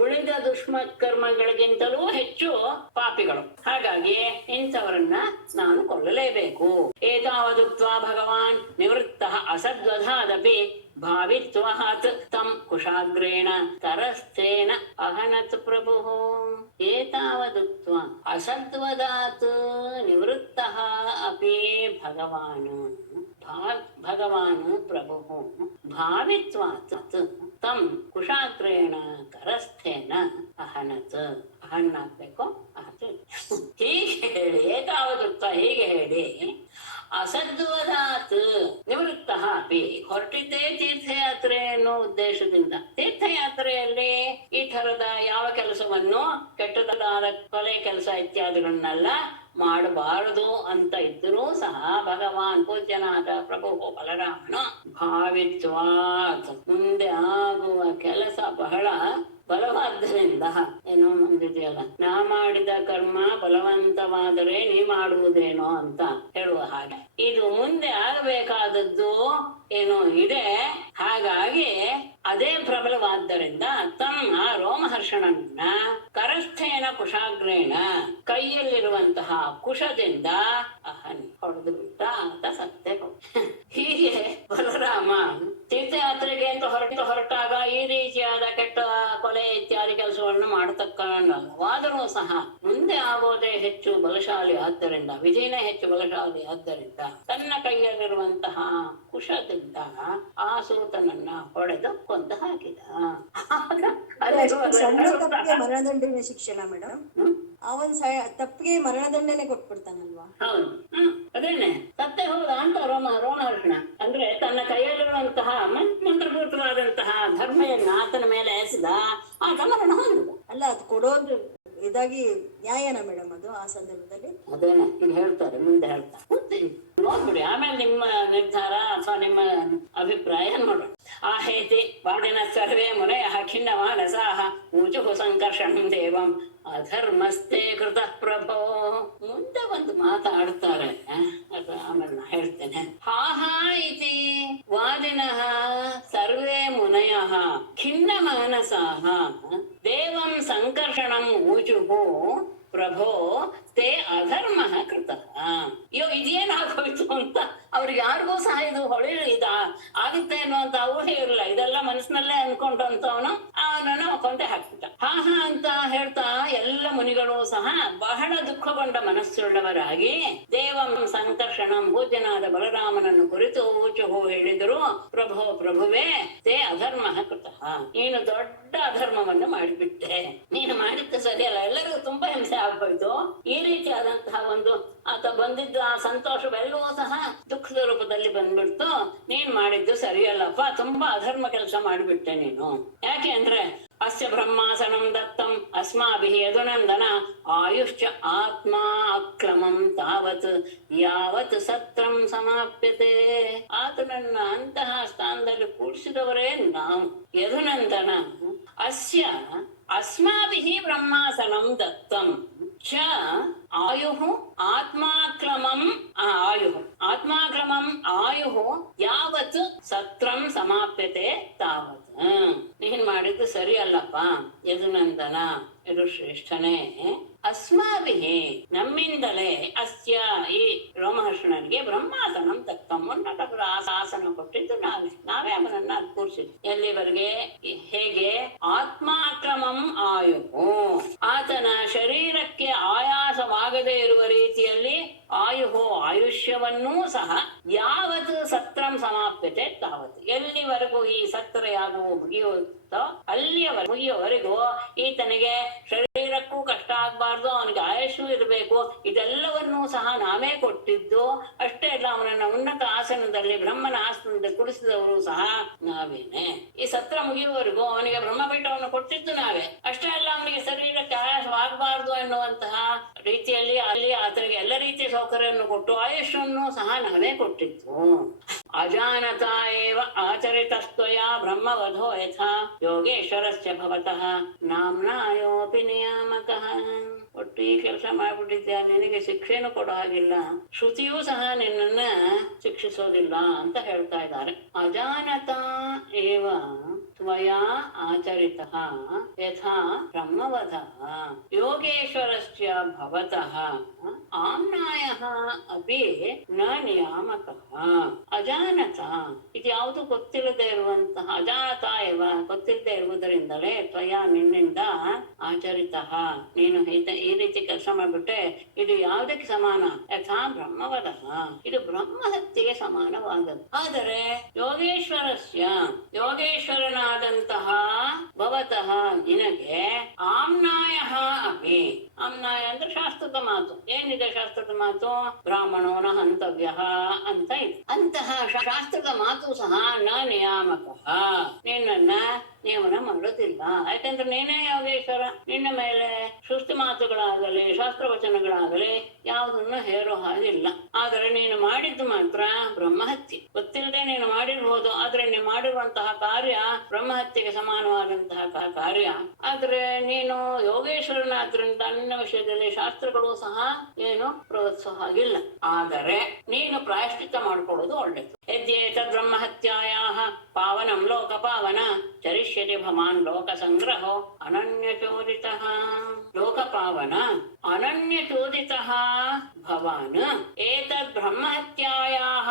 ಉಳಿದ ದುಷ್ಮಕರ್ಮಗಳಿಗಿಂತಲೂ ಹೆಚ್ಚು ಪಾಪಿಗಳು. ಹಾಗಾಗಿ ಇಂಥವರನ್ನ ನಾನು ಕೊಲ್ಲಲೇಬೇಕು. ಏತಾವದುಕ್ತ್ವಾ ಭಗವಾನ್ ನಿವೃತ್ತಃ ಅಸದ್ವಧಾದಪಿ ಭಾವಿತ್ವಾತ್ ತಂ ಕುಶಾಗ್ರೇಣ ಕರಸ್ಥೇನ ಅಹನತ್ ಪ್ರಭುಃ. ಏತಾವದುಕ್ತ್ವಾ ಅಸದ್ವದಾತ್ ನಿವೃತ್ತಃ ಅಪಿ ಭಗವಾನ್ ಪ್ರಭುಃ ಭಾವಿತ್ವಾತ್ ತಂ ಕುಶಾಗ್ರೇಣ ಕರಸ್ಥೇನ ಅಹನತ್. ಅಹನ್ನಾಗ್ಬೇಕು. ಹೀಗೆ ಹೇಳಿ ಏತಾವದುಕ್ತ ಹೀಗೆ ಹೇಳಿ ಅಸದ್ವದಾತ್ ನಿವೃತ್ತ ಅಪಿ ಹೊರಟಿದ್ದೇ ತೀರ್ಥಯಾತ್ರೆ ಅನ್ನೋ ಉದ್ದೇಶದಿಂದ. ತೀರ್ಥಯಾತ್ರೆಯಲ್ಲಿ ಈ ತರದ ಯಾವ ಕೆಲಸವನ್ನು ಕೆಟ್ಟದಾದ ಕೊಲೆ ಕೆಲಸ ಇತ್ಯಾದಿಗಳನ್ನೆಲ್ಲ ಮಾಡಬಾರದು ಅಂತ ಇದ್ದರೂ ಸಹ ಭಗವಾನ್ ಪೂಜ್ಯನಾದ ಪ್ರಭು ಬಲರಾಮನು ಭಾವಿತ್ವಾತ್ ಮುಂದೆ ಆಗುವ ಕೆಲಸ ಬಹಳ ಬಲವಾದ್ದರಿಂದ ಏನೋ ಒಂದಿದೆಯಲ್ಲ, ನಾ ಮಾಡಿದ ಕರ್ಮ ಬಲವಂತವಾದರೆ ನೀ ಮಾಡುವುದೇನೋ ಅಂತ ಹೇಳುವ ಹಾಗೆ ಇದು ಮುಂದೆ ಆಗಬೇಕಾದದ್ದು ಏನೋ ಇದೆ. ಹಾಗಾಗಿ ಅದೇ ಪ್ರಬಲವಾದ್ದರಿಂದ ತಮ್ಮ ರೋಮಹರ್ಷಣನ್ನ ಕರಸ್ಥೇನ ಕುಶಾಗ್ರೇಣ ಕೈಯಲ್ಲಿರುವಂತಹ ಕುಶದಿಂದ ಹೊಡೆದು ಬಿಟ್ಟ ಅಂತ ಸತ್ಯ. ಹೀಗೆ ಬಲರಾಮ ತೀರ್ಥಯಾತ್ರೆಗೆ ಅಂತ ಹೊರಟಾಗ ಈ ರೀತಿಯಾದ ಕೆಟ್ಟ ಕೊಲೆ ಇತ್ಯಾದಿ ಕೆಲಸವನ್ನು ಮಾಡತಕ್ಕವಾದರೂ ಸಹ ಮುಂದೆ ಆಗೋದೇ ಹೆಚ್ಚು ಬಲಶಾಲಿ ಆದ್ದರಿಂದ, ವಿಜಯನೇ ಹೆಚ್ಚು ಬಲಶಾಲಿ ಆದ್ದರಿಂದ ತನ್ನ ಕೈಯಲ್ಲಿರುವಂತಹ ಕುಶದಿಂದ ಆ ಸೂತನನ್ನ ಹೊಡೆದು ಕೊಂದು ಹಾಕಿದ. ಮರಣದಂಡನೆ ಶಿಕ್ಷಣ ಮೇಡಮ್, ಅವನ್ ತಪ್ಪಿಗೆ ಮರಣದಂಡನೆ ಕೊಟ್ಬಿಡ್ತಾನಲ್ವಾ? ಹೌದು, ಅದೇನೆ ಸತ್ಯ ಹೋದ ಅಂತ ರೋಮಹರ್ಷಣ ಅಂದ್ರೆ ತನ್ನ ಕೈಯಲ್ಲಿರುವಂತಹ ಮಂತ್ರಭೂತವಾದಂತಹ ಧರ್ಮೆಯನ್ನ ಆತನ ಮೇಲೆ ಎಸೆದ. ನಿಜವಾಗಿ ನ್ಯಾಯನ ಮೇಡಮ್ ಅದು ಆ ಸಂದರ್ಭದಲ್ಲಿ? ಅದೇನೆ ಈಗ ಹೇಳ್ತಾರೆ, ಮುಂದೆ ಹೇಳ್ತಾರೆ, ಕೂತ್ತೀನಿ ನೋಡ್ಬಿಡಿ, ಆಮೇಲೆ ನಿಮ್ಮ ನಿರ್ಧಾರ ಅಥವಾ ನಿಮ್ಮ ಅಭಿಪ್ರಾಯ ನೋಡೋಣ. ಆಹೇತಿ ವಾಡಿನ ಸರ್ವೇ ಮುನಯಃ ಖಿನ್ನಮಾನಸಾಃ ಊಚುಃ ಸಂಕರ್ಷಣಂ ದೇವಂ ಅಧರ್ಮಸ್ತೆ ಕೃತ ಪ್ರಭೋ. ಮುಂದೆ ಒಂದು ಮಾತಾಡ್ತಾರೆ, ಅದು ಆಮೇಲೆ ನಾ ಹೇಳ್ತೇನೆ. ಹಾ ಇತಿ ವಾದಿನಃ ಸರ್ವೇ ಮುನಯಃ ಖಿನ್ನ ಮಾನಸಾಃ ದೇವಂ ಸಂಕರ್ಷಣಂ ಊಚುಃ ಪ್ರಭೋ ತೇ ಅಧರ್ಮ ಕೃತಃ. ಅಯ್ಯೋ ಇದೇನಾಗೋಯ್ತು ಅಂತ ಅವ್ರಿಗೆ ಯಾರಿಗೂ ಸಹ ಇದು ಇದ ಆಗುತ್ತೆ ಅನ್ನುವಂತ ಊಹೆ ಇರಲಿಲ್ಲ. ಇದೆಲ್ಲ ಮನಸ್ಸಿನಲ್ಲೇ ಅನ್ಕೊಂಡಂತವನು ಅವನನ್ನು ಕೊಂದೆ ಹಾಕ್ಬಿಟ್ಟ. ಹಾ ಅಂತ ಹೇಳ್ತಾ ಎಲ್ಲ ಮುನಿಗಳು ಸಹ ಬಹಳ ದುಃಖಗೊಂಡ ಮನಸ್ಸುಳ್ಳವರಾಗಿ ದೇವಂ ಸಂಕರ್ಷಣಂ ಪೂಜ್ಯನಾದ ಬಲರಾಮನನ್ನು ಕುರಿತು ಊಚುಹು ಹೇಳಿದರು. ಪ್ರಭುವೇ ತೇ ಅಧರ್ಮ ಕೃತಃ, ನೀನು ದೊಡ್ಡ ಅಧರ್ಮವನ್ನು ಮಾಡಿಬಿಟ್ಟೆ, ನೀನು ಮಾಡಿದ್ದು ಸರಿಯಲ್ಲ, ಎಲ್ಲರಿಗೂ ತುಂಬಾ ಹಿಂಸೆ ಆಗ್ಬೋಯ್ತು. ಈ ರೀತಿಯಾದಂತಹ ಒಂದು ಆತ ಬಂದಿದ್ದ ಆ ಸಂತೋಷವೆಲ್ಲವೂ ಸಹ ದುಃಖದ ರೂಪದಲ್ಲಿ ಬಂದ್ಬಿಡ್ತು. ನೀನ್ ಮಾಡಿದ್ದು ಸರಿಯಲ್ಲಪ್ಪ, ತುಂಬಾ ಅಧರ್ಮ ಕೆಲಸ ಮಾಡಿಬಿಟ್ಟೆ ನೀನು. ಯಾಕೆ ಅಂದ್ರೆ ಅಸ್ಯ ಬ್ರಹ್ಮಾಸನಂ ದತ್ತಂ ಅಸ್ಮಾಭಿಃ ಯದುನಂದನ ಆಯುಶ್ಚ ಆತ್ಮ ಅಕ್ರಮಂ ತಾವತ್ ಯಾವತ್ ಸತ್ರಂ ಸಮಾಪ್ಯತೆ. ಆತನನ್ನ ಅಂತಹ ಸ್ಥಾನದಲ್ಲಿ ಕೂಡಿಸಿದವರೇ ನಾವು. ಯದುನಂದನ ಅಸ್ಯ ಅಸ್ಮಾಭಿಃ ಬ್ರಹ್ಮಾಸನಂ ದತ್ತಂ ಚ ಆಯುಃ ಆತ್ಮಾಕ್ರಮಂ ಆಯುಃ ಯಾವತ್ ಸತ್ರಂ ಸಮಾಪ್ಯತೆ ತಾವತ್. ನೀನ್ ಮಾಡಿದ್ದು ಸರಿ ಅಲ್ಲಪ್ಪ ಯದುನಂದನ, ಇದು ಶ್ರೇಷ್ಠನೇ. ಅಸ್ಮಾಭಿಹಿ ನಮ್ಮಿಂದಲೇ ಅಸ್ಯ ಈ ರೋಮಹರ್ಷಣನಿಗೆ ಬ್ರಹ್ಮಾಸನಂ ತಕ್ಕಂ ಉನ್ನತ ಆಸನ ಕೊಟ್ಟಿದ್ದು ನಾವೇ ಅವನನ್ನ ಕೂರಿಸಿದ್ವಿ. ಎಲ್ಲಿವರೆಗೆ? ಹೇಗೆ? ಆತ್ಮಾಕ್ರಮಂ ಆಯುಹು, ಆತನ ಶರೀರಕ್ಕೆ ಆಯಾಸವಾಗದೇ ಇರುವ ರೀತಿಯಲ್ಲಿ ಆಯುಹು ಆಯುಷ್ಯವನ್ನೂ ಸಹ ಯಾವತ್ತು ಸತ್ರಂ ಸಮಾಪ್ಯತೆ ತಾವತ್ತು, ಎಲ್ಲಿವರೆಗೂ ಈ ಸತ್ರಯಾಗುವ ಮುಗಿಯುತ್ತೋ ಮುಗಿಯುವವರೆಗೂ ಈತನಿಗೆ ಶರೀರಕ್ಕೂ ಕಷ್ಟ ಆಗ್ಬಾರ್ದು, ಅವನಿಗೆ ಆಯುಷು ಇರಬೇಕು. ಇದೆಲ್ಲವನ್ನೂ ಸಹ ನಾವೇ ಕೊಟ್ಟಿದ್ದು. ಅಷ್ಟೇ ಅಲ್ಲ, ಅವನನ್ನ ಉನ್ನತ ಆಸನದಲ್ಲಿ ಬ್ರಹ್ಮನ ಆಸನದಲ್ಲಿ ಕುಡಿಸಿದವರು ಸಹ ನಾವೇನೆ. ಈ ಸತ್ರ ಮುಗಿಯುವವರೆಗೂ ಅವನಿಗೆ ಬ್ರಹ್ಮಪೀಠವನ್ನು ಕೊಟ್ಟಿದ್ದು ನಾವೇ. ಅಷ್ಟೇ ಅಲ್ಲ, ಅವನಿಗೆ ಶರೀರಕ್ಕೆ ಆಯಾಸವಾಗಬಾರ್ದು ಎನ್ನುವಂತಹ ರೀತಿಯಲ್ಲಿ ಅಲ್ಲಿ ಆತನಿಗೆ ಎಲ್ಲ ರೀತಿಯ ಸೌಕರ್ಯವನ್ನು ಕೊಟ್ಟು ಆಯುಷನ್ನು ಸಹ ನಾವೇ ಕೊಟ್ಟಿದ್ದು. ಅಜಾನತ ಏವ ಆಚರಿತಸ್ತ್ವಯಾ ಬ್ರಹ್ಮವಧೋ ಯಥಾ ಯೋಗೇಶ್ವರಸ್ಯ ಭವತಃ ನಾಮ್ನಾಯೋಪಿ ನಿಯಾಮಕಃ. ಒಟ್ಟು ಈ ಕೆಲಸ ಮಾಡ್ಬಿಟ್ಟಿದ್ಯಾ, ನಿನಗೆ ಶಿಕ್ಷೆನೂ ಕೊಡೋ ಹಾಗಿಲ್ಲ, ಶ್ರುತಿಯೂ ಸಹ ನಿನ್ನನ್ನ ಶಿಕ್ಷಿಸೋದಿಲ್ಲ ಅಂತ ಹೇಳ್ತಾ ಇದ್ದಾರೆ. ಅಜಾನತ ಏವ ತ್ವಯಾ ಆಚರಿತಃ ಯಥಾ ಬ್ರಹ್ಮವಧಃ ಯೋಗೇಶ್ವರಸ್ಯ ಭವತಃ ಆಮ್ನಾಯಃ ಅಪಿ ನ ನಿಯಾಮಕಃ. ಅಜಾನತ ಇದು ಯಾವುದು ಗೊತ್ತಿಲ್ಲದೆ ಇರುವಂತಹ, ಅಜಾನತ ಏವ ಗೊತ್ತಿಲ್ಲದೆ ಇರುವುದರಿಂದಲೇ ತ್ವಯಾ ನಿನ್ನಿಂದ ಆಚರಿತಃ ನೀನು ಈ ರೀತಿ ಕೆಲಸ ಮಾಡ್ಬಿಟ್ಟೆ. ಇದು ಯಾವುದಕ್ಕೆ ಸಮಾನ? ಯಥಾ ಬ್ರಹ್ಮವಧಃ, ಇದು ಬ್ರಹ್ಮಹತ್ಯೆಗೆ ಸಮಾನವಾದದ್ದು. ಆದರೆ ಯೋಗೇಶ್ವರನಾದಂತಹ ಭವತಃ ನಿನಗೆ ಆಮ್ನಾಯಃ ಅಪಿ, ಆಮ್ನಾಯ ಅಂದ್ರೆ ಶಾಸ್ತ್ರದ ಮಾತು. ಏನಿದೆ ಶಾಸ್ತ್ರದ ಮಾತು? ಬ್ರಾಹ್ಮಣೋನ ಹಂತವ್ಯ ಅಂತ ಇದೆ. ಅಂತಹ ಶಾಸ್ತ್ರದ ಮಾತು ಸಹ ನ ನಿಯಾಮಕಃ, ನಿನ್ನನ್ನ ನೇಮನ ಮಾಡೋದಿಲ್ಲ. ಯಾಕಂದ್ರೆ ನೀನೇ ಯೋಗೇಶ್ವರ, ನಿನ್ನ ಮೇಲೆ ಸೃಷ್ಟಿ ಮಾತುಗಳಾಗಲಿ ಶಾಸ್ತ್ರವಚನಗಳಾಗಲಿ ಯಾವುದನ್ನು ಹೇರೋ ಹಾಗಿಲ್ಲ. ಆದರೆ ನೀನು ಮಾಡಿದ್ದು ಮಾತ್ರ ಬ್ರಹ್ಮಹತ್ಯೆ. ಗೊತ್ತಿಲ್ಲದೆ ನೀನು ಮಾಡಿರ್ಬೋದು, ಆದ್ರೆ ನೀನು ಮಾಡಿರುವಂತಹ ಕಾರ್ಯ ಬ್ರಹ್ಮಹತ್ಯೆಗೆ ಸಮಾನವಾದಂತಹ ಕಾರ್ಯ. ಆದ್ರೆ ನೀನು ಯೋಗೇಶ್ವರನಾದ್ರಿಂದ ನಿನ್ನ ವಿಷಯದಲ್ಲಿ ಶಾಸ್ತ್ರಗಳು ಸಹ ಏನು ಪ್ರೋತ್ಸಾಹ ಆಗಿಲ್ಲ. ಆದರೆ ನೀನು ಪ್ರಾಯಶ್ಚಿತ್ತ ಮಾಡ್ಕೊಳ್ಳೋದು ಒಳ್ಳೆಯದು. ಯದ್ಯೇತದ್ ಬ್ರಹ್ಮಹತ್ಯಾಯಾಃ ಪಾವನಂ ಲೋಕ ಪಾವನ ಚರಿಷ್ಯತಿ ಭವಾನ್ ಲೋಕ ಸಂಗ್ರಹೋ ಅನನ್ಯಚೋದಿತಃ. ಲೋಕ ಪಾವನ ಅನನ್ಯಚೋದಿತಃ ಭವಾನ್ ಏತದ್ ಬ್ರಹ್ಮಹತ್ಯಾಯಾಃ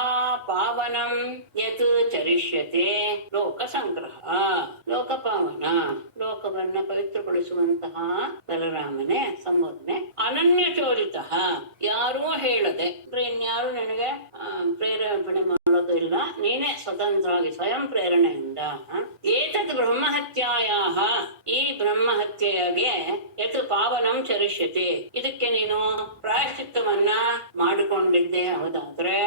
ಪಾವನಂ ಯತ್ ಚರಿಷ್ಯತೆ ಲೋಕ ಸಂಗ್ರಹ. ಲೋಕ ಪಾವನ, ಲೋಕವನ್ನ ಪವಿತ್ರಗೊಳಿಸುವಂತಹ ಬಲರಾಮನೇ ಸಂಬೋಧನೆ. ಅನನ್ಯಚೋದಿತಃ, ಯಾರೂ ಹೇಳದೆ, ಇನ್ಯಾರು ನಿನಗೆ ಪ್ರೇರೇಪಣೆ ಮಾಡೋದು ಇಲ್ಲ, ನೀನೇ ಸ್ವತಂತ್ರವಾಗಿ ಸ್ವಯಂ ಪ್ರೇರಣೆಯಿಂದ. ಏತದ್ ಬ್ರಹ್ಮಹತ್ಯಾಯಾಃ, ಈ ಬ್ರಹ್ಮಹತ್ಯೆಗೆ ಯತ್ ಪಾವನಂ ಚರಿಷ್ಯತೆ, ಇದಕ್ಕೆ ನೀನು ಪ್ರಾಯಶ್ಚಿತ್ತವನ್ನ ಮಾಡಿಕೊಂಡಿದ್ದೆ ಹೌದಾದ್ರೆ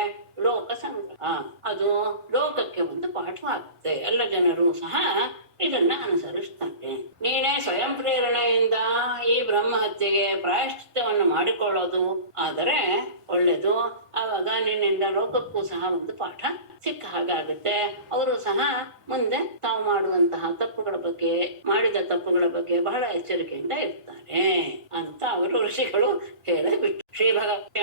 ಲೋಕ ಸಂಗ್ರಹ, ಅದು ಲೋಕಕ್ಕೆ ಒಂದು ಪಾಠವಾಗುತ್ತೆ. ಎಲ್ಲ ಜನರು ಸಹ ಇದನ್ನ ಅನುಸರಿಸ್ತಾನೆ. ನೀನೇ ಸ್ವಯಂ ಪ್ರೇರಣೆಯಿಂದ ಈ ಬ್ರಹ್ಮ ಹತ್ಯೆಗೆ ಪ್ರಾಯಶ್ಚಿತ್ತವನ್ನು ಮಾಡಿಕೊಳ್ಳೋದು ಆದರೆ ಒಳ್ಳೆದು. ಆವಾಗ ನಿನ್ನಿಂದ ಲೋಕಕ್ಕೂ ಸಹ ಒಂದು ಪಾಠ ಸಿಕ್ಕ ಹಾಗಾಗುತ್ತೆ. ಅವರು ಸಹ ಮುಂದೆ ತಾವು ಮಾಡುವಂತಹ ತಪ್ಪುಗಳ ಬಗ್ಗೆ, ಮಾಡಿದ ತಪ್ಪುಗಳ ಬಗ್ಗೆ ಬಹಳ ಎಚ್ಚರಿಕೆಯಿಂದ ಇರ್ತಾರೆ ಅಂತ ಅವರು ಋಷಿಗಳು ಹೇಳಿಬಿಟ್ಟು. ಶ್ರೀ ಭಗವ್ಯ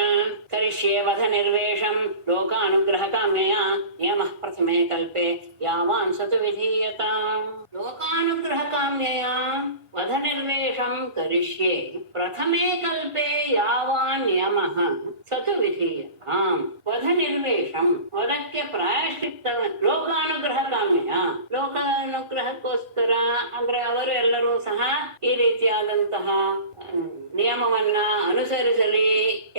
ಕರಿಷ್ಯೆ ವಧ ನಿರ್ವೇಶಂ ಲೋಕಾನುಗ್ರಹ ಕಾಮ್ಯಯ ನಿಯಮ ಪ್ರಥಮೆ ಕಲ್ಪೆ ಯಾವಾನ್ ಸತು ವಿಧೀಯತಾಂ. ಲೋಕಾನುಗ್ರಹ ಕಾಮ್ಯಯ ವಧ ನಿರ್ವೇಶಂ ಕರಿಷ್ಯೆ ಪ್ರಥಮೇ ಕಲ್ಪೆ ಯಾವಾನ್ ನಿಯಮಃ ಸತು ವಿಧೀಯತಾಂ. ವಧ ನಿರ್ವೇಶಂ, ವಧಕ್ಕೆ ಪ್ರಾಯಶ್ಚಿತ್ತ. ಲೋಕಾನುಗ್ರಹ ಕಾಮ್ಯಯ, ಲೋಕಾನುಗ್ರಹಕ್ಕೋಸ್ಕರ ಅಂದ್ರೆ ಅವರು ಎಲ್ಲರೂ ಸಹ ಈ ರೀತಿಯಾದಂತಹ ನಿಯಮವನ್ನ ಅನುಸರಿಸಲಿ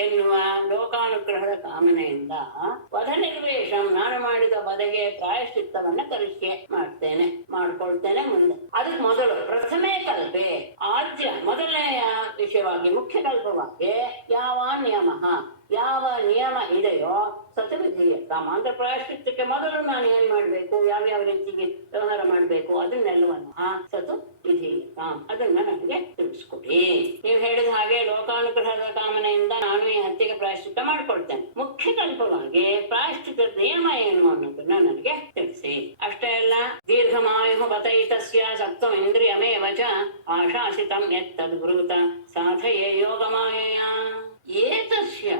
ಎನ್ನುವ ಲೋಕಾನುಗ್ರಹದ ಕಾಮನೆಯಿಂದ ವಧ ನಿರ್ವೇಶಂ, ನಾನು ಮಾಡಿದ ವಧೆಗೆ ಪ್ರಾಯಶ್ಚಿತ್ತವನ್ನ ಕರಿಷ್ಯೆ ಮಾಡ್ಕೊಳ್ತೇನೆ ಮುಂದೆ. ಅದಕ್ಕೆ ಮೊದಲು ಪ್ರಥಮೇ ಕಲ್ಪೆ, ಆದ್ಯ ಮೊದಲನೆಯ ವಿಷಯವಾಗಿ ಮುಖ್ಯ ಕಲ್ಪವಾಗಿ ಯಾವ ನಿಯಮ, ಯಾವ ನಿಯಮ ಇದೆಯೋ ಸತು ವಿಧೀಯತಾಂ. ಅಂದ್ರೆ ಪ್ರಾಯಶ್ಚಿತ್ತಕ್ಕೆ ಮೊದಲು ನಾನು ಏನ್ ಮಾಡ್ಬೇಕು, ಯಾವ್ಯಾವ ರೀತಿಗೆ ವ್ಯವಹಾರ ಮಾಡ್ಬೇಕು ಅದನ್ನೆಲ್ಲವನ್ನು ಸತು ವಿಧೀಯತಾಂ, ಅದನ್ನ ನನಗೆ ತಿಳಿಸ್ಕೊಡಿ. ನೀವು ಹೇಳಿದ ಹಾಗೆ ಲೋಕಾನುಗ್ರಹದ ಕಾಮನೆಯಿಂದ ನಾನು ಈ ಹತ್ಯೆಗೆ ಪ್ರಾಯಶ್ಚಿತ್ತ ಮಾಡ್ಕೊಳ್ತೇನೆ. ಮುಖ್ಯ ಕಲ್ಪವಾಗಿ ಪ್ರಾಯಶ್ಚಿತ್ತದ ನಿಯಮ ಏನು ಅನ್ನೋದನ್ನ ನನಗೆ ತಿಳಿಸಿ. ಅಷ್ಟೇ ಅಲ್ಲ, ದೀರ್ಘಮಾಯು ಬತೈತಸ್ಯ ಸಪ್ತಂ ಇಂದ್ರಿಯಮೇವ ಚ ಆಶಾಸಿತಂ ಯತ್ತದ್ ಬ್ರೂತ ಸಾಧಯೇ ಯೋಗಮಾಯಯ. ಏತಸ್ಯ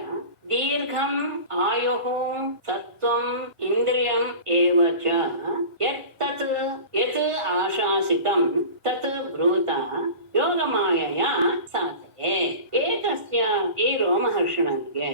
ದೀರ್ಘಂ ಆಯುಃ ಸತ್ವಂ ಇಂದ್ರಿಯಂ ಏವ ಚ ಯತ್ ಆಶಾಸಿತಂ ತತ್ ಬ್ರೂತ ಯೋಗಮಾಯಯ ಸಾಧಯೇ. ಏತಸ್ಯ, ಈ ರೋಮಹರ್ಷಣನಿಗೆ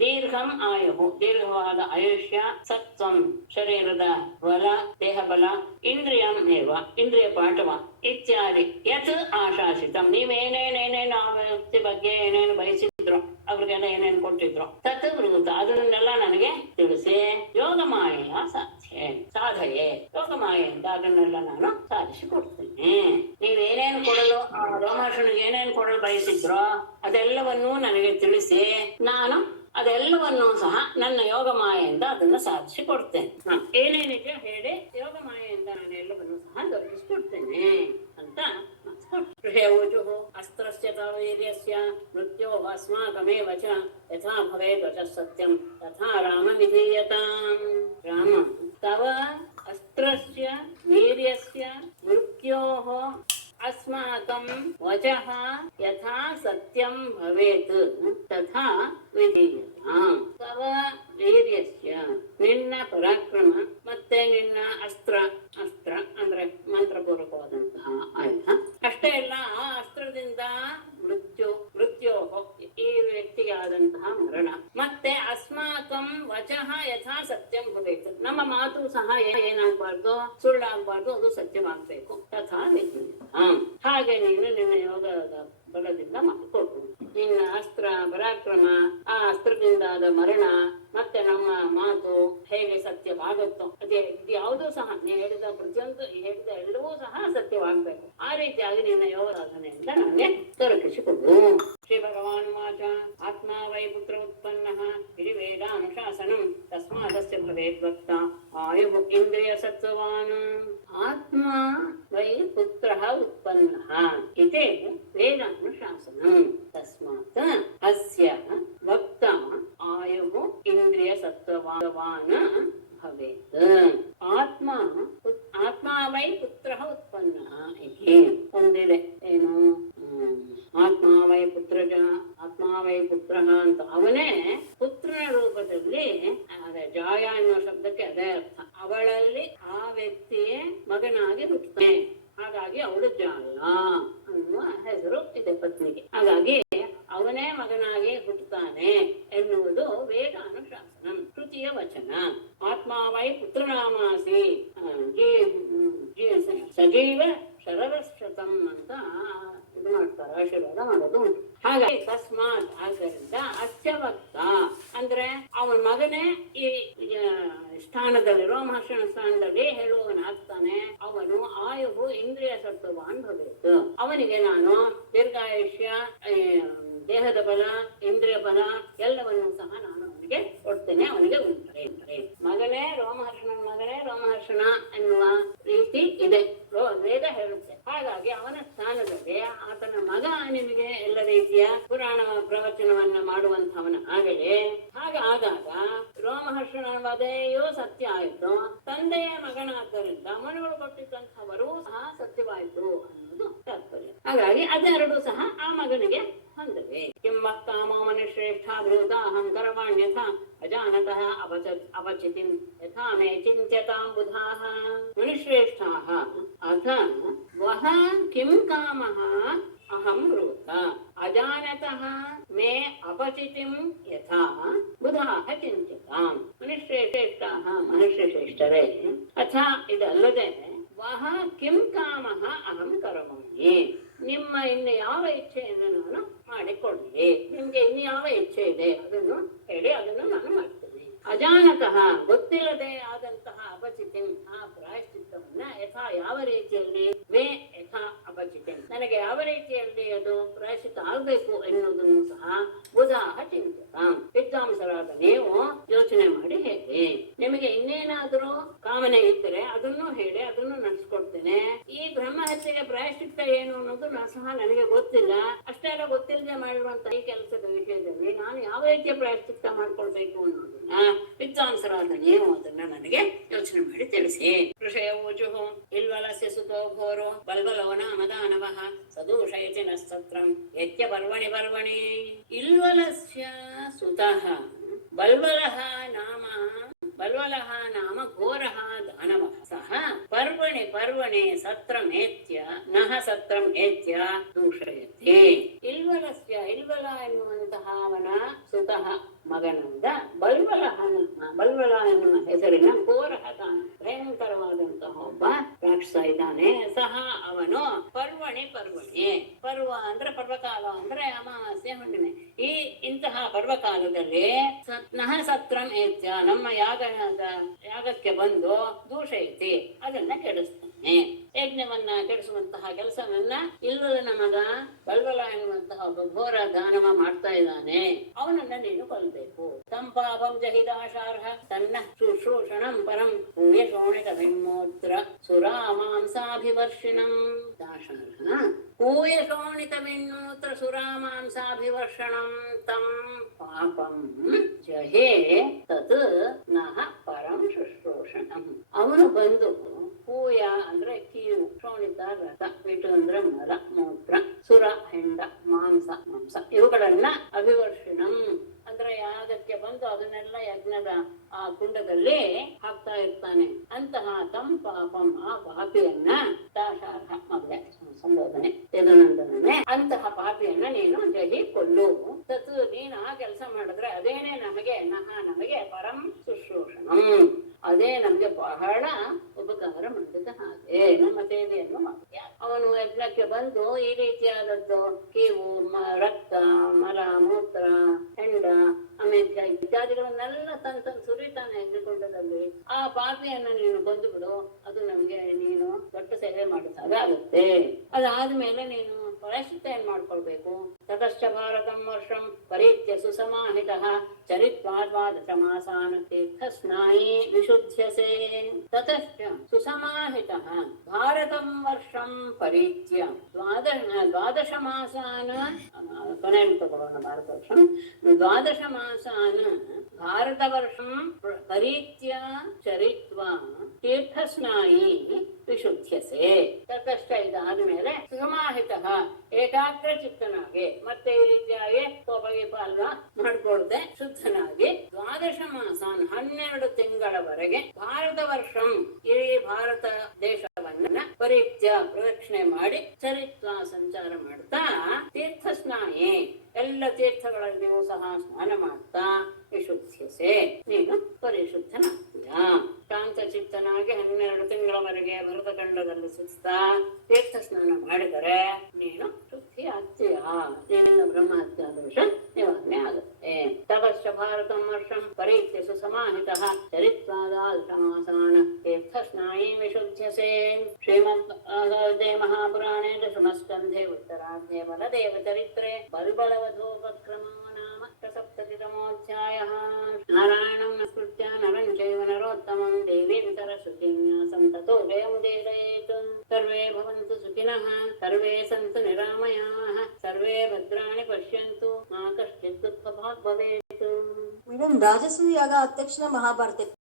ದೀರ್ಘಂ ಆಯುಃ, ದೀರ್ಘವಾದ ಆಯುಷ್ಯ, ಸತ್ವಂ ಶರೀರದ ಬಲ, ದೇಹ ಬಲ, ಇಂದ್ರಿಯಂ ಏವ ಇಂದ್ರಿಯ ಪಾಠವ ಇತ್ಯಾದಿ ಯತ್ ಆಶಾಸಿತಂ, ನೀವೇನೇನೇನೇನು ಆ ವ್ಯಕ್ತಿ ಬಗ್ಗೆ ಏನೇನು ಬಯಸಿದ್ರು, ಅವ್ರಿಗೆಲ್ಲ ಏನೇನು ಕೊಟ್ಟಿದ್ರು, ತತ್ ಬ್ರೂತ ಅದನ್ನೆಲ್ಲ ನನಗೆ ತಿಳಿಸಿ ಯೋಗಮಾಯೆಯ ಸಾಧಯೆ, ಯೋಗಮಾಯೆಯಿಂದ ಅದನ್ನೆಲ್ಲ ನಾನು ಸಾಧಿಸಿಕೊಡ್ತೇನೆ. ನೀವೇನೇನು ಕೊಡಲು ರೋಮಹರ್ಷನಿಗೆ ಏನೇನು ಕೊಡಲು ಬಯಸಿದ್ರೋ ಅದೆಲ್ಲವನ್ನೂ ನನಗೆ ತಿಳಿಸಿ ನಾನು ಅದೆಲ್ಲವನ್ನೂ ಸಹ ನನ್ನ ಯೋಗ ಮಾಯೆಯಿಂದ ಅದನ್ನ ಸಾಧಿಸಿ ಕೊಡ್ತೇನೆ. ಏನೇನಿದೆ ಹೇಳಿ ಯೋಗಮಾಯೆಯಿಂದ ನಾನು ಎಲ್ಲವನ್ನೂ ಸಹ ದೊರಕಿಸಿಕೊಡ್ತೇನೆ ಅಂತ ಋಷೇವೋಚುಃ ಅಸ್ತ್ರಸ್ಯ ತವ ವೀರ್ಯಸ್ಯ ಮೃತ್ಯೋ ಅಸ್ಮಾಕಮೇವ ಚ ಯಥಾ ಭವೇತ್ ವಚಃ ಸತ್ಯಂ ತಥಾ ರಾಮ ವಿಧೀಯತಾಂ. ರಾಮ, ತವ ಅಸ್ತ್ರಸ್ಯ ವೀರ್ಯಸ್ಯ ಮೃತ್ಯೋಃ ಅಸ್ಮಾಕಂ ವಚಃ ಯಥಾ ಸತ್ಯಂ ಭವೇತ್ ತಥಾ ವಿಧೀಯತಾಂ. ತವ ವೀರ್ಯಸ್ಯ, ನಿನ್ನ ಪರಾಕ್ರಮ ಮತ್ತೆ ನಿನ್ನ ಅಸ್ತ್ರ ಅಂದ್ರೆ ಮಂತ್ರಪೂರ್ವಕವಾದಂತಹ ಆಯುಧ. ಅಷ್ಟೇ ಅಲ್ಲ, ಆ ಅಸ್ತ್ರದಿಂದ ಮೃತ್ಯೋ ಈ ವ್ಯಕ್ತಿಗೆ ಆದಂತಹ ಮರಣ, ಮತ್ತೆ ಅಸ್ಮಾಕಂ ವಚಃ ಯಥಾ ಸತ್ಯಂ ಭವೇತ್, ನಮ್ಮ ಮಾತು ಸಹ ಏನಾಗಬಾರ್ದು, ಸುಳ್ಳಾಗಬಾರ್ದು, ಅದು ಸತ್ಯವಾಗಬೇಕು. ತಥಾ ವಿಧೀಯತಾಂ, ಹಾಗೆ ನೀನು ನಿನ್ನ ಯೋಗದ ಬಲದಿಂದ ಮಾಡಿಕೊಡು. ನಿನ್ನ ಅಸ್ತ್ರ ಪರಾಕ್ರಮ, ಆ ಅಸ್ತ್ರದಿಂದಾದ ಮರಣ ಮತ್ತೆ ನಮ್ಮ ಮಾತು ಹೇಗೆ ಸತ್ಯವಾಗುತ್ತೋ ಅದೇ ಇದು ಯಾವುದೂ ಸಹ ನೀ ಹೇಳಿದ ಪ್ರತಿಯೊಂದು ಹೇಳಿದ ಎಲ್ಲವೂ ಸಹ ಸತ್ಯವಾಗಬೇಕು. ಆ ರೀತಿಯಾಗಿ ನಿನ್ನ ಯೋಗ ಸಾಧನೆಯಿಂದ ನನಗೆ ದೊರಕಿಸಿಕೊಡು. ಶ್ರೀ ಭಗವಾನ್ ವಾಚ ಆತ್ಮ ವೈ ಪುತ್ರ ಉತ್ಪನ್ನಃ ಇತಿ ವೇದಾನುಶಾಸನಂ ತಸ್ಮಾದಸ್ಯ ಭವೇತ್ ಭಕ್ತ ಆಯುಃ ಇಂದ್ರಿಯ ಸತ್ವವಾನ್. ಆತ್ಮ ವೈ ಪುತ್ರಃ ಉತ್ಪನ್ನಃ ಇತಿ ವೇದಾನುಶಾಸನಂ ತಸ್ಮಾತ್ ಅಸ್ಯ ಭಕ್ತ ಆಯುಃ ಇಂದ್ರಿಯ ಸತ್ವವಾನ್ ಭವೇತ್. ಆತ್ಮ ವೈ ಪುತ್ರಃ ಉತ್ಪನ್ನಃ ಇತಿ ಒಂದಿದೆ. ಏನು ಆತ್ಮ ವೈ ಪುತ್ರಜ, ಆತ್ಮ ವೈ ಪುತ್ರಃ ಅಂತ ಅವನೇ ಪುತ್ರನ ರೂಪದಲ್ಲಿ, ಜಾಯ ಎನ್ನುವ ಶಬ್ದಕ್ಕೆ ಅದೇ ಅರ್ಥ. ಅವಳಲ್ಲಿ ಆ ವ್ಯಕ್ತಿಯೇ ಮಗನಾಗಿ ಹುಟ್ಟುತ್ತಾನೆ, ಹಾಗಾಗಿ ಅವಳು ಜಾಯ ಅನ್ನುವ ಹೆಸರು ಇದೆ ಪತ್ನಿಗೆ. ಹಾಗಾಗಿ ಅವನೇ ಮಗನಾಗಿ ಹುಟ್ಟುತ್ತಾನೆ ಎನ್ನುವುದು ವೇದಾನುಶಾಸನ ಶ್ರುತಿಯ ವಚನ. ಆತ್ಮ ವೈ ಪುತ್ರನಾಮಾಸಿ ಸಜೀವ ಶರದಶತಂ ಅಂತ ಇದು ಮಾಡ್ತಾರೆ, ಆಶೀರ್ವಾದ ಮಾಡೋದು ಉಂಟು. ಹಾಗಾಗಿ ತಸ್ಮಾತ್, ಆದ್ದರಿಂದ ಅಸ್ಯ ಭಕ್ತ ಅಂದ್ರೆ ಅವನ ಮಗನೇ ಈ ಸ್ಥಾನದಲ್ಲಿ, ರೋಮಹರ್ಷಣ ಸ್ಥಾನದಲ್ಲಿ ಹೇಳುವವನಾಗ್ತಾನೆ. ಅವನು ಆಯುಹು ಇಂದ್ರಿಯ ಸತ್ವವಾನ್ ಭವೇತ್, ಅವನಿಗೆ ನಾನು ದೀರ್ಘಾಯುಷ್ಯ, ದೇಹದ ಬಲ, ಇಂದ್ರಿಯ ಬಲ ಎಲ್ಲವನ್ನೂ ಸಹ ನಾನು ಅವನಿಗೆ ಕೊಡ್ತೇನೆ. ಕೊಡ್ತೇನೆ ಅವನಿಗೆ ಉಂಟೆ. ಮಗನೇ ರೋಮಹರ್ಷಣನ ಮಗನೇ ರೋಮಹರ್ಷಣ ಎನ್ನುವ ರೀತಿ ಇದೆ, ವೇದ ಹೇಳುತ್ತೆ. ಹಾಗಾಗಿ ಅವನ ಸ್ಥಾನದಲ್ಲಿ ಆತನ ಮಗ ನಿಮಗೆ ಎಲ್ಲ ರೀತಿಯ ಪುರಾಣ ಪ್ರವಚನವನ್ನ ಮಾಡುವಂತವನ ಆಗಲೇ. ಹಾಗಾದಾಗ ರೋಮಹರ್ಷಣ ವಧೆಯೂ ಸತ್ಯ ಆಯಿತು, ತಂದೆಯ ಮಗನಾದ್ದರಿಂದ ಮನುಗಳು ಕೊಟ್ಟಿದ್ದಂಥವರು ಸಹ ಸತ್ಯವಾಯಿತು ಅನ್ನೋದು ತಾತ್ಪರ್ಯ. ಹಾಗಾಗಿ ಅದೆರಡು ಸಹ ಆ ಮಗನಿಗೆ ಹೊಂದವೆ. ಕಿಂವ ಕಾಮೋ ಮನುಶ್ರೇಷ್ಠ ಬ್ರೂತ ಅಹಂಕರವಾಣ್ಯಥ ಅಜಾನತಃ ಅಪಚಿತಿಂ ಯಥಾ ಮೇ ಚಿಂತ್ಯತಾಂ ಬುಧಾಃ. ಮನುಶ್ರೇಷ್ಠಾಃ ಅಥ ವಹ ಕಿಂ ಕಾಮಃ ಅಹಂ ಬ್ರೂತ ಅಜಾನತಃ ಮೇ ಅಪಚಿತಿಂ ಯಥಾ ಬುಧಾಃ ಚಿಂತ್ಯತಾಂ. ಮನುಷ್ಯಶ್ರೇಷ್ಠಾಃ ಮನುಷ್ಯಶ್ರೇಷ್ಠರೇ, ಅಥ ಇದಲ್ಲದೆ ವಹ ಕಿಂ ಕಾಮಃ ಅಹಂ ಕರೋಮಿ. ನಿಮ್ಮ ಇನ್ನು ಯಾವ ಇಚ್ಛೆಯನ್ನು ನಾನು ಮಾಡಿಕೊಳ್ಳಿ, ನಿಮ್ಗೆ ಇನ್ನು ಯಾವ ಇಚ್ಛೆ ಇದೆ ಅದನ್ನು ಹೇಳಿ, ಅದನ್ನು ನಾನು ಮಾಡ್ತೇನೆ. ಅಜಾನತಃ ಗೊತ್ತಿಲ್ಲದೆ ಆದಂತಹ ಅಪಚಿತಿ ಆ ಪ್ರಾಯಶ್ಚಿತ್ತವನ್ನ ಯಥಾ ಯಾವ ರೀತಿಯಲ್ಲಿ ಮೇ ಯಥಾ ಅಪಚಿತಿ ನನಗೆ ಯಾವ ರೀತಿಯಲ್ಲಿ ಅದು ಪ್ರಾಯಶ್ಚಿತ್ತ ಆಗ್ಬೇಕು ಎನ್ನುವುದನ್ನು ಸಹ ಬುಧಾಃ ಚಿಂತ್ಯತಾಂ. ವಿದ್ವಾಂಸರಾದ ನೀವು ಯೋಚನೆ ಮಾಡಿ ಹೇಳಿ. ನಿಮಗೆ ಇನ್ನೇನಾದರೂ ಕಾಮನೆ ಇದ್ದರೆ ಅದನ್ನು ಹೇಳಿ, ಅದನ್ನು ನಡೆಸ್ಕೊಡ್ತೇನೆ. ಈ ಬ್ರಹ್ಮಹತ್ಯೆಗೆ ಪ್ರಾಯಶ್ಚಿತ್ತ ಏನು ಅನ್ನೋದು ಸಹ ನನಗೆ ಗೊತ್ತಿಲ್ಲ. ಅಷ್ಟೇ ಎಲ್ಲ ಗೊತ್ತಿಲ್ಲದೆ ಮಾಡಿರುವಂತಹ ಈ ಕೆಲಸದ ವಿಷಯದಲ್ಲಿ ನಾನು ಯಾವ ರೀತಿಯ ಪ್ರಾಯಶ್ಚಿತ್ತ ಮಾಡ್ಕೊಳ್ಬೇಕು ಅನ್ನೋದನ್ನ ವಿದ್ವಾಂಸರಾದ ನೀವು ಅದನ್ನ ನನಗೆ ಯೋಚನೆ ಮಾಡಿ ತಿಳಿಸಿ. ಋಷಯ ಊಚುಹು ಇಲ್ವಲಸ್ಯ ಸುತೋ ಘೋರೋ ಬಲ್ಬಲೋ ನಾಮ ದಾನವಃ ಸದೂಷಯತಿ ನಸ್ತತ್ರಂ ಯತ್ಯ ಪರ್ವಣಿ ಪರ್ವಣಿ. ಇಲ್ವಲಸ್ಯ ಸುತಃ ಬಲ್ಬಲಃ ನಾಮ ಘೋರಃ ದಾನವಃ ಸಹ ಪರ್ವಣಿ ಪರ್ವಣಿ ಸತ್ರಮೇತ್ಯ ನಹ ಸತ್ರಮೇತ್ಯ ದೂಷಯತಿ. ಇಲ್ವಲಸ್ಯ ಇಲ್ವಲ ಎನ್ನುವಂತಹ ಅವನ ಸುತಃ ಮಗನಾದ ಬಲ್ವಲ ಎನ್ನುವ ಹೆಸರಿನ ಘೋರಃ ದಾನ ಭಯಂಕರವಾದಂತಹ ಒಬ್ಬ ರಾಕ್ಷಸ ಇದ್ದಾನೆ. ಸಹ ಅವನು ಪರ್ವಣಿ ಪರ್ವ ಅಂದ್ರೆ ಪರ್ವಕಾಲ ಅಂದ್ರೆ ಅಮಾವಾಸ್ಯೆ ಹುಣ್ಣಿಮೆ. ಇಂತಹ ಪರ್ವಕಾಲದಲ್ಲಿ ನಹ ಸತ್ರಂ ಏತ್ಯ ನಮ್ಮ ಯಾಗಕ್ಕೆ ಬಂದು ದೂಷಯತಿ ಅದನ್ನ ಕೆಡಿಸ್ತಾನೆ. ಯಜ್ಞವನ್ನ ಕೆಡಿಸುವಂತಹ ಕೆಲಸವನ್ನ ಇಲ್ವಲನ ಮಗ ಬಲ್ವಲ ಎನ್ನುವಂತಹ ಒಬ್ಬ ಘೋರ ದಾನವ ಮಾಡ್ತಾ ಇದ್ದಾನೆ. ಅವನನ್ನ ನೀನು ಕೊಲ್ಬೇಕು. ತಂಪಾಪಂ ಜಹಿದಾಶಾರ್ಹ ತನ್ನ ಶುಶ್ರೂಷಣಂ ಪರಂ ಪೂಯ ಶೋಣಿತ ವಿಮೋತ್ರ ಸುರಾ ಮಾಂಸಾಭಿವರ್ಷಿಣಂ. ದಾಶಾರ್ಹ ಪೂಯ ಶೋಣಿತ ವಿಮೋತ್ರ ಸುರಾ ಮಾಂಸಾಭಿವರ್ಷಣಂ ತಂ ಪಾಪಂ ಜಹೇ ತತ್ ನಹ ಪರಂ ಶುಶ್ರೂಷಣಂ. ಅವನು ಬಂದು ಪೂಯ ಅಂದ್ರೆ ಕೀವು, ಶೋಣಿತ ರಥ, ವಿಟು ಅಂದ್ರೆ ಮಲ ಮೂತ್ರ, ಸುರ ಹೆಂಡ, ಮಾಂಸ ಇವುಗಳನ್ನ ಅಭಿವರ್ಷಣಂ ಅಂದ್ರೆ ಯಾಗಕ್ಕೆ ಬಂದು ಅದನ್ನೆಲ್ಲ ಯಜ್ಞದ ಆ ಕುಂಡದಲ್ಲಿ ಹಾಕ್ತಾ ಇರ್ತಾನೆ. ಅಂತಹ ತಂ ಪಾಪಂ ಆ ಪಾಪಿಯನ್ನ ದಾಶಾರ್ಹ ಮಗಳೇ ಸಂಬೋಧನೆ ಯದುನಂದನೇ ಅಂತಹ ಪಾಪಿಯನ್ನ ನೀನು ಜಹಿ ಕೊಲ್ಲು. ತತ್ ನೀನು ಆ ಕೆಲಸ ಮಾಡಿದ್ರೆ ಅದೇನೆ ನಮಗೆ ಪರಂ ಶುಶ್ರೂಷಣಂ, ಅದೇ ನಮ್ಗೆ ಬಹಳ ಉಪಕಾರ ಮಾಡಿದ ಹಾಗೆ ನಮ್ಮ ಸೇವೆಯನ್ನು ಮಾಡಿ. ಅವನು ಯಜ್ಞಕ್ಕೆ ಬಂದು ಈ ರೀತಿಯಾದದ್ದು ಕೀವು, ರಕ್ತ, ಮಲ, ಮೂತ್ರ, ಹೆಂಡ, ಅಮೇಧ್ಯ ಇತ್ಯಾದಿಗಳನ್ನೆಲ್ಲ ತನ್ನ ಸುರಿತಾನೆ ಯಜ್ಞಕುಂಡದಲ್ಲಿ. ಆ ಪಾಪಿಯನ್ನ ನೀನು ಕೊಂದು ಬಿಡು, ಅದು ನಮ್ಗೆ ನೀನು ದೊಡ್ಡ ಸೇವೆ ಮಾಡಿದಾಗ ಆಗುತ್ತೆ. ಅದಾದ್ಮೇಲೆ ನೀನು ಪ್ರಾಯಶ್ಚಿತ್ತ ಏನ್ ಮಾಡ್ಕೊಳ್ಬೇಕು. ತತಶ್ಚ ಭಾರತಂ ವರ್ಷಂ ಪರೀತ್ಯ ಸುಸಮಾಹಿತಃ ಚರಿತ್ವಾ ದ್ವಾದಶ ಮಾಸಾನ್ ತೀರ್ಥಸ್ನಾಯಿ ವಿಶುದ್ಧ್ಯಸೆ. ತತಶ್ಚ ಸುಸಮಾಹಿತಃ ಭಾರತಂ ವರ್ಷಂ ಪರೀತ್ಯ ದ್ವಾದಶ ಮಾಸಾನ್ ಕೊನೆಯಲ್ಲಿ ತಗೊಳ್ಳೋಣ. ಭಾರತ ವರ್ಷಂ ದ್ವಾದಶ ಮಾಸಾನ್ ಭಾರತ ವರ್ಷಂ ಪರೀತ್ಯ ಚರಿತ್ವಾ ತೀರ್ಥಸ್ನಾಯಿ ವಿಶುದ್ಧ್ಯಸೆ. ತತಶ್ಚ ಇದಾದ ಮೇಲೆ ಸುಸಮಾಹಿತಃ ಏಕಾಗ್ರ ಚಿತ್ತನಾಗಿ ಮತ್ತೆ ಈ ರೀತಿಯಾಗಿ ಕೋಪಗೀಪ ಅಲ್ವ ಮಾಡ್ಕೊಳ್ದೆ ಶುದ್ಧನಾಗಿ ದ್ವಾದಶ ಮಾಸಾನ್ 12 ತಿಂಗಳವರೆಗೆ ಭಾರತ ವರ್ಷಂ ಇಡೀ ಭಾರತ ದೇಶವನ್ನ ಪರಿತ್ಯ ಪ್ರದಕ್ಷಿಣೆ ಮಾಡಿ ಚರಿತ್ವ ಸಂಚಾರ ಮಾಡ್ತಾ ತೀರ್ಥಸ್ನಾಯಿ ಎಲ್ಲ ತೀರ್ಥಗಳಲ್ಲಿಯೂ ಸಹ ಸ್ನಾನ ಮಾಡ್ತಾ ವಿಶುದ್ಧಿಸೆ ನೀನು ಪರಿಶುದ್ಧನಾಗ್ತೀಯ. ಶಾಂತ ಚಿತ್ತನಾಗಿ 12 ತಿಂಗಳವರೆಗೆ ಭರತಖಂಡದಲ್ಲಿ ಸುತ್ತಾ ತೀರ್ಥ ಸ್ನಾನ ಮಾಡಿದರೆ ನೀನು ಶುದ್ಧಿ ಆಗ್ತೀಯ. ನಿನ್ನಿಂದ ಬ್ರಹ್ಮಹತ್ಯಾ ದೋಷ ನಿವಾರಣೆ ಆಗುತ್ತೆ. ತಪಶ್ಚ ಭಾರತಂ ವರ್ಷಂ ಪರೀತ್ಯ ಸುಸಮಾಹಿತಃ ಚರಿತ್ವಾದಾದಶಮಾಸಾನ ತೀರ್ಥ ಸ್ನಾಯಿ ವಿಶುದ್ಧ್ಯಸೆ. ಶ್ರೀಮದ್ಭಗವದ್ಗೀತೆ ಮಹಾಪುರಾಣೇ ದಶಮಸ್ಕಂಧೆ ಉತ್ತರಾರ್ಧೆ ಬಲದೇವ ಚರಿತ್ರೆ ಬಲ್ಬಲವಧೋಪಕ್ರಮೋ ನಾಮ 7 ನಾರಾಯಣ ಜಯಮುದೀರಯೇತು. ಸರ್ವೇ ಭವಂತು ಸುಖಿನಃ, ಸರ್ವೇ ಸಂತು ನಿರಾಮಯಾಃ, ಸರ್ವೇ ಭದ್ರಾಣಿ ಪಶ್ಯಂತು, ಮಾ ಕಶ್ಚಿತ್ ದುಃಖ ಭಾಗ್ ಭವೇತ್. ಮೇಡಮ್, ರಾಜಸೂಯ ಯಾಗ ಆದ ತಕ್ಷಣ ಮಹಾಭಾರತಕ್ಕೆ